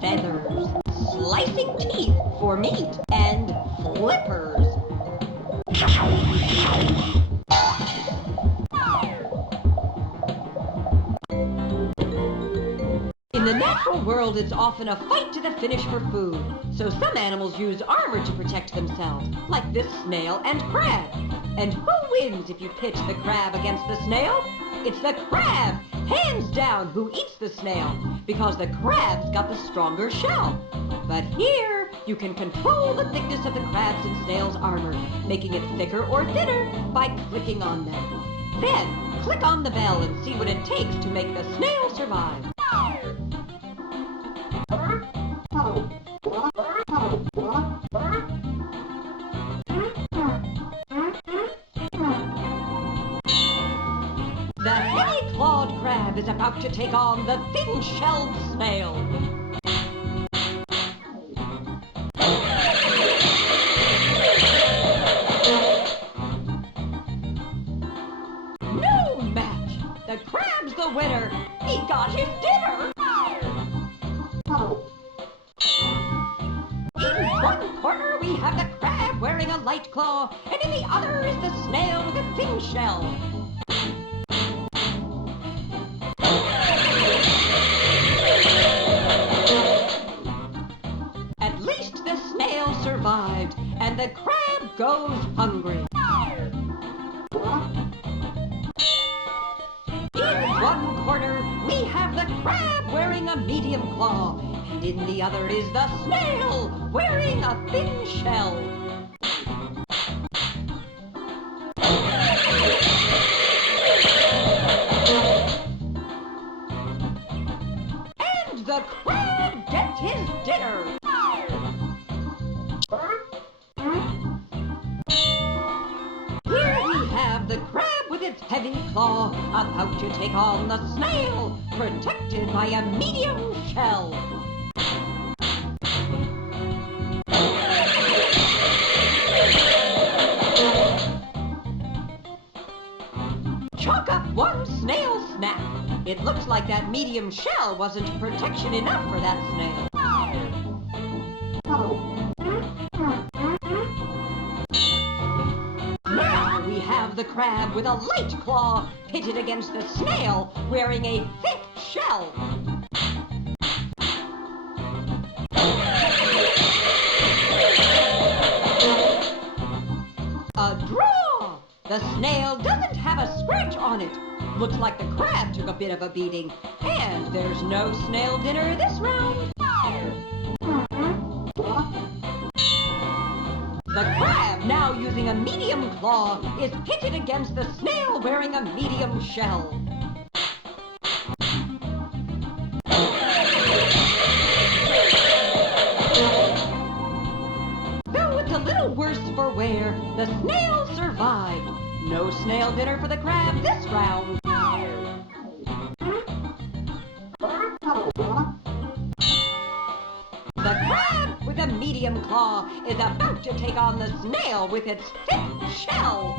Feathers, slicing teeth for meat, and flippers. In the natural world, it's often a fight to the finish for food. So some animals use armor to protect themselves, like this snail and crab. And who wins if you pit the crab against the snail? It's the crab, hands down, who eats the snail, because the crab's got the stronger shell. But here, you can control the thickness of the crab's and snail's armor, making it thicker or thinner by clicking on them. Then, click on the bell and see what it takes to make the snail survive. The heavy-clawed crab is about to take on the thin-shelled snail. No match! The crab's the winner! He got his dinner! In one corner we have the crab wearing a light claw, and in the other is the snail with a thin shell. At least the snail survived, and the crab goes hungry. In one corner, we have the crab wearing a medium claw, and in the other is the snail wearing a thin shell. And the crab gets his dinner. Here we have the crab with its heavy claw about to take on the snail, protected by a medium shell. Chalk up one snail snap. It looks like that medium shell wasn't protection enough for that snail. Now we have the crab with a light claw pitted against the snail wearing a thick shell. A draw! The snail doesn't have a scratch on it. Looks like the crab took a bit of a beating. And there's no snail dinner this round. The crab, now using a medium claw, is pitted against the snail wearing a medium shell. Though it's a little worse for wear, the snail survived. No snail dinner for the crab this round. The crab with a medium claw is about to take on the snail with its thick shell.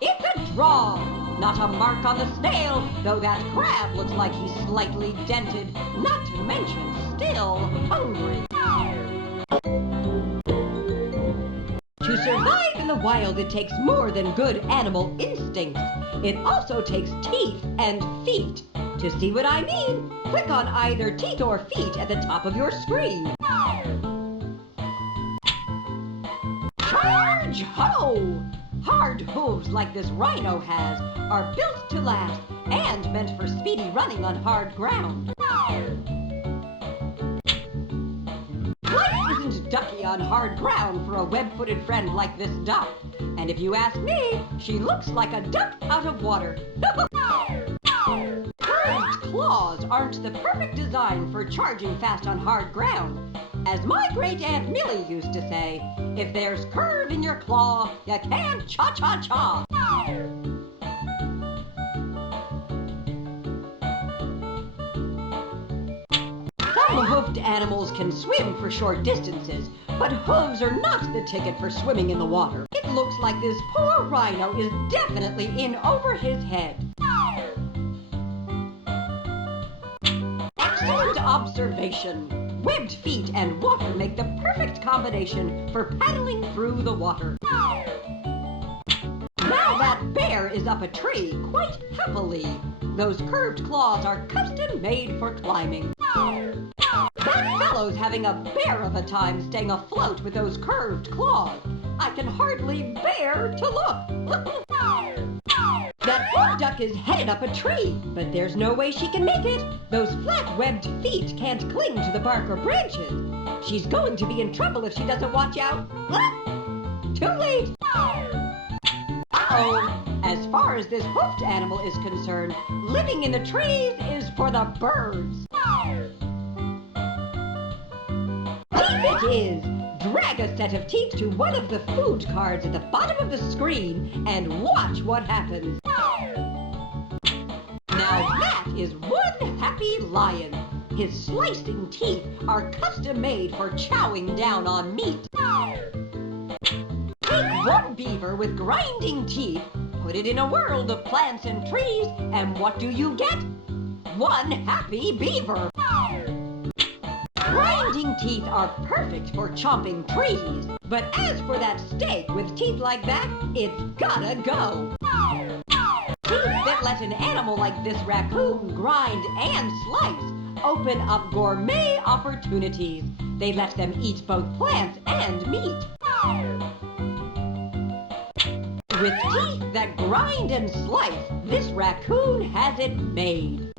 It's a draw. Not a mark on the snail, though that crab looks like he's slightly dented, not to mention still hungry. To survive in the wild, it takes more than good animal instincts. It also takes teeth and feet. To see what I mean, click on either teeth or feet at the top of your screen. Charge ho! Hard hooves like this rhino has are built to last and meant for speedy running on hard ground. Life isn't ducky on hard ground for a web-footed friend like this duck. And if you ask me, she looks like a duck out of water. Curved claws aren't the perfect design for charging fast on hard ground. As my great-aunt Millie used to say, if there's curve in your claw, you can't cha-cha-cha. Some hoofed animals can swim for short distances, but hooves are not the ticket for swimming in the water. It looks like this poor rhino is definitely in over his head. Excellent observation. Webbed feet and water make the perfect combination for paddling through the water. Now that bear is up a tree quite happily. Those curved claws are custom made for climbing. That fellow's having a bear of a time staying afloat with those curved claws. I can hardly bear to look. That poor duck is headed up a tree, but there's no way she can make it. Those flat webbed feet can't cling to the bark or branches. She's going to be in trouble if she doesn't watch out. Too late. Uh-oh. As far as this hoofed animal is concerned, living in the trees is for the birds. Deep it is. Drag a set of teeth to one of the food cards at the bottom of the screen and watch what happens. Now that is one happy lion. His slicing teeth are custom made for chowing down on meat. Take one beaver with grinding teeth, put it in a world of plants and trees, and what do you get? One happy beaver. Grinding teeth are perfect for chomping trees, but as for that steak with teeth like that, it's gotta go. Teeth that let an animal like this raccoon grind and slice open up gourmet opportunities. They let them eat both plants and meat. With teeth that grind and slice, this raccoon has it made.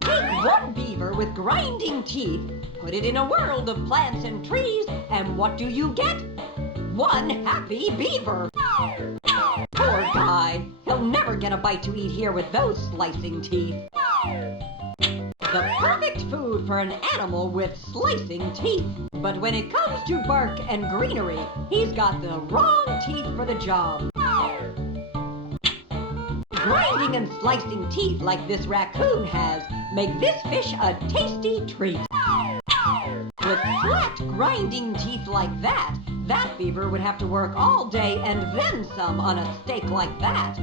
Take one beaver with grinding teeth, put it in a world of plants and trees, and what do you get? One happy beaver. Poor guy. He'll never get a bite to eat here with those slicing teeth. The perfect food for an animal with slicing teeth. But when it comes to bark and greenery, he's got the wrong teeth for the job. Grinding and slicing teeth like this raccoon has make this fish a tasty treat. With flat grinding teeth like that, that beaver would have to work all day and then some on a steak like that.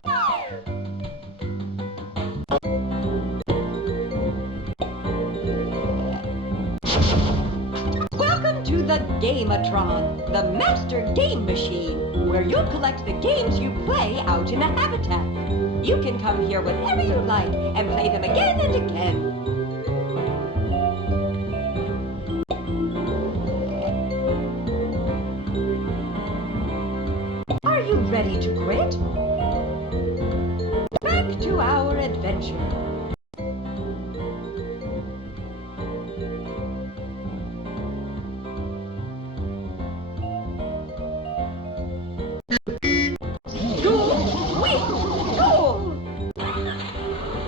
Welcome to the Gameatron, the master game machine, where you'll collect the games you play out in the habitat. You can come here whenever you like and play them again and again. Are you ready to quit? Back to our adventure.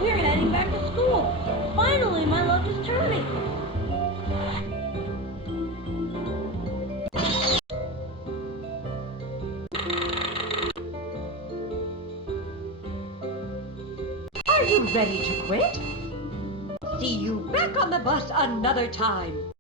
We're heading back to school. Finally, my luck is turning. Are you ready to quit? See you back on the bus another time.